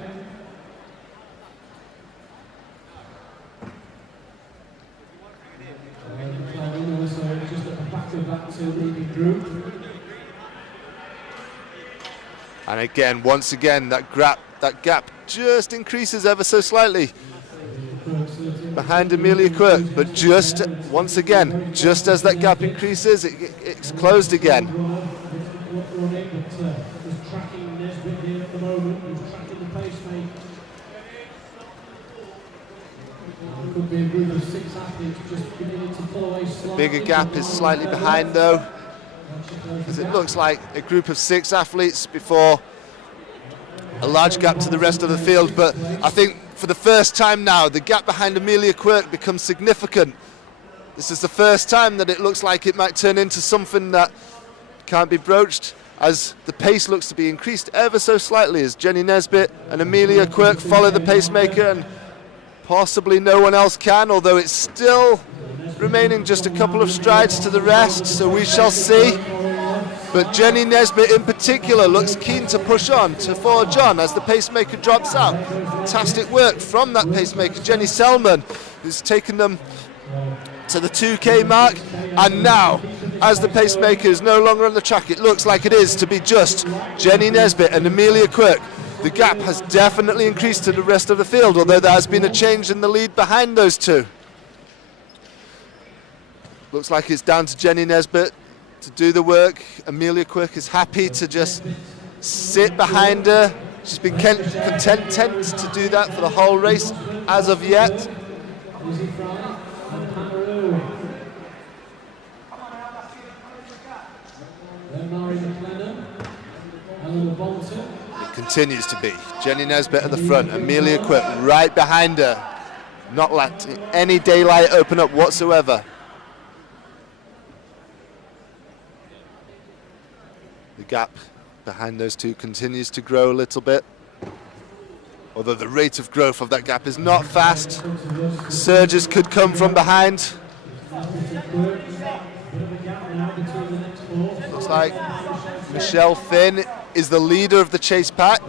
Also just at the back of that leading group. And again, once again, that gap just increases ever so slightly behind Amelia Quirk, but just, once again, just as that gap increases, it's closed again. Bigger gap is slightly behind though, because it looks like a group of 6 athletes before a large gap to the rest of the field. But I think for the first time now, the gap behind Amelia Quirk becomes significant. This is the first time that it looks like it might turn into something that can't be broached, as the pace looks to be increased ever so slightly as Jenny Nesbitt and Amelia Quirk follow the pacemaker, and possibly no one else can, although it's still remaining just a couple of strides to the rest, so we shall see. But Jenny Nesbitt in particular looks keen to push on, to forge on as the pacemaker drops out. Fantastic work from that pacemaker, Jenny Selman, who's taken them to the 2K mark. And now, as the pacemaker is no longer on the track, it looks like it is to be just Jenny Nesbitt and Amelia Quirk. The gap has definitely increased to the rest of the field, although there has been a change in the lead behind those two. Looks like it's down to Jenny Nesbitt to do the work. Amelia Quirk is happy to just sit behind her. She's been content to do that for the whole race as of yet. It continues to be Jenny Nesbitt at the front, Amelia Quirk right behind her. Not letting any daylight open up whatsoever. The gap behind those two continues to grow a little bit, although the rate of growth of that gap is not fast. Surges could come from behind. Looks like Michelle Finn is the leader of the chase pack.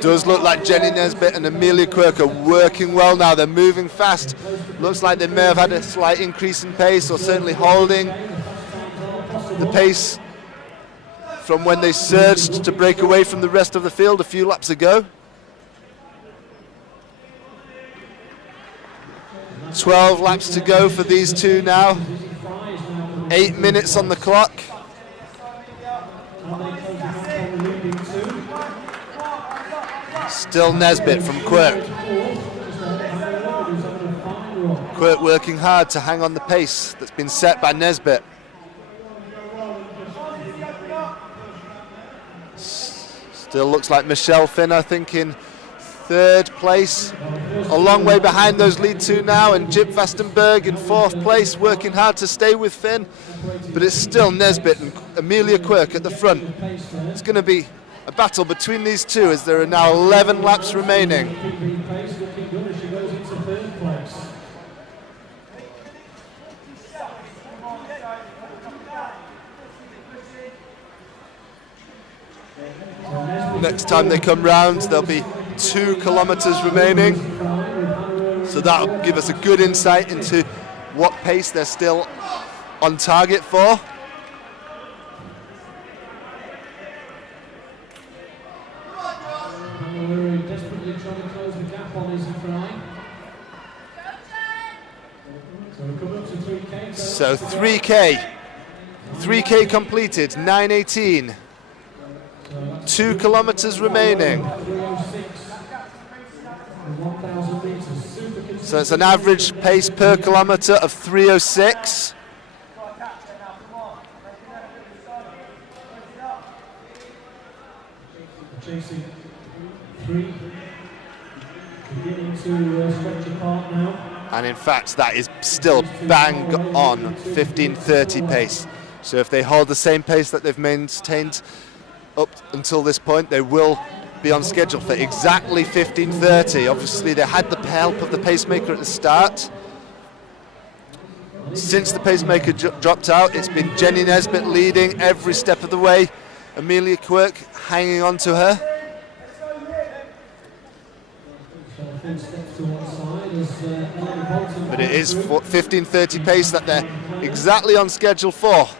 Does look like Jenny Nesbitt and Amelia Quirk are working well now. They're moving fast. Looks like they may have had a slight increase in pace, or certainly holding the pace from when they surged to break away from the rest of the field a few laps ago. 12 laps to go for these two now. 8 minutes on the clock. Still Nesbitt from Quirk. Quirk working hard to hang on the pace that's been set by Nesbitt. Still looks like Michelle Finn, I think, in third place, a long way behind those lead two now, and Jip Vastenberg in fourth place, working hard to stay with Finn, but it's still Nesbitt and Amelia Quirk at the front. It's going to be a battle between these two as there are now 11 laps remaining. Next time they come round, there'll be 2 kilometres remaining, so that'll give us a good insight into what pace they're still on target for. Desperately trying to close the gap on Izzy Fry. So we're coming up to 3K. So 3K completed, 9:18. 2 kilometres remaining. So it's an average pace per kilometre of 3:06. Chasing 3. Beginning to stretch apart now. And in fact, that is still bang on 15:30 pace. So if they hold the same pace that they've maintained up until this point, they will be on schedule for exactly 15:30. Obviously, they had the help of the pacemaker at the start. Since the pacemaker dropped out, it's been Jenny Nesbitt leading every step of the way. Amelia Quirk hanging on to her. But it is 15:30 pace that they're exactly on schedule for.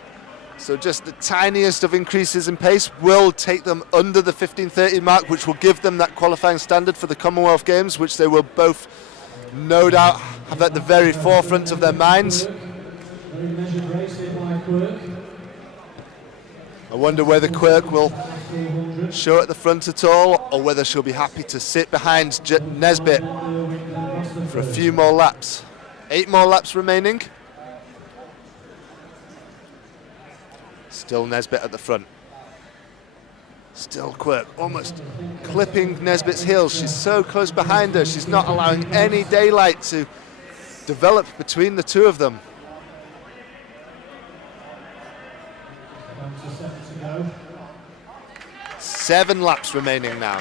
So just the tiniest of increases in pace will take them under the 15:30 mark, which will give them that qualifying standard for the Commonwealth Games, which they will both no doubt have at the very forefront of their minds. I wonder whether Quirk will show at the front at all, or whether she'll be happy to sit behind Nesbitt for a few more laps. 8 more laps remaining. Still Nesbitt at the front. Still Quirk almost clipping Nesbitt's heels. She's so close behind her. She's not allowing any daylight to develop between the two of them. 7 laps remaining now.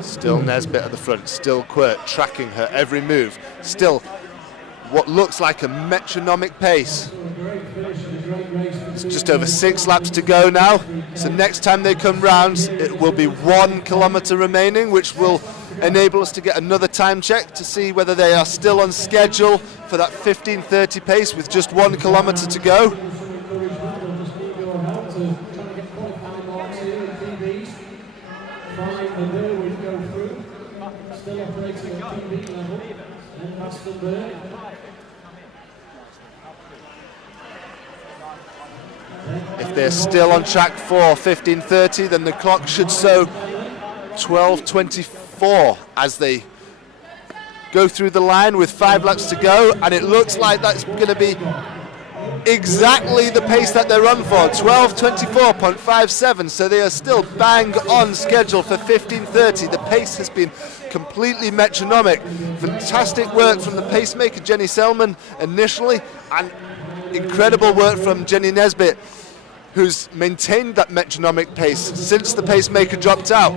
Still Nesbitt at the front, still Quirk tracking her every move, still what looks like a metronomic pace. It's just over 6 laps to go now, so next time they come round it will be 1 kilometre remaining, which will enable us to get another time check to see whether they are still on schedule for that 15:30 pace with just 1 kilometre to go. If they're still on track for 15:30, then the clock should show 12:24 as they go through the line with 5 laps to go, and it looks like that's going to be exactly the pace that they're on for, 12:24.57, so they are still bang on schedule for 15:30. The pace has been completely metronomic. Fantastic work from the pacemaker Jenny Selman initially, and incredible work from Jenny Nesbitt, who's maintained that metronomic pace since the pacemaker dropped out.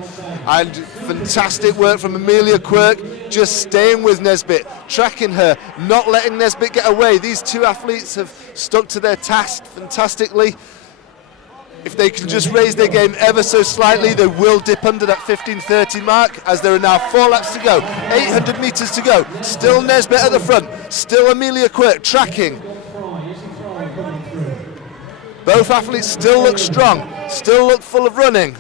And fantastic work from Amelia Quirk, just staying with Nesbitt, tracking her, not letting Nesbitt get away. These two athletes have stuck to their task fantastically. If they can just raise their game ever so slightly, they will dip under that 15:30 mark, as there are now 4 laps to go, 800 metres to go. Still Nesbitt at the front, still Amelia Quirk tracking. Both athletes still look strong, still look full of running.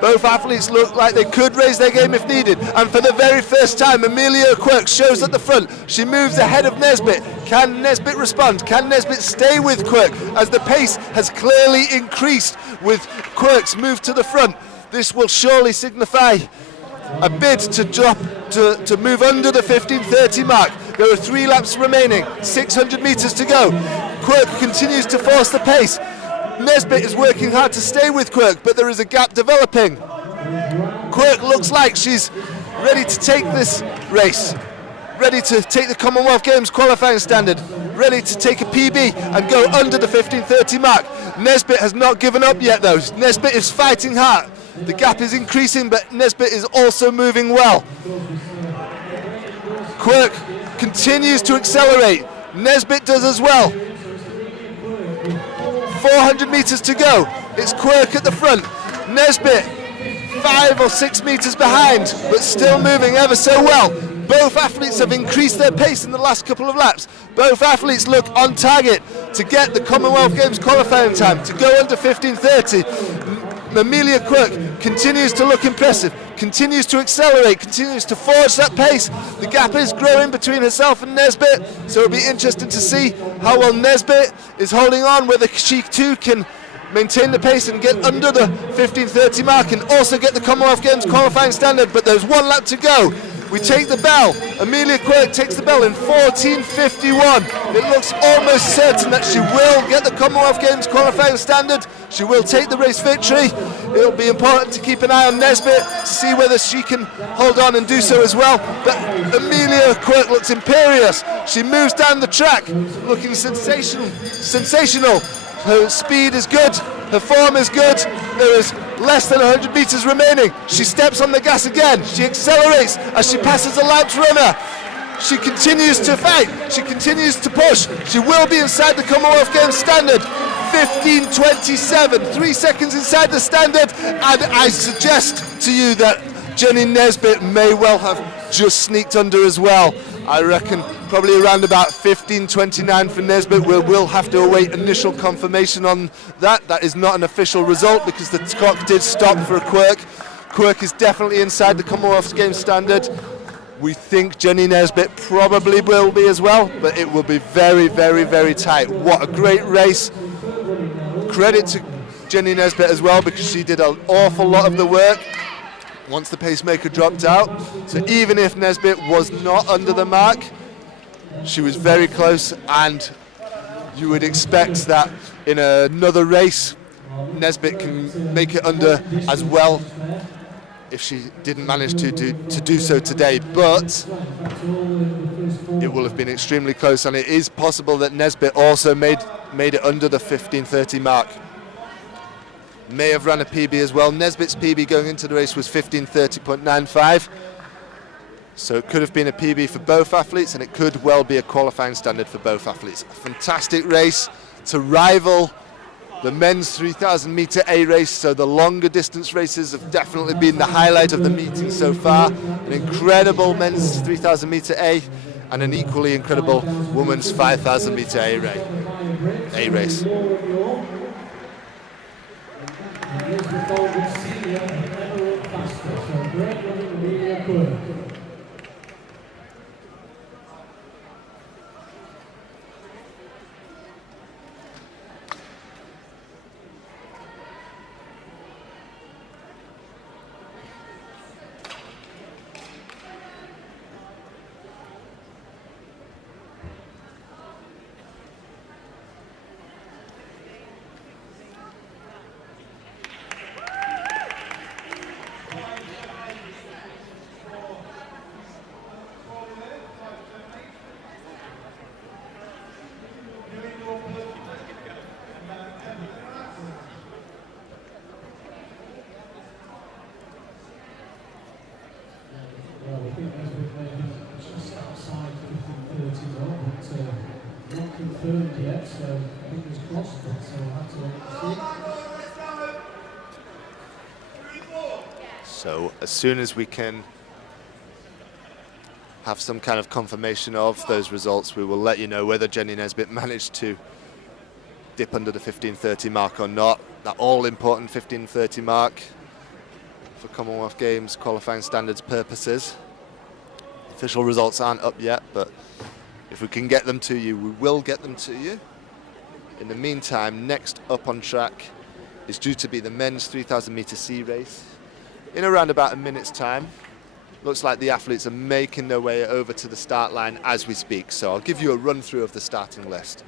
Both athletes look like they could raise their game if needed. And for the very first time, Amelia Quirk shows at the front. She moves ahead of NESBITT. Can NESBITT respond? Can NESBITT stay with Quirk as the pace has clearly increased with Quirk's move to the front? This will surely signify a bid to drop, to move under the 15:30 mark. There are 3 laps remaining, 600 metres to go. Quirk continues to force the pace. NESBITT is working hard to stay with Quirk, but there is a gap developing. Quirk looks like she's ready to take this race, ready to take the Commonwealth Games qualifying standard, ready to take a PB and go under the 15:30 mark. NESBITT has not given up yet though. NESBITT is fighting hard. The gap is increasing, but NESBITT is also moving well. Quirk continues to accelerate. NESBITT does as well. 400 metres to go. It's Quirk at the front. NESBITT 5 or 6 metres behind, but still moving ever so well. Both athletes have increased their pace in the last couple of laps. Both athletes look on target to get the Commonwealth Games qualifying time, to go under 15:30. Amelia Quirk continues to look impressive, continues to accelerate, continues to forge that pace. The gap is growing between herself and NESBITT, so it'll be interesting to see how well NESBITT is holding on, whether she too can maintain the pace and get under the 15:30 mark and also get the Commonwealth Games qualifying standard. But there's 1 lap to go. We take the bell. Amelia Quirk takes the bell in 14:51. It looks almost certain that she will get the Commonwealth Games qualifying standard. She will take the race victory. It'll be important to keep an eye on NESBITT to see whether she can hold on and do so as well. But Amelia Quirk looks imperious. She moves down the track, looking sensational. Her speed is good. Her form is good. There is less than 100 metres remaining. She steps on the gas again. She accelerates as she passes a Lamps runner. She continues to fight. She continues to push. She will be inside the Commonwealth Games standard. 15:27, 3 seconds inside the standard. And I suggest to you that Jenny Nesbitt may well have just sneaked under as well. I reckon probably around about 15:29 for Nesbitt. We'll have to await initial confirmation on that. That is not an official result because the clock did stop for Quirk. Quirk is definitely inside the Commonwealth Games standard. We think Jenny Nesbitt probably will be as well, but it will be very, very, very tight. What a great race. Credit to Jenny Nesbitt as well because she did an awful lot of the work once the pacemaker dropped out. So even if Nesbitt was not under the mark, she was very close, and you would expect that in another race Nesbitt can make it under as well if she didn't manage to do so today, but it will have been extremely close, and it is possible that Nesbitt also made it under the 15:30 mark. May have run a PB as well. Nesbitt's PB going into the race was 15:30.95, so it could have been a PB for both athletes, and it could well be a qualifying standard for both athletes. A fantastic race to rival the men's 3,000 metre A race, so the longer distance races have definitely been the highlight of the meeting so far. An incredible men's 3,000 metre A and an equally incredible women's 5,000 metre A race. So as soon as we can have some kind of confirmation of those results, we will let you know whether Jenny Nesbitt managed to dip under the 15:30 mark or not. That all-important 15:30 mark for Commonwealth Games qualifying standards purposes. Official results aren't up yet, but if we can get them to you, we will get them to you. In the meantime, next up on track is due to be the men's 3,000 metre sea race in around about a minute's time. Looks like the athletes are making their way over to the start line as we speak, so I'll give you a run through of the starting list.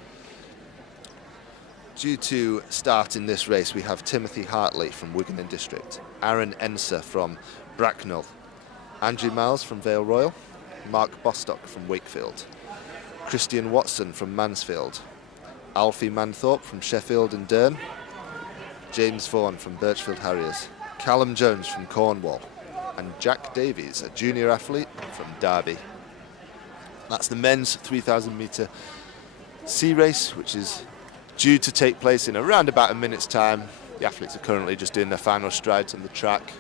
Due to start in this race, we have Timothy Hartley from Wigan and District, Aaron Enser from Bracknell, Andrew Miles from Vale Royal, Mark Bostock from Wakefield, Christian Watson from Mansfield, Alfie Manthorpe from Sheffield and Dearn, James Vaughan from Birchfield Harriers, Callum Jones from Cornwall, and Jack Davies, a junior athlete from Derby. That's the men's 3,000 metre sea race, which is due to take place in around about a minute's time. The athletes are currently just doing their final strides on the track.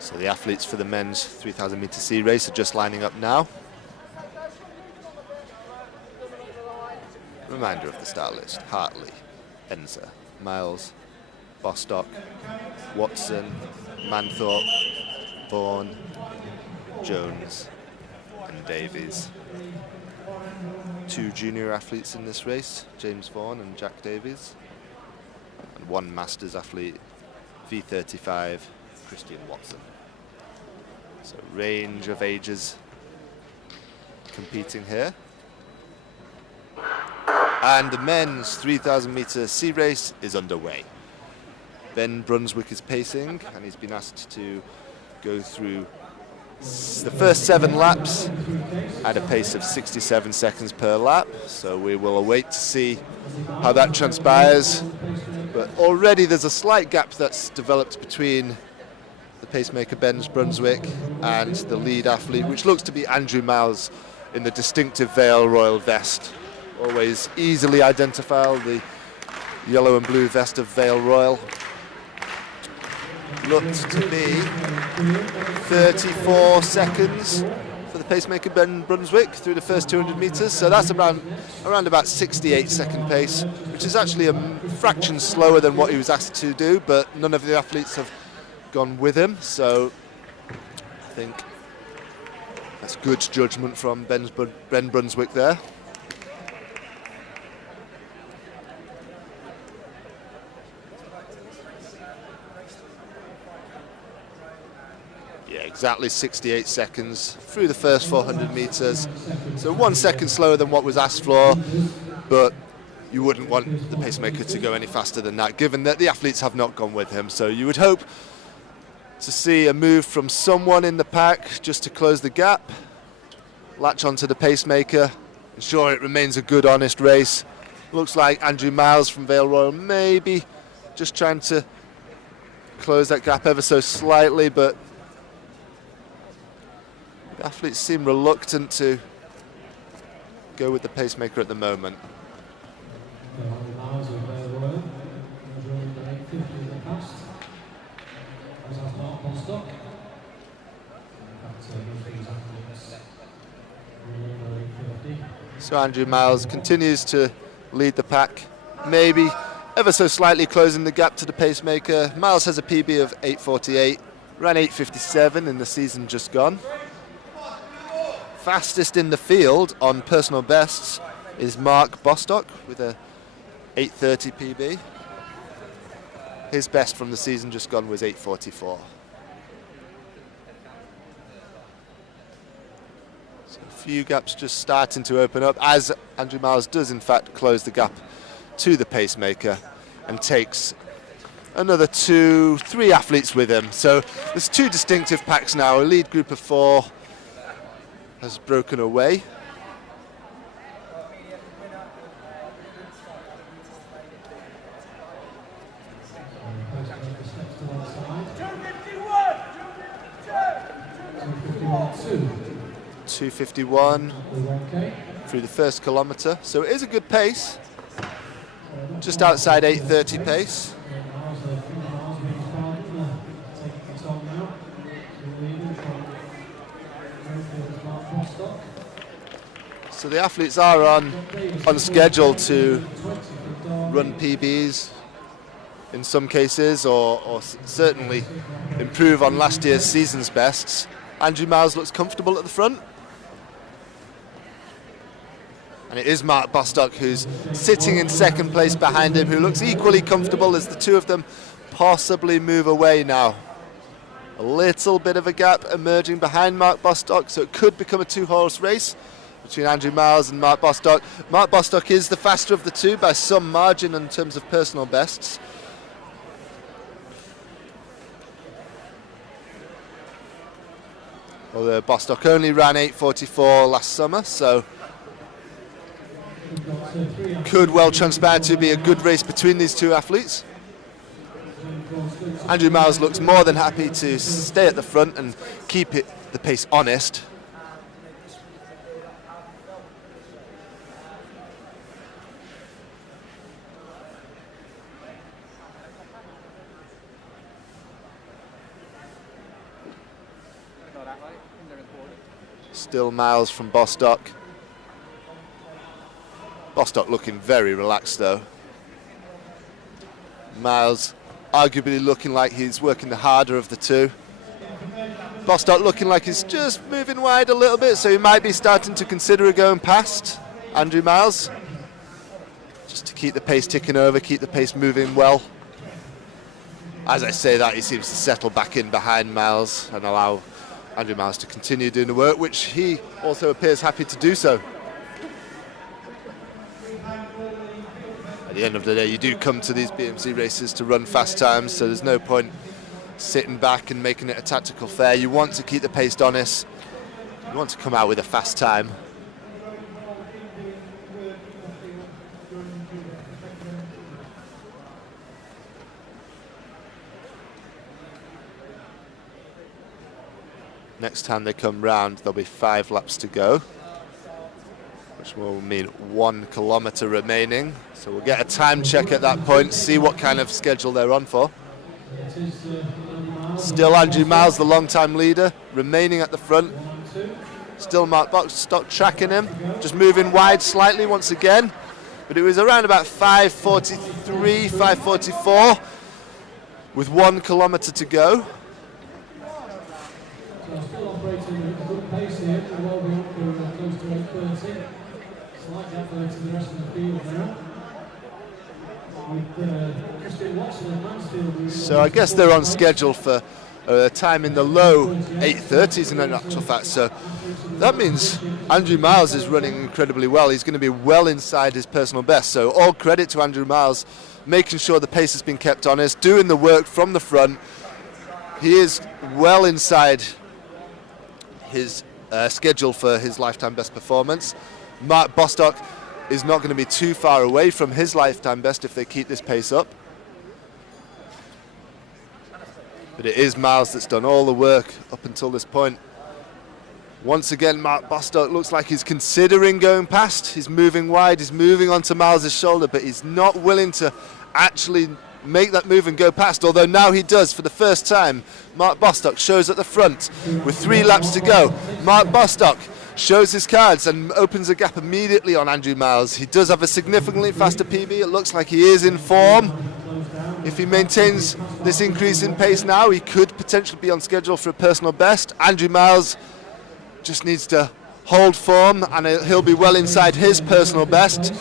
So the athletes for the men's 3,000 metre sea race are just lining up now. Reminder of the start list: Hartley, Enser, Miles, Bostock, Watson, Manthorpe, Vaughan, Jones and Davies. Two junior athletes in this race, James Vaughan and Jack Davies, and one Masters athlete, V35, Christian Watson. So range of ages competing here. And the men's 3,000 metre sea race is underway. Ben Brunswick is pacing, and he's been asked to go through the first 7 laps at a pace of 67 seconds per lap. So we will await to see how that transpires. But already there's a slight gap that's developed between the pacemaker Ben Brunswick and the lead athlete, which looks to be Andrew Miles in the distinctive Vale Royal vest. Always easily identifiable, the yellow and blue vest of Vale Royal. Looked to be 34 seconds for the pacemaker Ben Brunswick through the first 200 metres, so that's around about 68-second pace, which is actually a fraction slower than what he was asked to do, but none of the athletes have gone with him, so I think that's good judgment from Ben Brunswick there. Yeah, exactly 68 seconds through the first 400 metres, so 1 second slower than what was asked for, but you wouldn't want the pacemaker to go any faster than that, given that the athletes have not gone with him, so you would hope to see a move from someone in the pack just to close the gap, latch onto the pacemaker, ensure it remains a good, honest race. Looks like Andrew Miles from Vale Royal maybe just trying to close that gap ever so slightly, but the athletes seem reluctant to go with the pacemaker at the moment. So Andrew Miles continues to lead the pack, maybe ever so slightly closing the gap to the pacemaker. Miles has a PB of 8:48, Ran 8:57 in the season just gone. Fastest in the field on personal bests is Mark Bostock with a 8:30 PB. His best from the season just gone was 8:44. So a few gaps just starting to open up, as Andrew Miles does in fact close the gap to the pacemaker and takes another 2-3 athletes with him. So there's two distinctive packs now. A lead group of 4 has broken away. .251 through the first kilometre, so it is a good pace, just outside 8:30 pace. So the athletes are on schedule to run PBs in some cases, or certainly improve on last year's season's bests. Andrew Miles looks comfortable at the front. And it is Mark Bostock who's sitting in second place behind him, who looks equally comfortable as the two of them possibly move away now. A little bit of a gap emerging behind Mark Bostock, so it could become a 2-horse race between Andrew Miles and Mark Bostock. Mark Bostock is the faster of the two by some margin in terms of personal bests. Although Bostock only ran 8:44 last summer, so could well transpire to be a good race between these two athletes. Andrew Miles looks more than happy to stay at the front and keep the pace honest. Still Miles from Bostock. Bostock looking very relaxed though. Miles arguably looking like he's working the harder of the two. Bostock looking like he's just moving wide a little bit, so he might be starting to consider going past Andrew Miles, just to keep the pace ticking over, keep the pace moving well. As I say that, he seems to settle back in behind Miles and allow Andrew Miles to continue doing the work, which he also appears happy to do so. At the end of the day, you do come to these BMC races to run fast times, so there's no point sitting back and making it a tactical fair. You want to keep the pace honest. You want to come out with a fast time. Next time they come round, there'll be 5 laps to go, which will mean 1 kilometre remaining. So we'll get a time check at that point, see what kind of schedule they're on for. Still Andrew Miles, the long-time leader, remaining at the front. Still Mark Bostock tracking him, just moving wide slightly once again. But it was around about 5:43, 5:44, with 1 kilometre to go. Still operating at a good pace here, well beyond for close to 8:30. Slight gap there to the rest of the field now. So I guess they're on schedule for a time in the low 8:30s in actual fact. So that means Andrew Miles is running incredibly well. He's going to be well inside his personal best. So all credit to Andrew Miles, making sure the pace has been kept honest, doing the work from the front. He is well inside his schedule for his lifetime best performance. Mark Bostock is not going to be too far away from his lifetime best if they keep this pace up. But it is Miles that's done all the work up until this point. Once again, Mark Bostock looks like he's considering going past. He's moving wide, he's moving onto Miles' shoulder, but he's not willing to actually make that move and go past, although now he does for the first time. Mark Bostock shows at the front with 3 laps to go. Mark Bostock shows his cards and opens a gap immediately on Andrew Miles. He does have a significantly faster PB. It looks like he is in form. If he maintains this increase in pace now, he could potentially be on schedule for a personal best. Andrew Miles just needs to hold form, and he'll be well inside his personal best.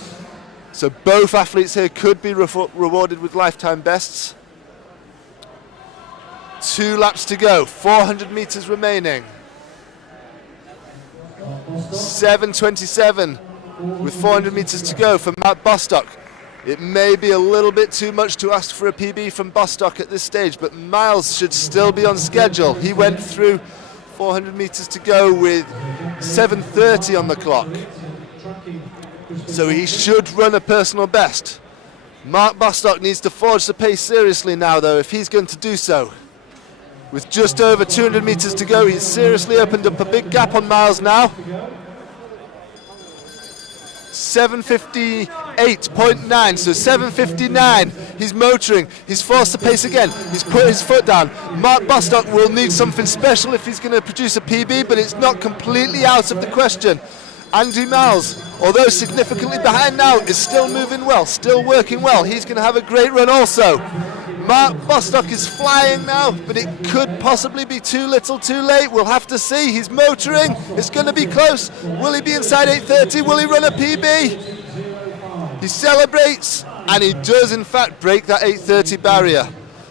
So both athletes here could be rewarded with lifetime bests. 2 laps to go, 400 meters remaining. 7:27 with 400 meters to go for Matt Bostock. It may be a little bit too much to ask for a PB from Bostock at this stage, but Miles should still be on schedule. He went through 400 meters to go with 7:30 on the clock. So he should run a personal best. Mark Bostock needs to forge the pace seriously now, though, if he's going to do so. With just over 200 meters to go, he's seriously opened up a big gap on Miles now. 7:58.9, so 7:59. He's motoring. He's forced the pace again. He's put his foot down. Mark Bostock will need something special if he's going to produce a PB, but it's not completely out of the question. Andrew Miles, although significantly behind now, is still moving well, still working well. He's going to have a great run also. Mark Bostock is flying now, but it could possibly be too little too late. We'll have to see. He's motoring. It's going to be close. Will he be inside 8:30? Will he run a PB? He celebrates, and he does in fact break that 8:30 barrier.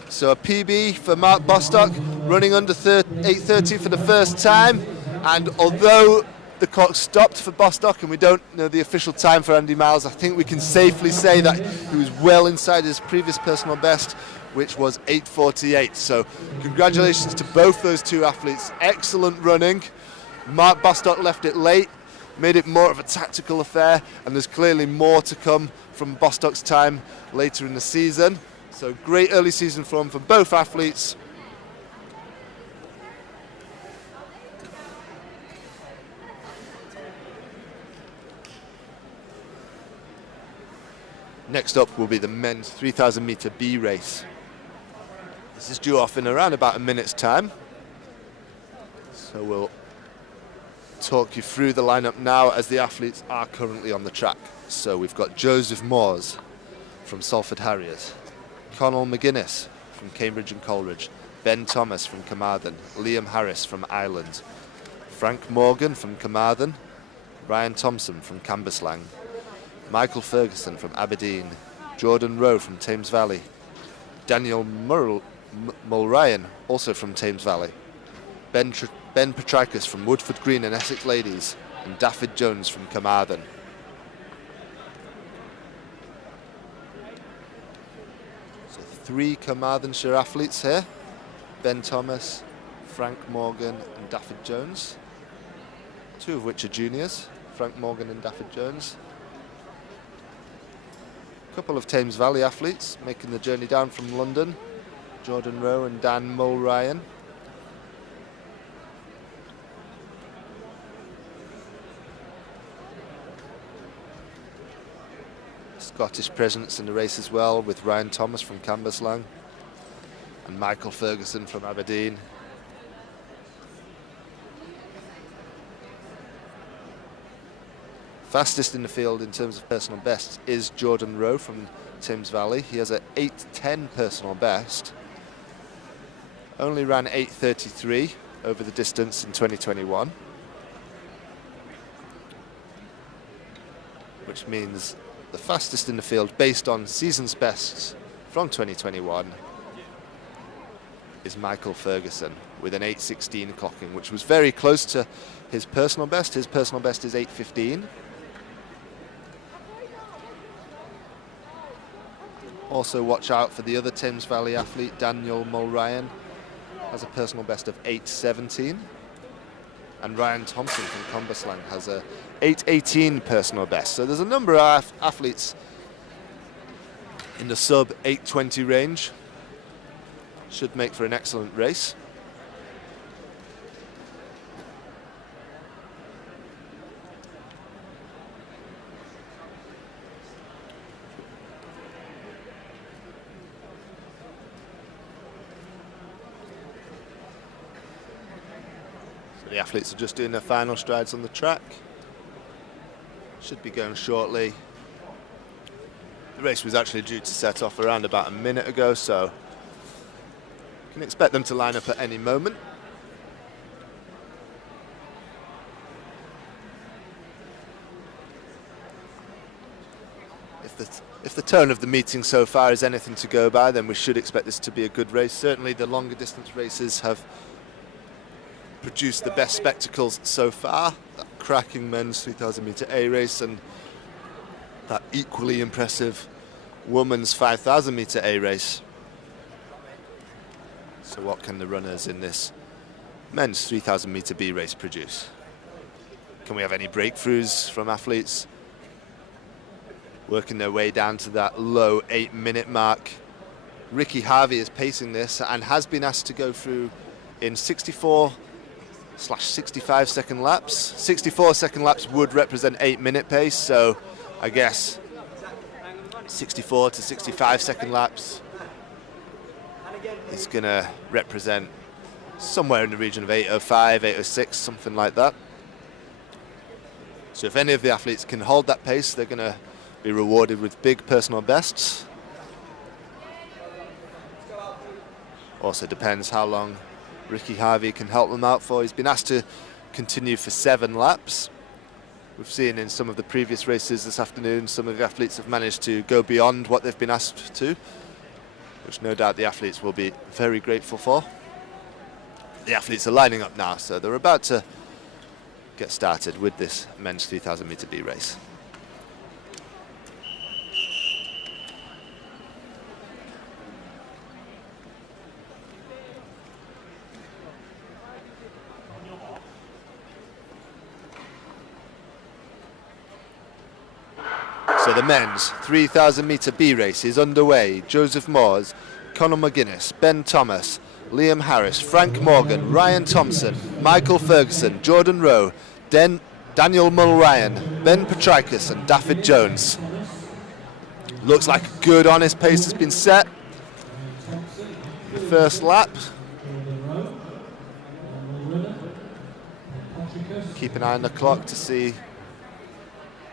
So a PB for Mark Bostock, running under 8:30 for the first time. And although the clock stopped for Bostock and we don't know the official time for Andy Miles, I think we can safely say that he was well inside his previous personal best, which was 8:48. So congratulations to both those two athletes. Excellent running. Mark Bostock left it late, made it more of a tactical affair, and there's clearly more to come from Bostock's time later in the season. So great early season form for both athletes. Next up will be the men's 3,000 meter B race. This is due off in around about a minute's time. So we'll talk you through the lineup now as the athletes are currently on the track. So we've got Joseph Moores from Salford Harriers, Connell McGuinness from Cambridge and Coleridge, Ben Thomas from Carmarthen, Liam Harris from Ireland, Frank Morgan from Carmarthen, Ryan Thompson from Cambuslang, Michael Ferguson from Aberdeen, Jordan Rowe from Thames Valley, Daniel Mulryan, also from Thames Valley, Ben Petrikis from Woodford Green and Essex Ladies, and Daffyd Jones from Carmarthen. So 3 Carmarthenshire athletes here, Ben Thomas, Frank Morgan and Daffyd Jones, 2 of which are juniors, Frank Morgan and Daffyd Jones. Couple of Thames Valley athletes making the journey down from London, Jordan Rowe and Dan Mulryan. Scottish presence in the race as well, with Ryan Thomas from Cambuslang and Michael Ferguson from Aberdeen. Fastest in the field in terms of personal best is Jordan Rowe from Thames Valley. He has an 8:10 personal best. Only ran 8:33 over the distance in 2021. Which means the fastest in the field based on season's bests from 2021 is Michael Ferguson with an 8:16 clocking, which was very close to his personal best. His personal best is 8:15. Also watch out for the other Thames Valley athlete, Daniel Mulryan, has a personal best of 8:17. And Ryan Thompson from Cambuslang has a 8:18 personal best. So there's a number of athletes in the sub 8:20 range. Should make for an excellent race. The athletes are just doing their final strides on the track. Should be going shortly. The race was actually due to set off around about a minute ago, so you can expect them to line up at any moment. If the tone of the meeting so far is anything to go by, then we should expect this to be a good race. Certainly the longer distance races have produced the best spectacles so far. That cracking men's 3,000 metre A race and that equally impressive women's 5,000 metre A race. So what can the runners in this men's 3,000 metre B race produce? Can we have any breakthroughs from athletes working their way down to that low 8-minute mark? Ricky Harvey is pacing this and has been asked to go through in 64/65 second laps. 64 second laps would represent 8-minute pace, so I guess 64 to 65 second laps is going to represent somewhere in the region of 8:05, 8:06, something like that. So if any of the athletes can hold that pace, they're going to be rewarded with big personal bests. Also depends how long Ricky Harvey can help them out for. He's been asked to continue for 7 laps. We've seen in some of the previous races this afternoon, some of the athletes have managed to go beyond what they've been asked to, which no doubt the athletes will be very grateful for. The athletes are lining up now, so they're about to get started with this men's 3,000 metre B race. So the men's 3,000 metre B race is underway. Joseph Moores, Conor McGuinness, Ben Thomas, Liam Harris, Frank Morgan, Ryan Thompson, Michael Ferguson, Jordan Rowe, Daniel Mulryan, Ben Petrikis and David Jones. Looks like a good honest pace has been set. The first lap. Keep an eye on the clock to see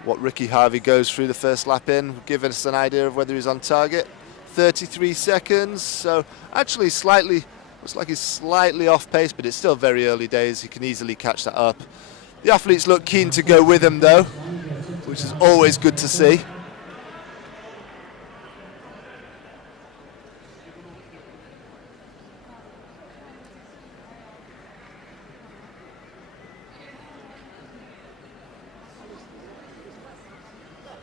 what Ricky Harvey goes through the first lap in, give us an idea of whether he's on target. 33 seconds, so actually looks like he's slightly off pace, but it's still very early days. He can easily catch that up. The athletes look keen to go with him though, which is always good to see.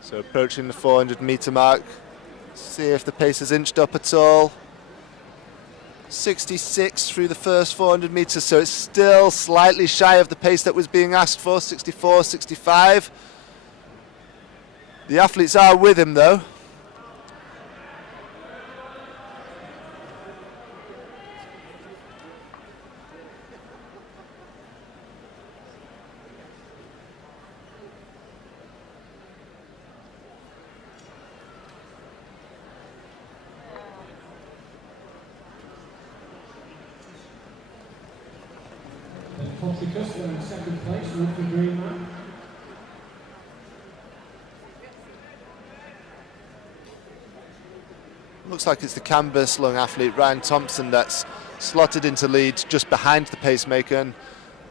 So approaching the 400 metre mark, see if the pace has inched up at all. 66 through the first 400 metres, so it's still slightly shy of the pace that was being asked for, 64, 65. The athletes are with him though. Proctor in second place, with the green man. Looks like it's the canvas lung athlete Ryan Thompson that's slotted into lead just behind the pacemaker, and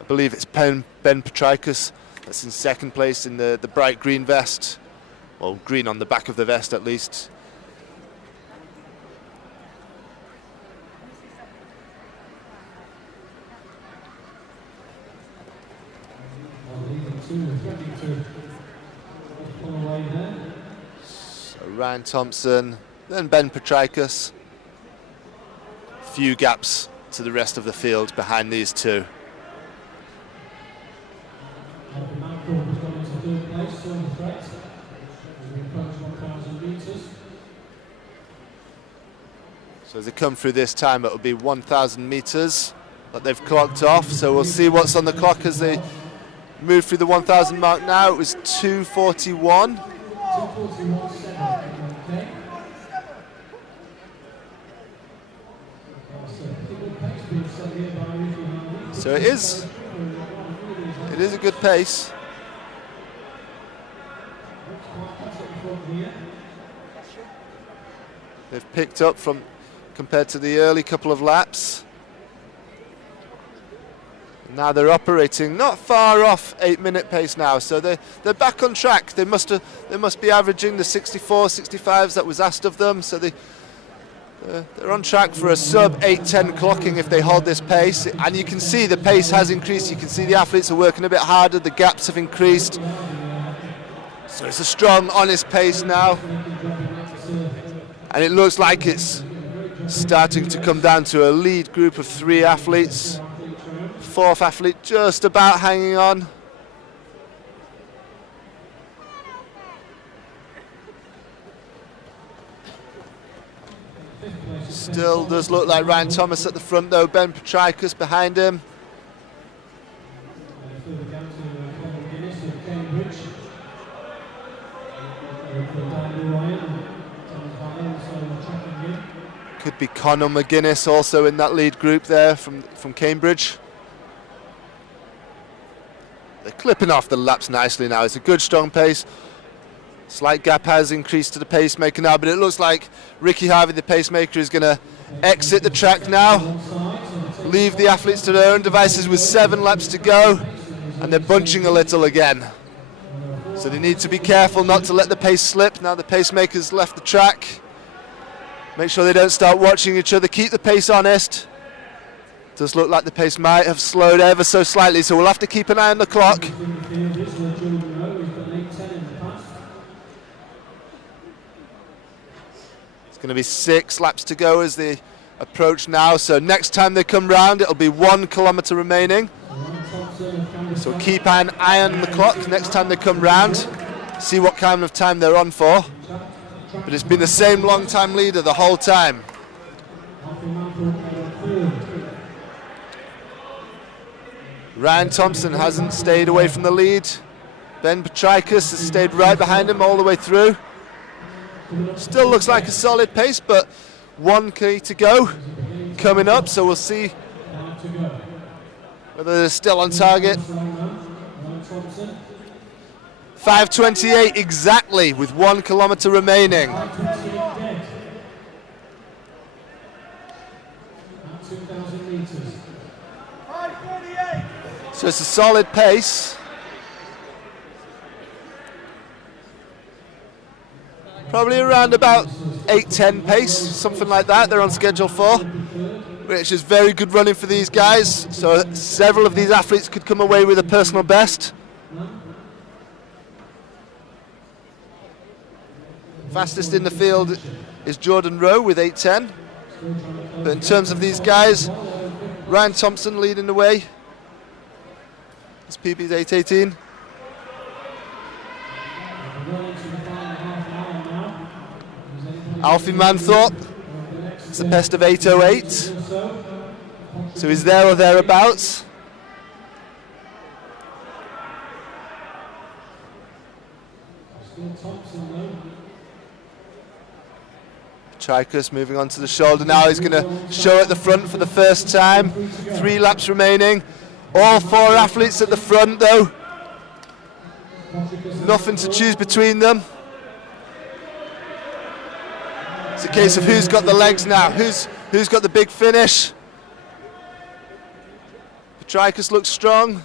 I believe it's Ben Petrikis that's in second place in the bright green vest, well, green on the back of the vest at least. So Ryan Thompson, then Ben Petrikis. Few gaps to the rest of the field behind these two. So as they come through this time, it will be 1,000 metres that they've clocked off. So we'll see what's on the clock as they move through the 1,000 mark now. It was 2:41. So it is a good pace. They've picked up from compared to the early couple of laps. Now they're operating not far off 8-minute pace now, so they're back on track. They must be averaging the 64, 65s that was asked of them. So they're on track for a sub 8:10 clocking if they hold this pace. And you can see the pace has increased. You can see the athletes are working a bit harder. The gaps have increased. So it's a strong, honest pace now. And it looks like it's starting to come down to a lead group of 3 athletes. 4th athlete just about hanging on. Still does look like Ryan Thomas at the front though, Ben Petrikis behind him. Could be Conor McGuinness also in that lead group there from Cambridge. They're clipping off the laps nicely now. It's a good, strong pace. Slight gap has increased to the pacemaker now, but it looks like Ricky Harvey, the pacemaker, is going to exit the track now. Leave the athletes to their own devices with 7 laps to go, and they're bunching a little again. So they need to be careful not to let the pace slip. Now the pacemaker's left the track. Make sure they don't start watching each other. Keep the pace honest. Does look like the pace might have slowed ever so slightly, so we'll have to keep an eye on the clock. It's going to be 6 laps to go as they approach now, so next time they come round it'll be 1 kilometre remaining. So keep an eye on the clock next time they come round, see what kind of time they're on for. But it's been the same long time leader the whole time. Ryan Thompson hasn't stayed away from the lead. Ben Petrikis has stayed right behind him all the way through. Still looks like a solid pace, but 1K to go coming up, so we'll see whether they're still on target. 5:28 exactly with 1 kilometre remaining. So it's a solid pace. Probably around about 8:10 pace, something like that they're on schedule for, which is very good running for these guys. So several of these athletes could come away with a personal best. Fastest in the field is Jordan Rowe with 8:10. But in terms of these guys, Ryan Thompson leading the way. His PB is 8:18. Alfie Manthorpe, it's the best of 8:08. So he's there or thereabouts. Trikus moving on to the shoulder now. He's going to show at the front for the first time. 3 laps remaining. All 4 athletes at the front though. Nothing to choose between them. It's a case of who's got the legs now. Who's got the big finish. Petrikis looks strong.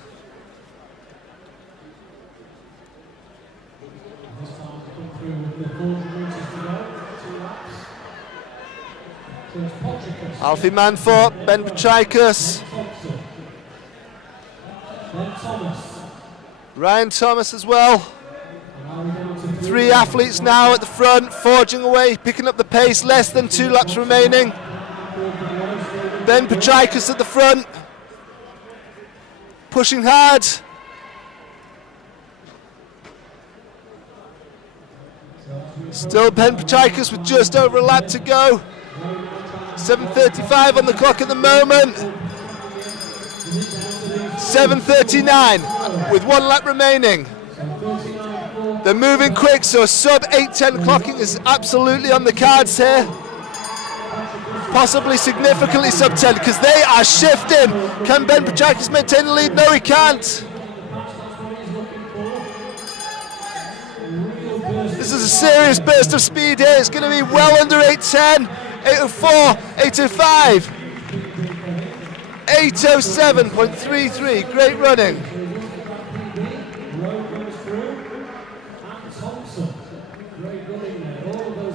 Alfie Manthorpe, Ben Petrikis, Ryan Thomas as well. 3 athletes now at the front, forging away, picking up the pace, less than 2 laps remaining. Ben Petrikis at the front, pushing hard. Still Ben Petrikis with just over a lap to go. 7:35 on the clock at the moment. 7:39 with 1 lap remaining. They're moving quick, so a sub 8:10 clocking is absolutely on the cards here. Possibly significantly sub 10 because they are shifting. Can Ben Petrikis maintain the lead? No, he can't. This is a serious burst of speed here. It's going to be well under 8:10, 8:04, 8:05. 8:07.33, great running.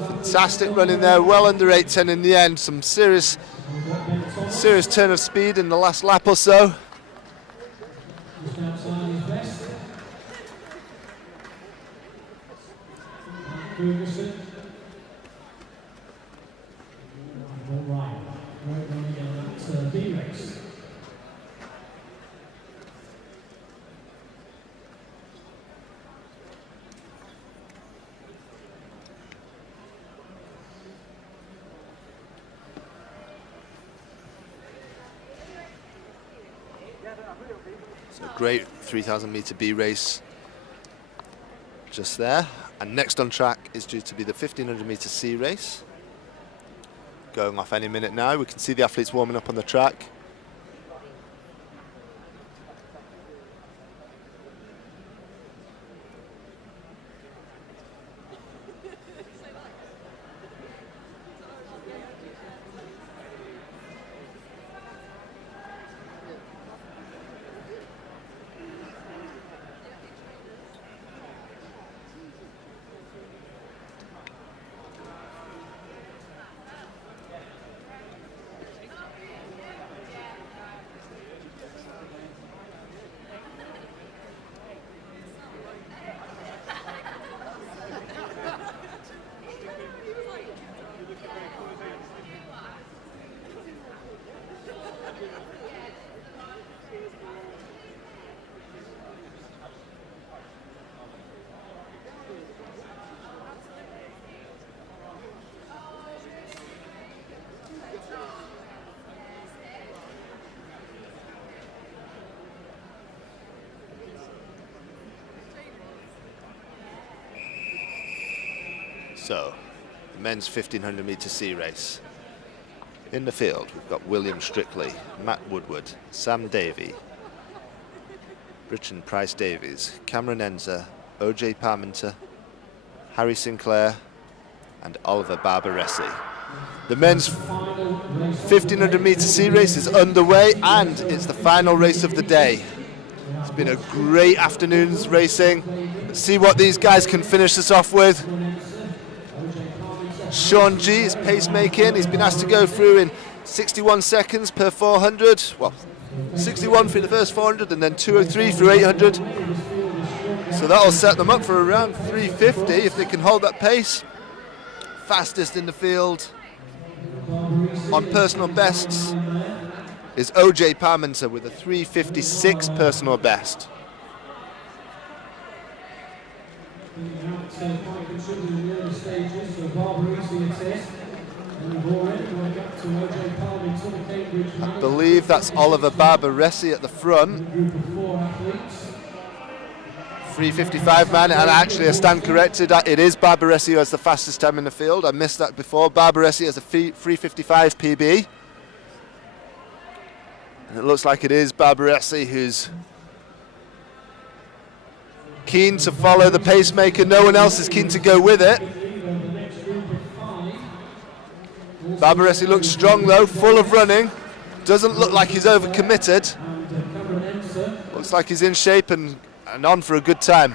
Fantastic running there, well under 8:10 in the end. Some serious turn of speed in the last lap or so. Great 3,000 metre B race just there. And next on track is due to be the 1,500 metre C race. Going off any minute now. We can see the athletes warming up on the track. So, men's 1,500 metre C race. In the field, we've got William Strictly, Matt Woodward, Sam Davey, Richard Price Davies, Cameron Enzer, OJ Parmenter, Harry Sinclair, and Oliver Barbaresi. The men's 1,500 metre C race is underway, and it's the final race of the day. It's been a great afternoon's racing. Let's see what these guys can finish this off with. Sean G is pacemaking. He's been asked to go through in 61 seconds per 400. Well, 61 through the first 400 and then 203 through 800. So that'll set them up for around 350 if they can hold that pace. Fastest in the field on personal bests is OJ Parmenter with a 3:56 personal best. I believe that's Oliver Barbaresi at the front. 3:55 man, and actually I stand corrected. It is Barbaresi who has the fastest time in the field. I missed that before. Barbaresi has a 3:55 PB. And it looks like it is Barbaresi who's keen to follow the pacemaker. No one else is keen to go with it. Barbaresi looks strong though, full of running. Doesn't look like he's overcommitted. Looks like he's in shape and on for a good time.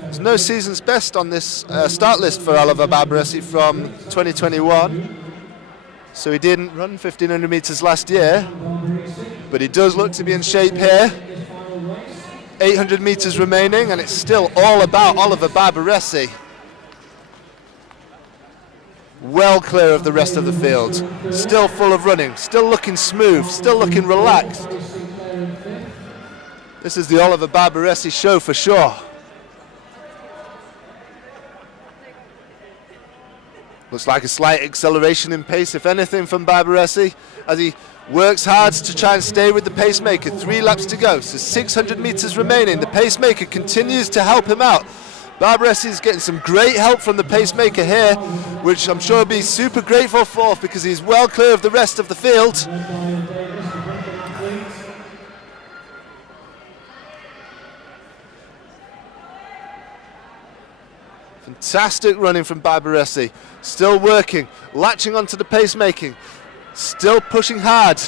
There's no season's best on this start list for Oliver Barbaresi from 2021. So he didn't run 1,500 metres last year, but he does look to be in shape here. 800 metres remaining, and it's still all about Oliver Barbaresi. Well clear of the rest of the field. Still full of running, still looking smooth, still looking relaxed. This is the Oliver Barbaresi show for sure. Looks like a slight acceleration in pace, if anything, from Barbaresi, as he works hard to try and stay with the pacemaker. 3 laps to go, so 600 metres remaining. The pacemaker continues to help him out. Barbaressi is getting some great help from the pacemaker here, which I'm sure he'll be super grateful for because he's well clear of the rest of the field. Fantastic running from Barbaressi, still working, latching onto the pacemaking, still pushing hard.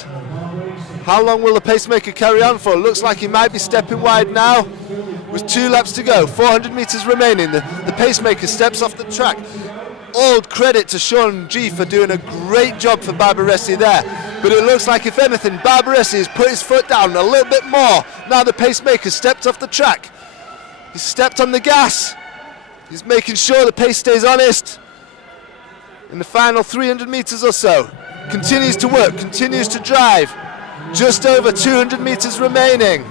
How long will the pacemaker carry on for? Looks like he might be stepping wide now. With 2 laps to go, 400 metres remaining. The pacemaker steps off the track. All credit to Sean G for doing a great job for Barbaressi there. But it looks like, if anything, Barbaressi has put his foot down a little bit more. Now the pacemaker stepped off the track. He's stepped on the gas. He's making sure the pace stays honest. In the final 300 metres or so, continues to work, continues to drive. Just over 200 metres remaining.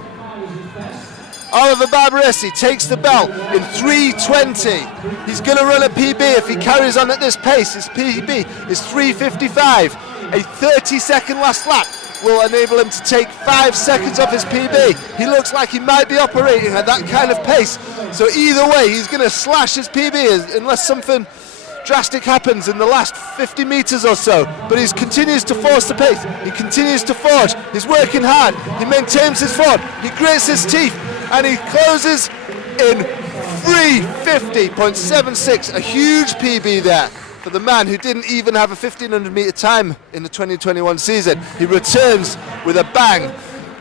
Oliver Barbaressi takes the belt in 3:20. He's going to run a PB if he carries on at this pace. His PB is 3:55. A 30-second last lap will enable him to take 5 seconds off his PB. He looks like he might be operating at that kind of pace. So either way, he's going to slash his PB unless something drastic happens in the last 50 metres or so. But he continues to force the pace. He continues to forge. He's working hard. He maintains his form. He grits his teeth. And he closes in 3:50.76. A huge PB there for the man who didn't even have a 1500 metre time in the 2021 season. He returns with a bang.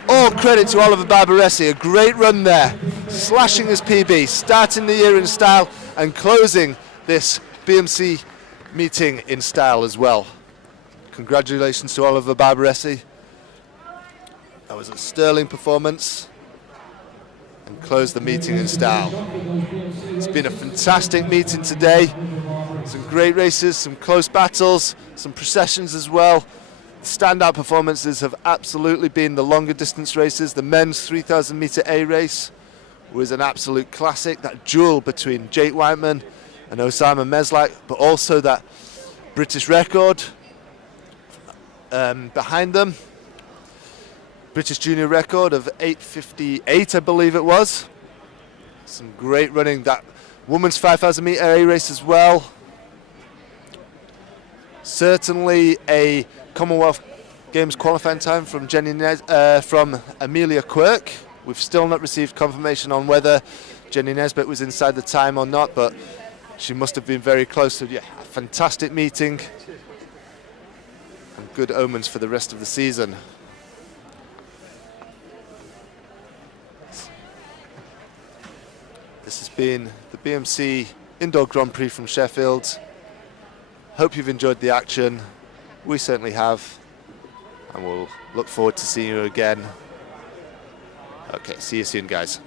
All credit to Oliver Barbaressi. A great run there. Slashing his PB, starting the year in style and closing this BMC meeting in style as well. Congratulations to Oliver Barbaressi. That was a sterling performance and closed the meeting in style. It's been a fantastic meeting today. Some great races, some close battles, some processions as well. The standout performances have absolutely been the longer distance races. The men's 3,000 metre A race was an absolute classic. That duel between Jake Whiteman and Osama Meslak, but also that British record behind them. British junior record of 8:58, I believe it was. Some great running. That women's 5,000 metre A race as well. Certainly a Commonwealth Games qualifying time from from Amelia Quirk. We've still not received confirmation on whether Jenny Nesbitt was inside the time or not, but she must have been very close. So yeah, a fantastic meeting and good omens for the rest of the season. This has been the BMC Indoor Grand Prix from Sheffield. Hope you've enjoyed the action. We certainly have. And we'll look forward to seeing you again. Okay, see you soon, guys.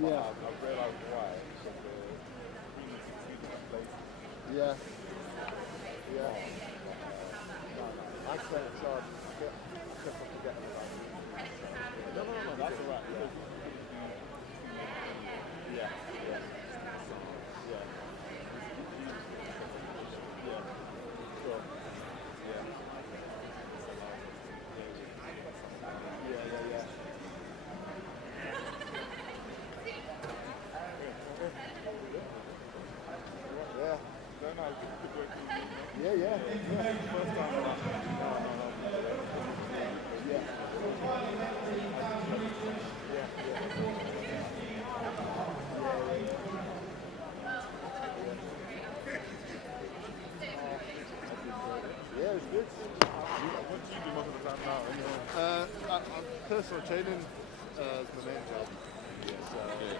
but Yeah. I've realised why. So the Yeah. Yeah. I spent a charge just to get it. No, that's alright. Yeah. Sure. Yeah. Yeah. First time no. Yeah, it's good. What do you do most of the time now? Personal training is my main job. Yes.